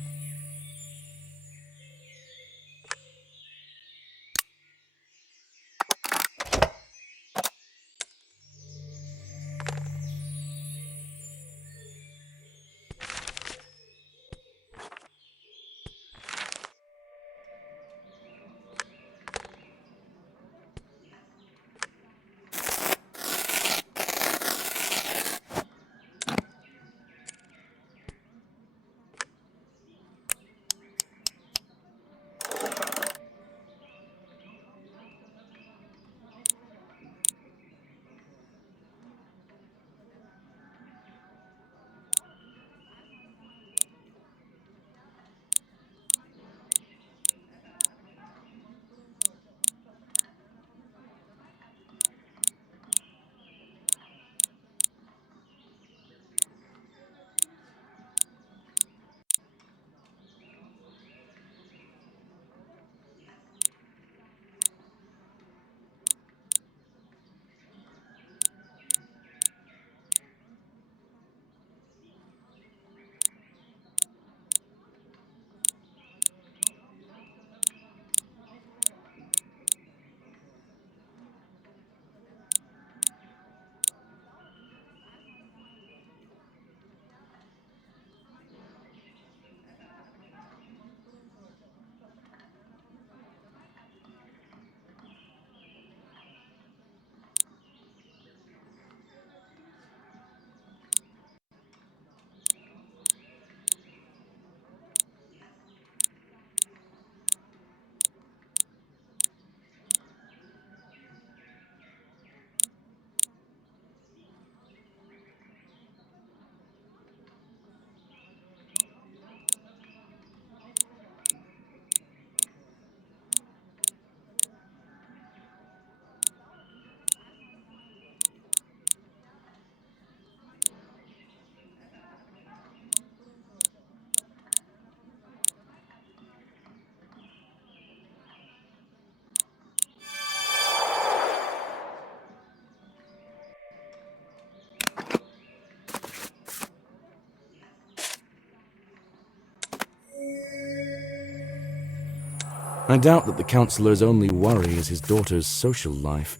I doubt that the counselor's only worry is his daughter's social life.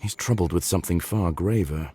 He's troubled with something far graver.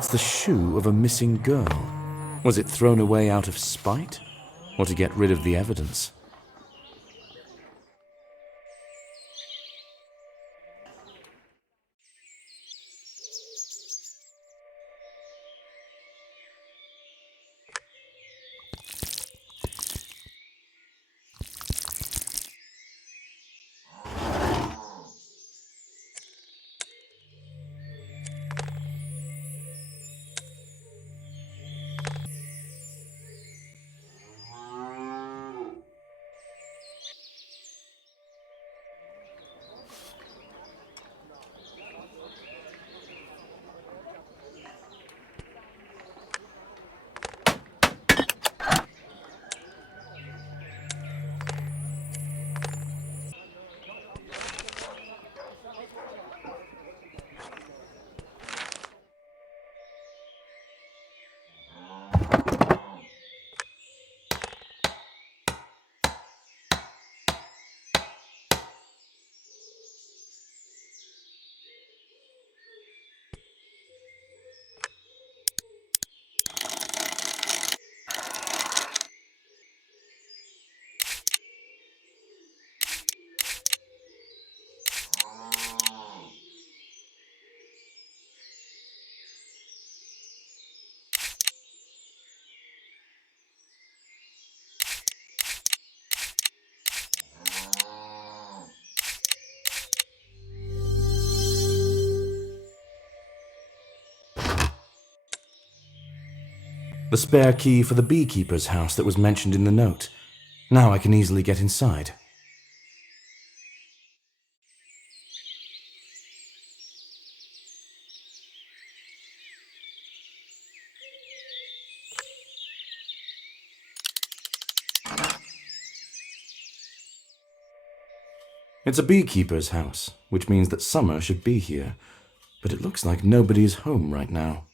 It's the shoe of a missing girl. Was it thrown away out of spite? Or to get rid of the evidence? The spare key for the beekeeper's house that was mentioned in the note. Now I can easily get inside. It's a beekeeper's house, which means that summer should be here. But it looks like nobody is home right now.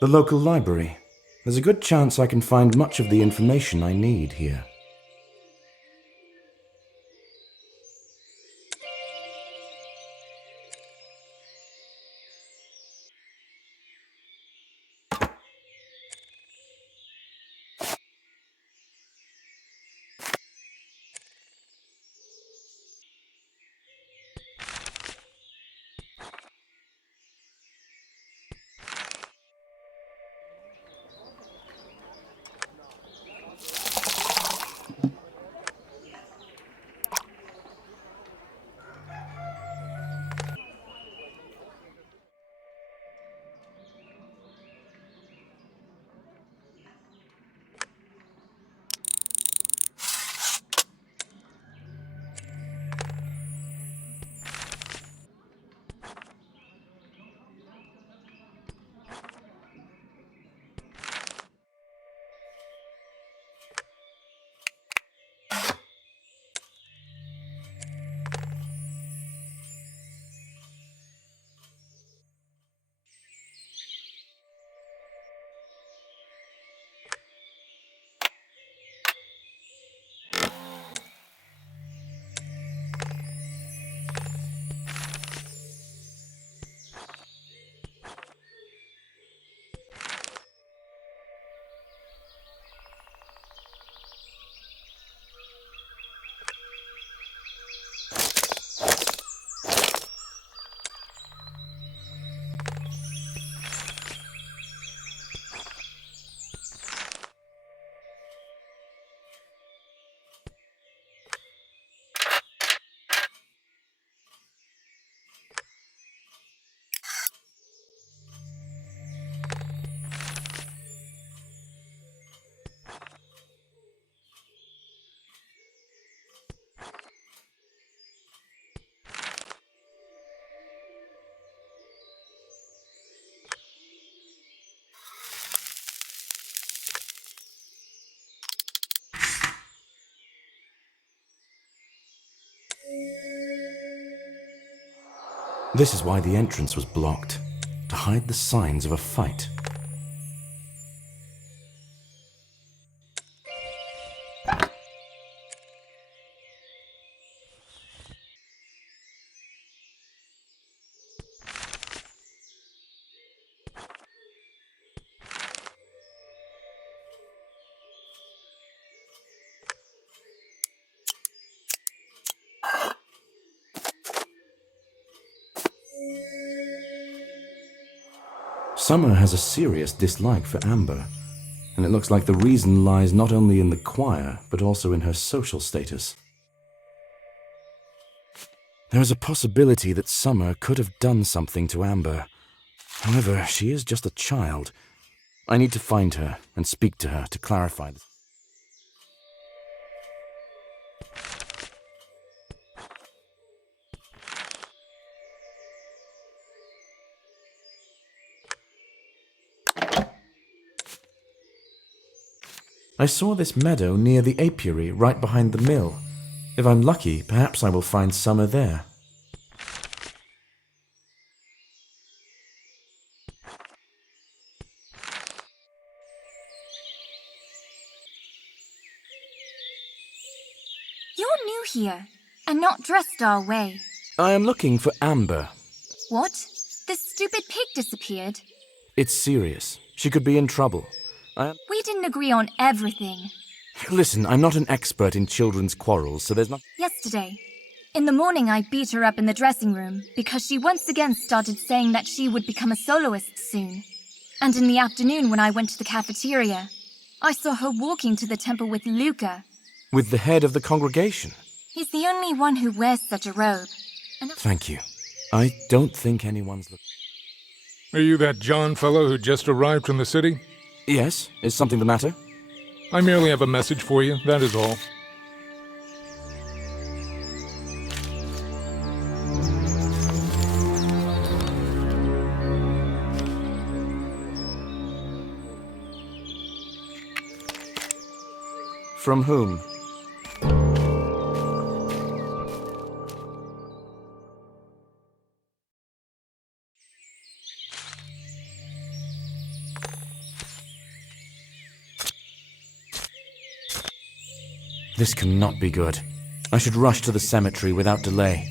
The local library. There's a good chance I can find much of the information I need here. This is why the entrance was blocked, to hide the signs of a fight. Summer has a serious dislike for Amber, and it looks like the reason lies not only in the choir, but also in her social status. There is a possibility that Summer could have done something to Amber. However, she is just a child. I need to find her and speak to her to clarify this. I saw this meadow near the apiary right behind the mill. If I'm lucky, perhaps I will find Summer there. You're new here, and not dressed our way. I am looking for Amber. What? This stupid pig disappeared? It's serious. She could be in trouble. We didn't agree on everything. Listen, I'm not an expert in children's quarrels, so there's not... Yesterday, in the morning I beat her up in the dressing room because she once again started saying that she would become a soloist soon. And in the afternoon when I went to the cafeteria, I saw her walking to the temple with Luca. With the head of the congregation? He's the only one who wears such a robe. Thank you. I don't think anyone's looking... Are you that John fellow who just arrived from the city? Yes? Is something the matter? I merely have a message for you, that is all. From whom? This cannot be good. I should rush to the cemetery without delay.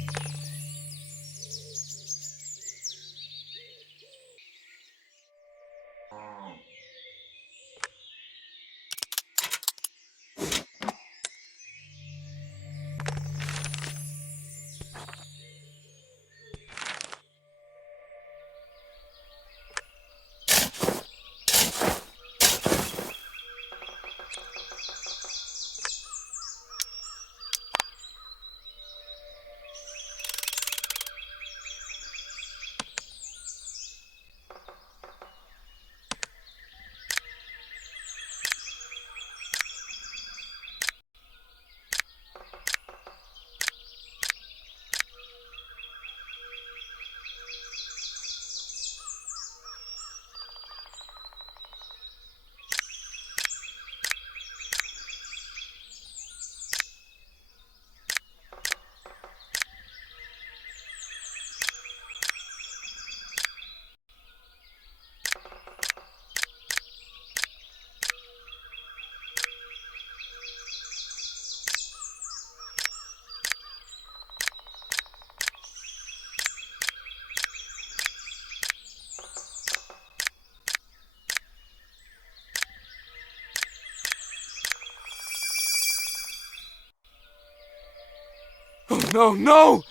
Oh, no, no!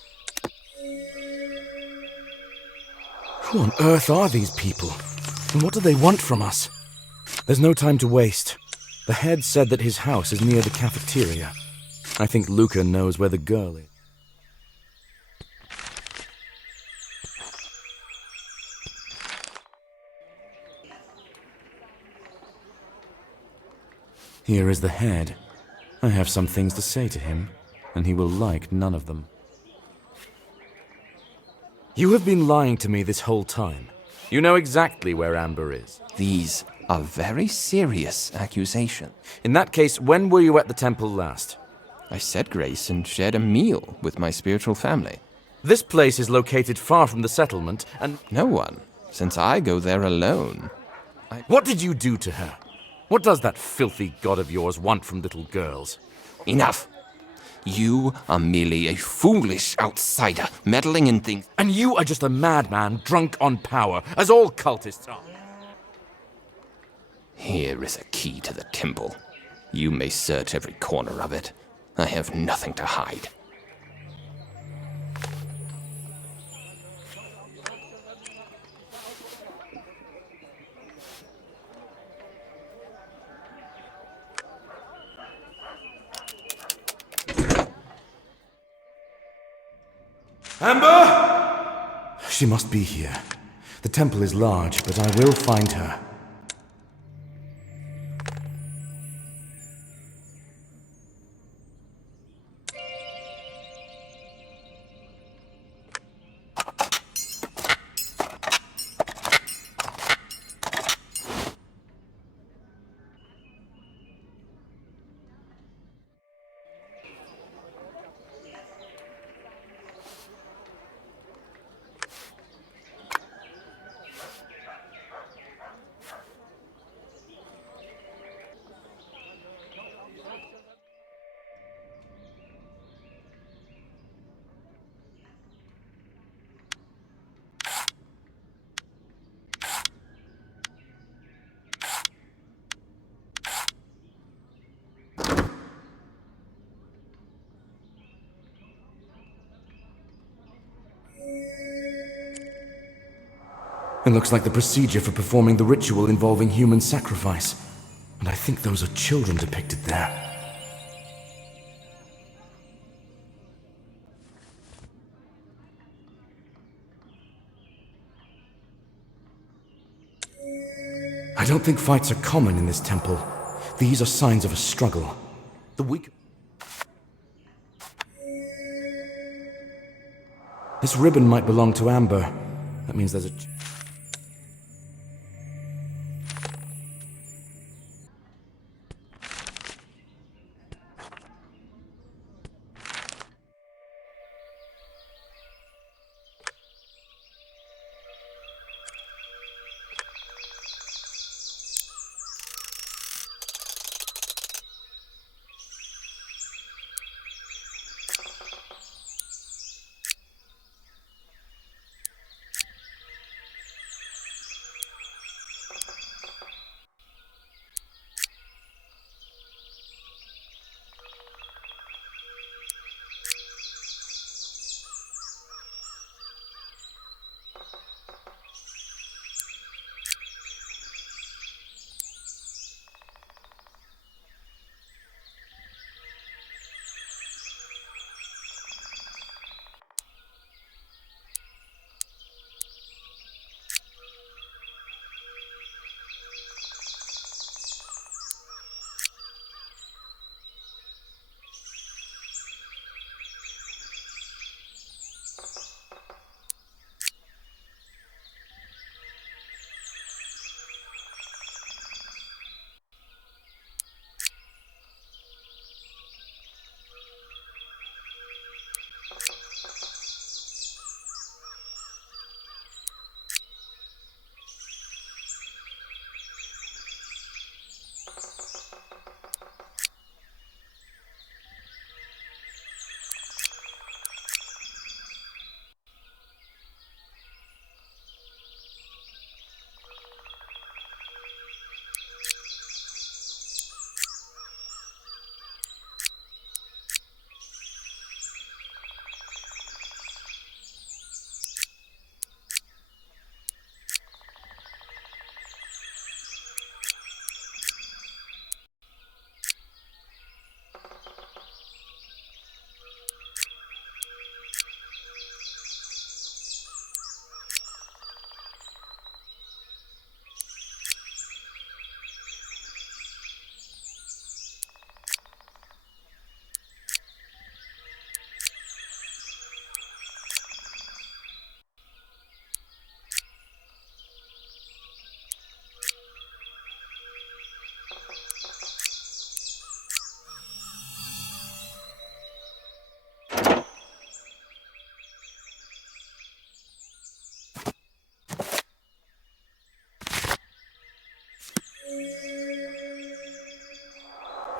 Who on earth are these people? And what do they want from us? There's no time to waste. The head said that his house is near the cafeteria. I think Luca knows where the girl is. Here is the head. I have some things to say to him, and he will like none of them. You have been lying to me this whole time. You know exactly where Amber is. These are very serious accusations. In that case, when were you at the temple last? I said grace and shared a meal with my spiritual family. This place is located far from the settlement, and... No one, since I go there alone. What did you do to her? What does that filthy god of yours want from little girls? Enough! You are merely a foolish outsider, meddling in things... And you are just a madman drunk on power, as all cultists are. Here is a key to the temple. You may search every corner of it. I have nothing to hide. Amber! She must be here. The temple is large, but I will find her. It looks like the procedure for performing the ritual involving human sacrifice. And I think those are children depicted there. I don't think fights are common in this temple. These are signs of a struggle. The weak... This ribbon might belong to Amber. That means there's a...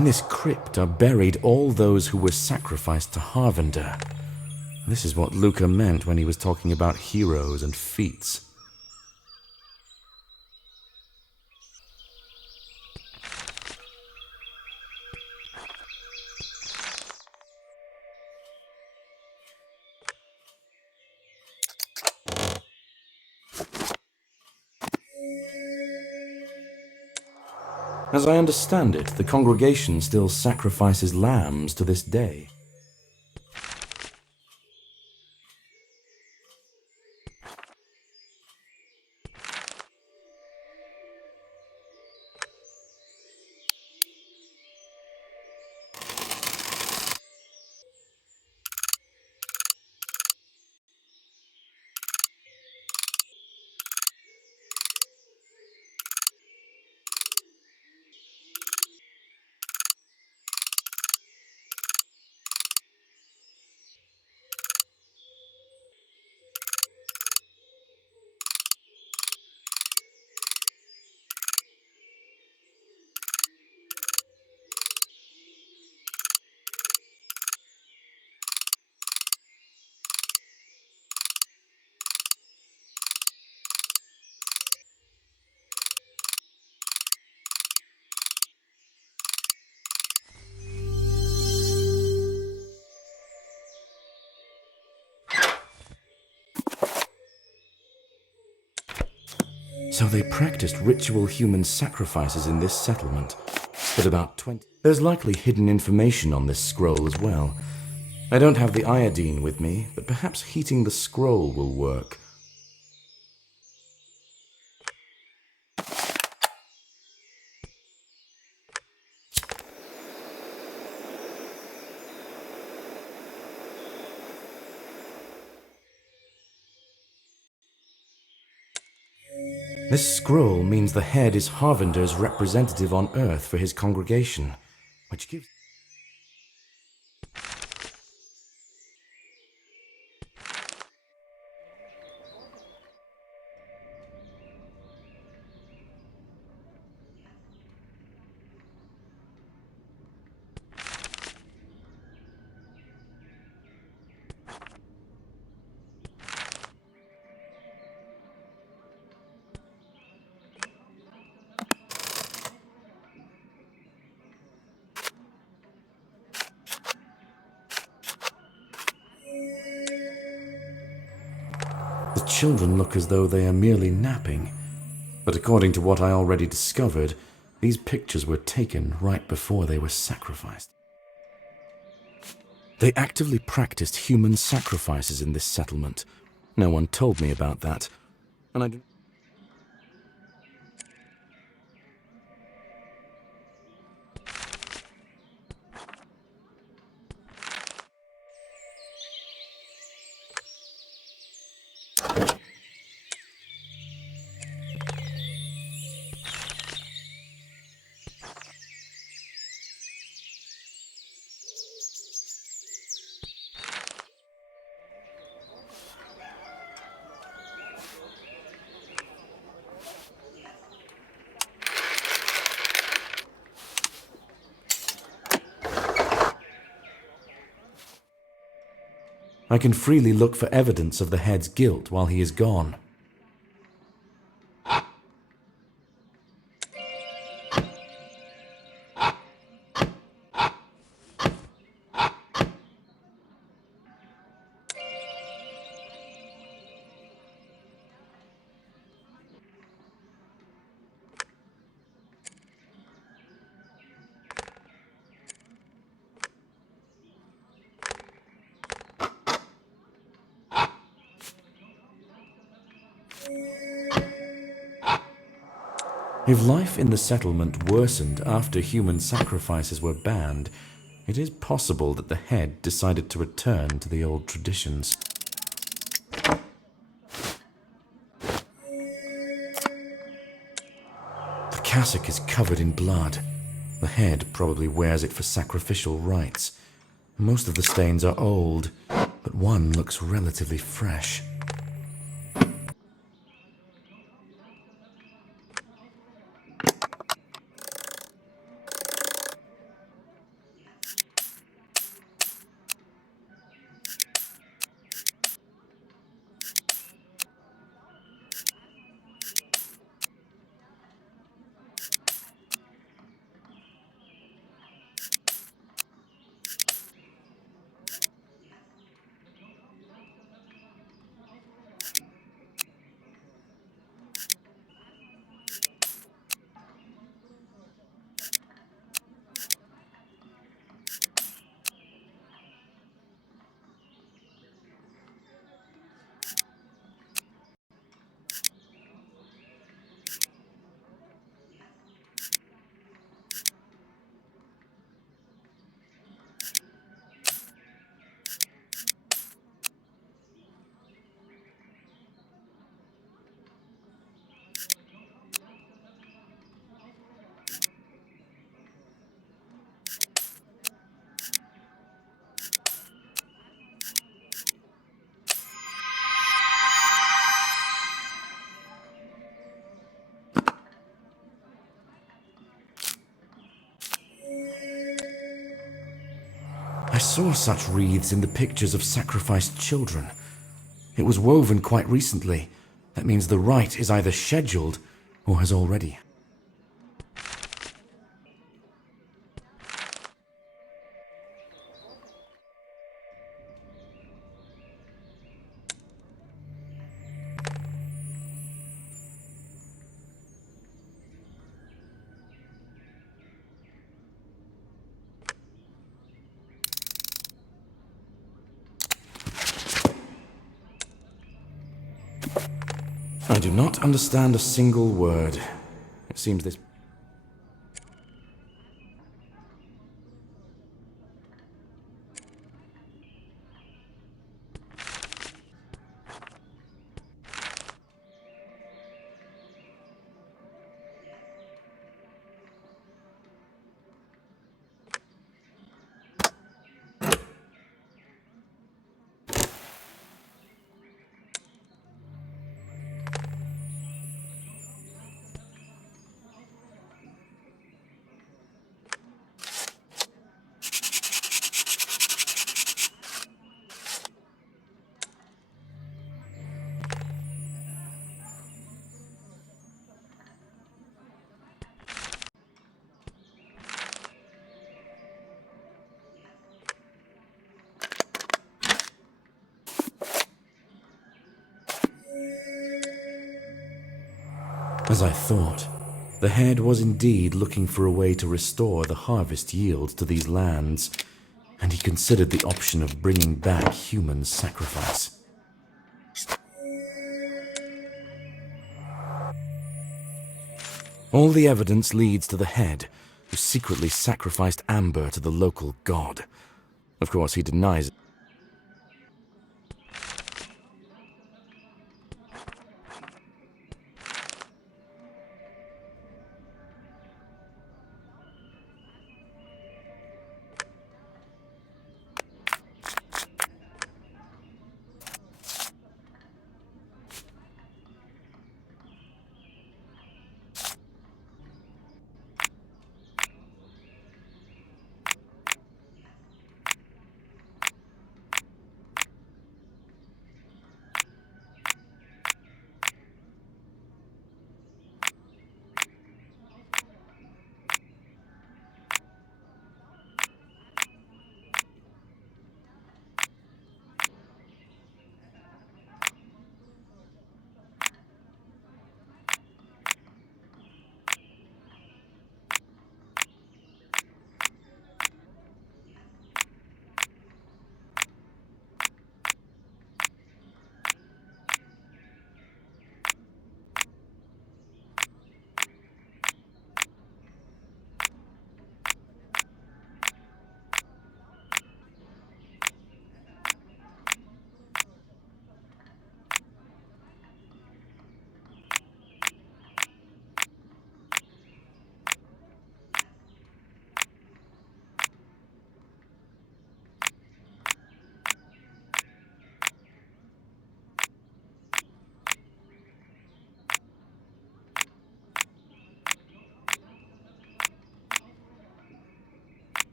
In this crypt are buried all those who were sacrificed to Harvender. This is what Luca meant when he was talking about heroes and feats. As I understand it, the congregation still sacrifices lambs to this day. So they practiced ritual human sacrifices in this settlement. But about 20... There's likely hidden information on this scroll as well. I don't have the iodine with me, but perhaps heating the scroll will work. This scroll means the head is Harvender's representative on Earth for his congregation, which gives... The children look as though they are merely napping, but according to what I already discovered, these pictures were taken right before they were sacrificed. They actively practiced human sacrifices in this settlement. No one told me about that, and I do... I can freely look for evidence of the head's guilt while he is gone. If life in the settlement worsened after human sacrifices were banned, it is possible that the head decided to return to the old traditions. The cassock is covered in blood. The head probably wears it for sacrificial rites. Most of the stains are old, but one looks relatively fresh. saw such wreaths in the pictures of sacrificed children. It was woven quite recently. That means the rite is either scheduled or has already. I do not understand a single word. It seems this... As I thought, the head was indeed looking for a way to restore the harvest yield to these lands, and he considered the option of bringing back human sacrifice. All the evidence leads to the head, who secretly sacrificed amber to the local god. Of course, he denies it.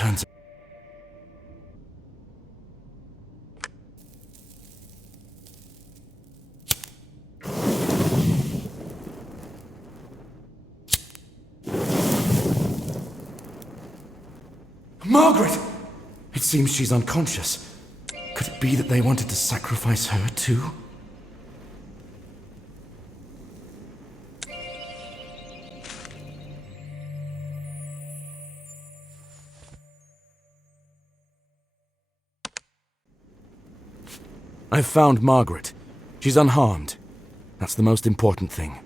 Turns. Margaret! It seems she's unconscious. Could it be that they wanted to sacrifice her too? I've found Margaret. She's unharmed. That's the most important thing.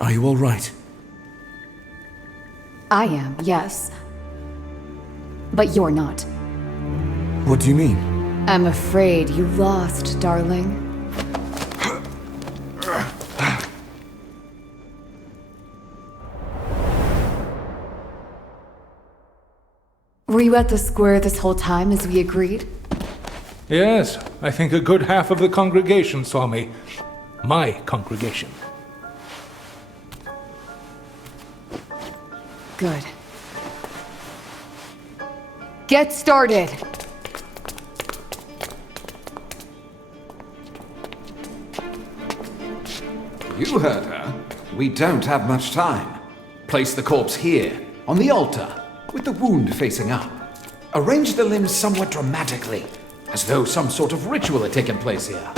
Are you all right? I am, yes. But you're not. What do you mean? I'm afraid you lost, darling. Were you at the square this whole time as we agreed? Yes, I think a good half of the congregation saw me. My congregation. Good. Get started! You heard her. We don't have much time. Place the corpse here, on the altar, with the wound facing up. Arrange the limbs somewhat dramatically, as though some sort of ritual had taken place here.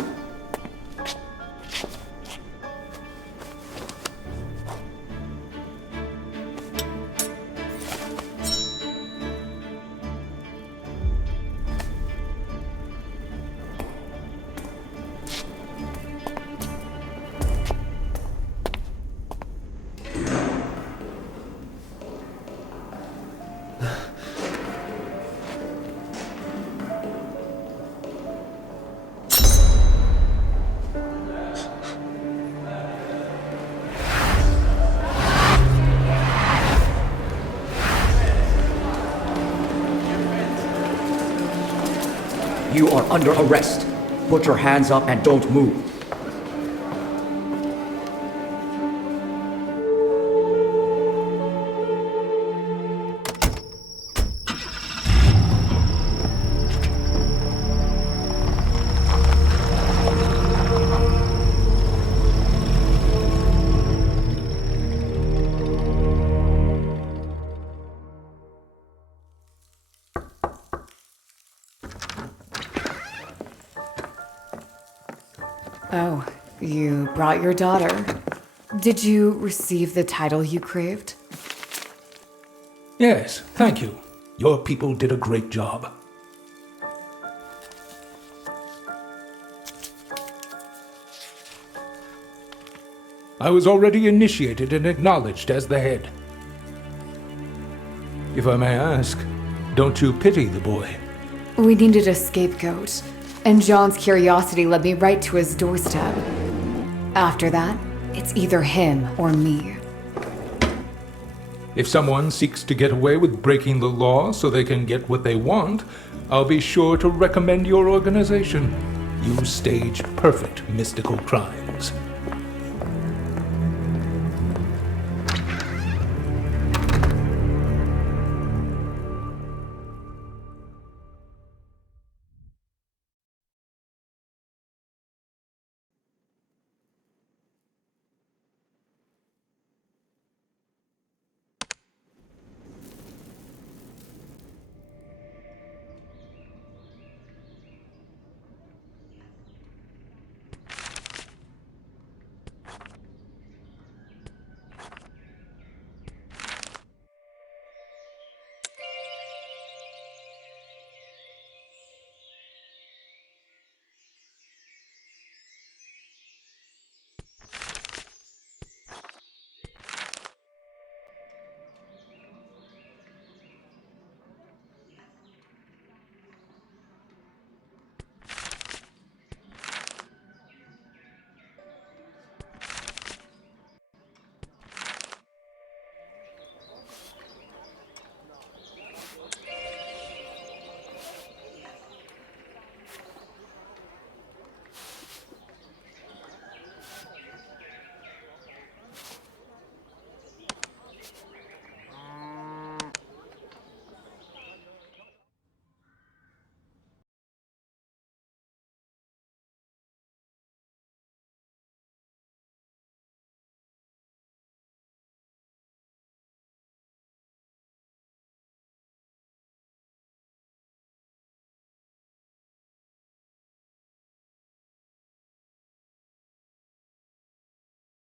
You are under arrest. Put your hands up and don't move. Oh, you brought your daughter. Did you receive the title you craved? Yes, thank you. Your people did a great job. I was already initiated and acknowledged as the head. If I may ask, don't you pity the boy? We needed a scapegoat, and John's curiosity led me right to his doorstep. After that, it's either him or me. If someone seeks to get away with breaking the law so they can get what they want, I'll be sure to recommend your organization. You stage perfect mystical crimes.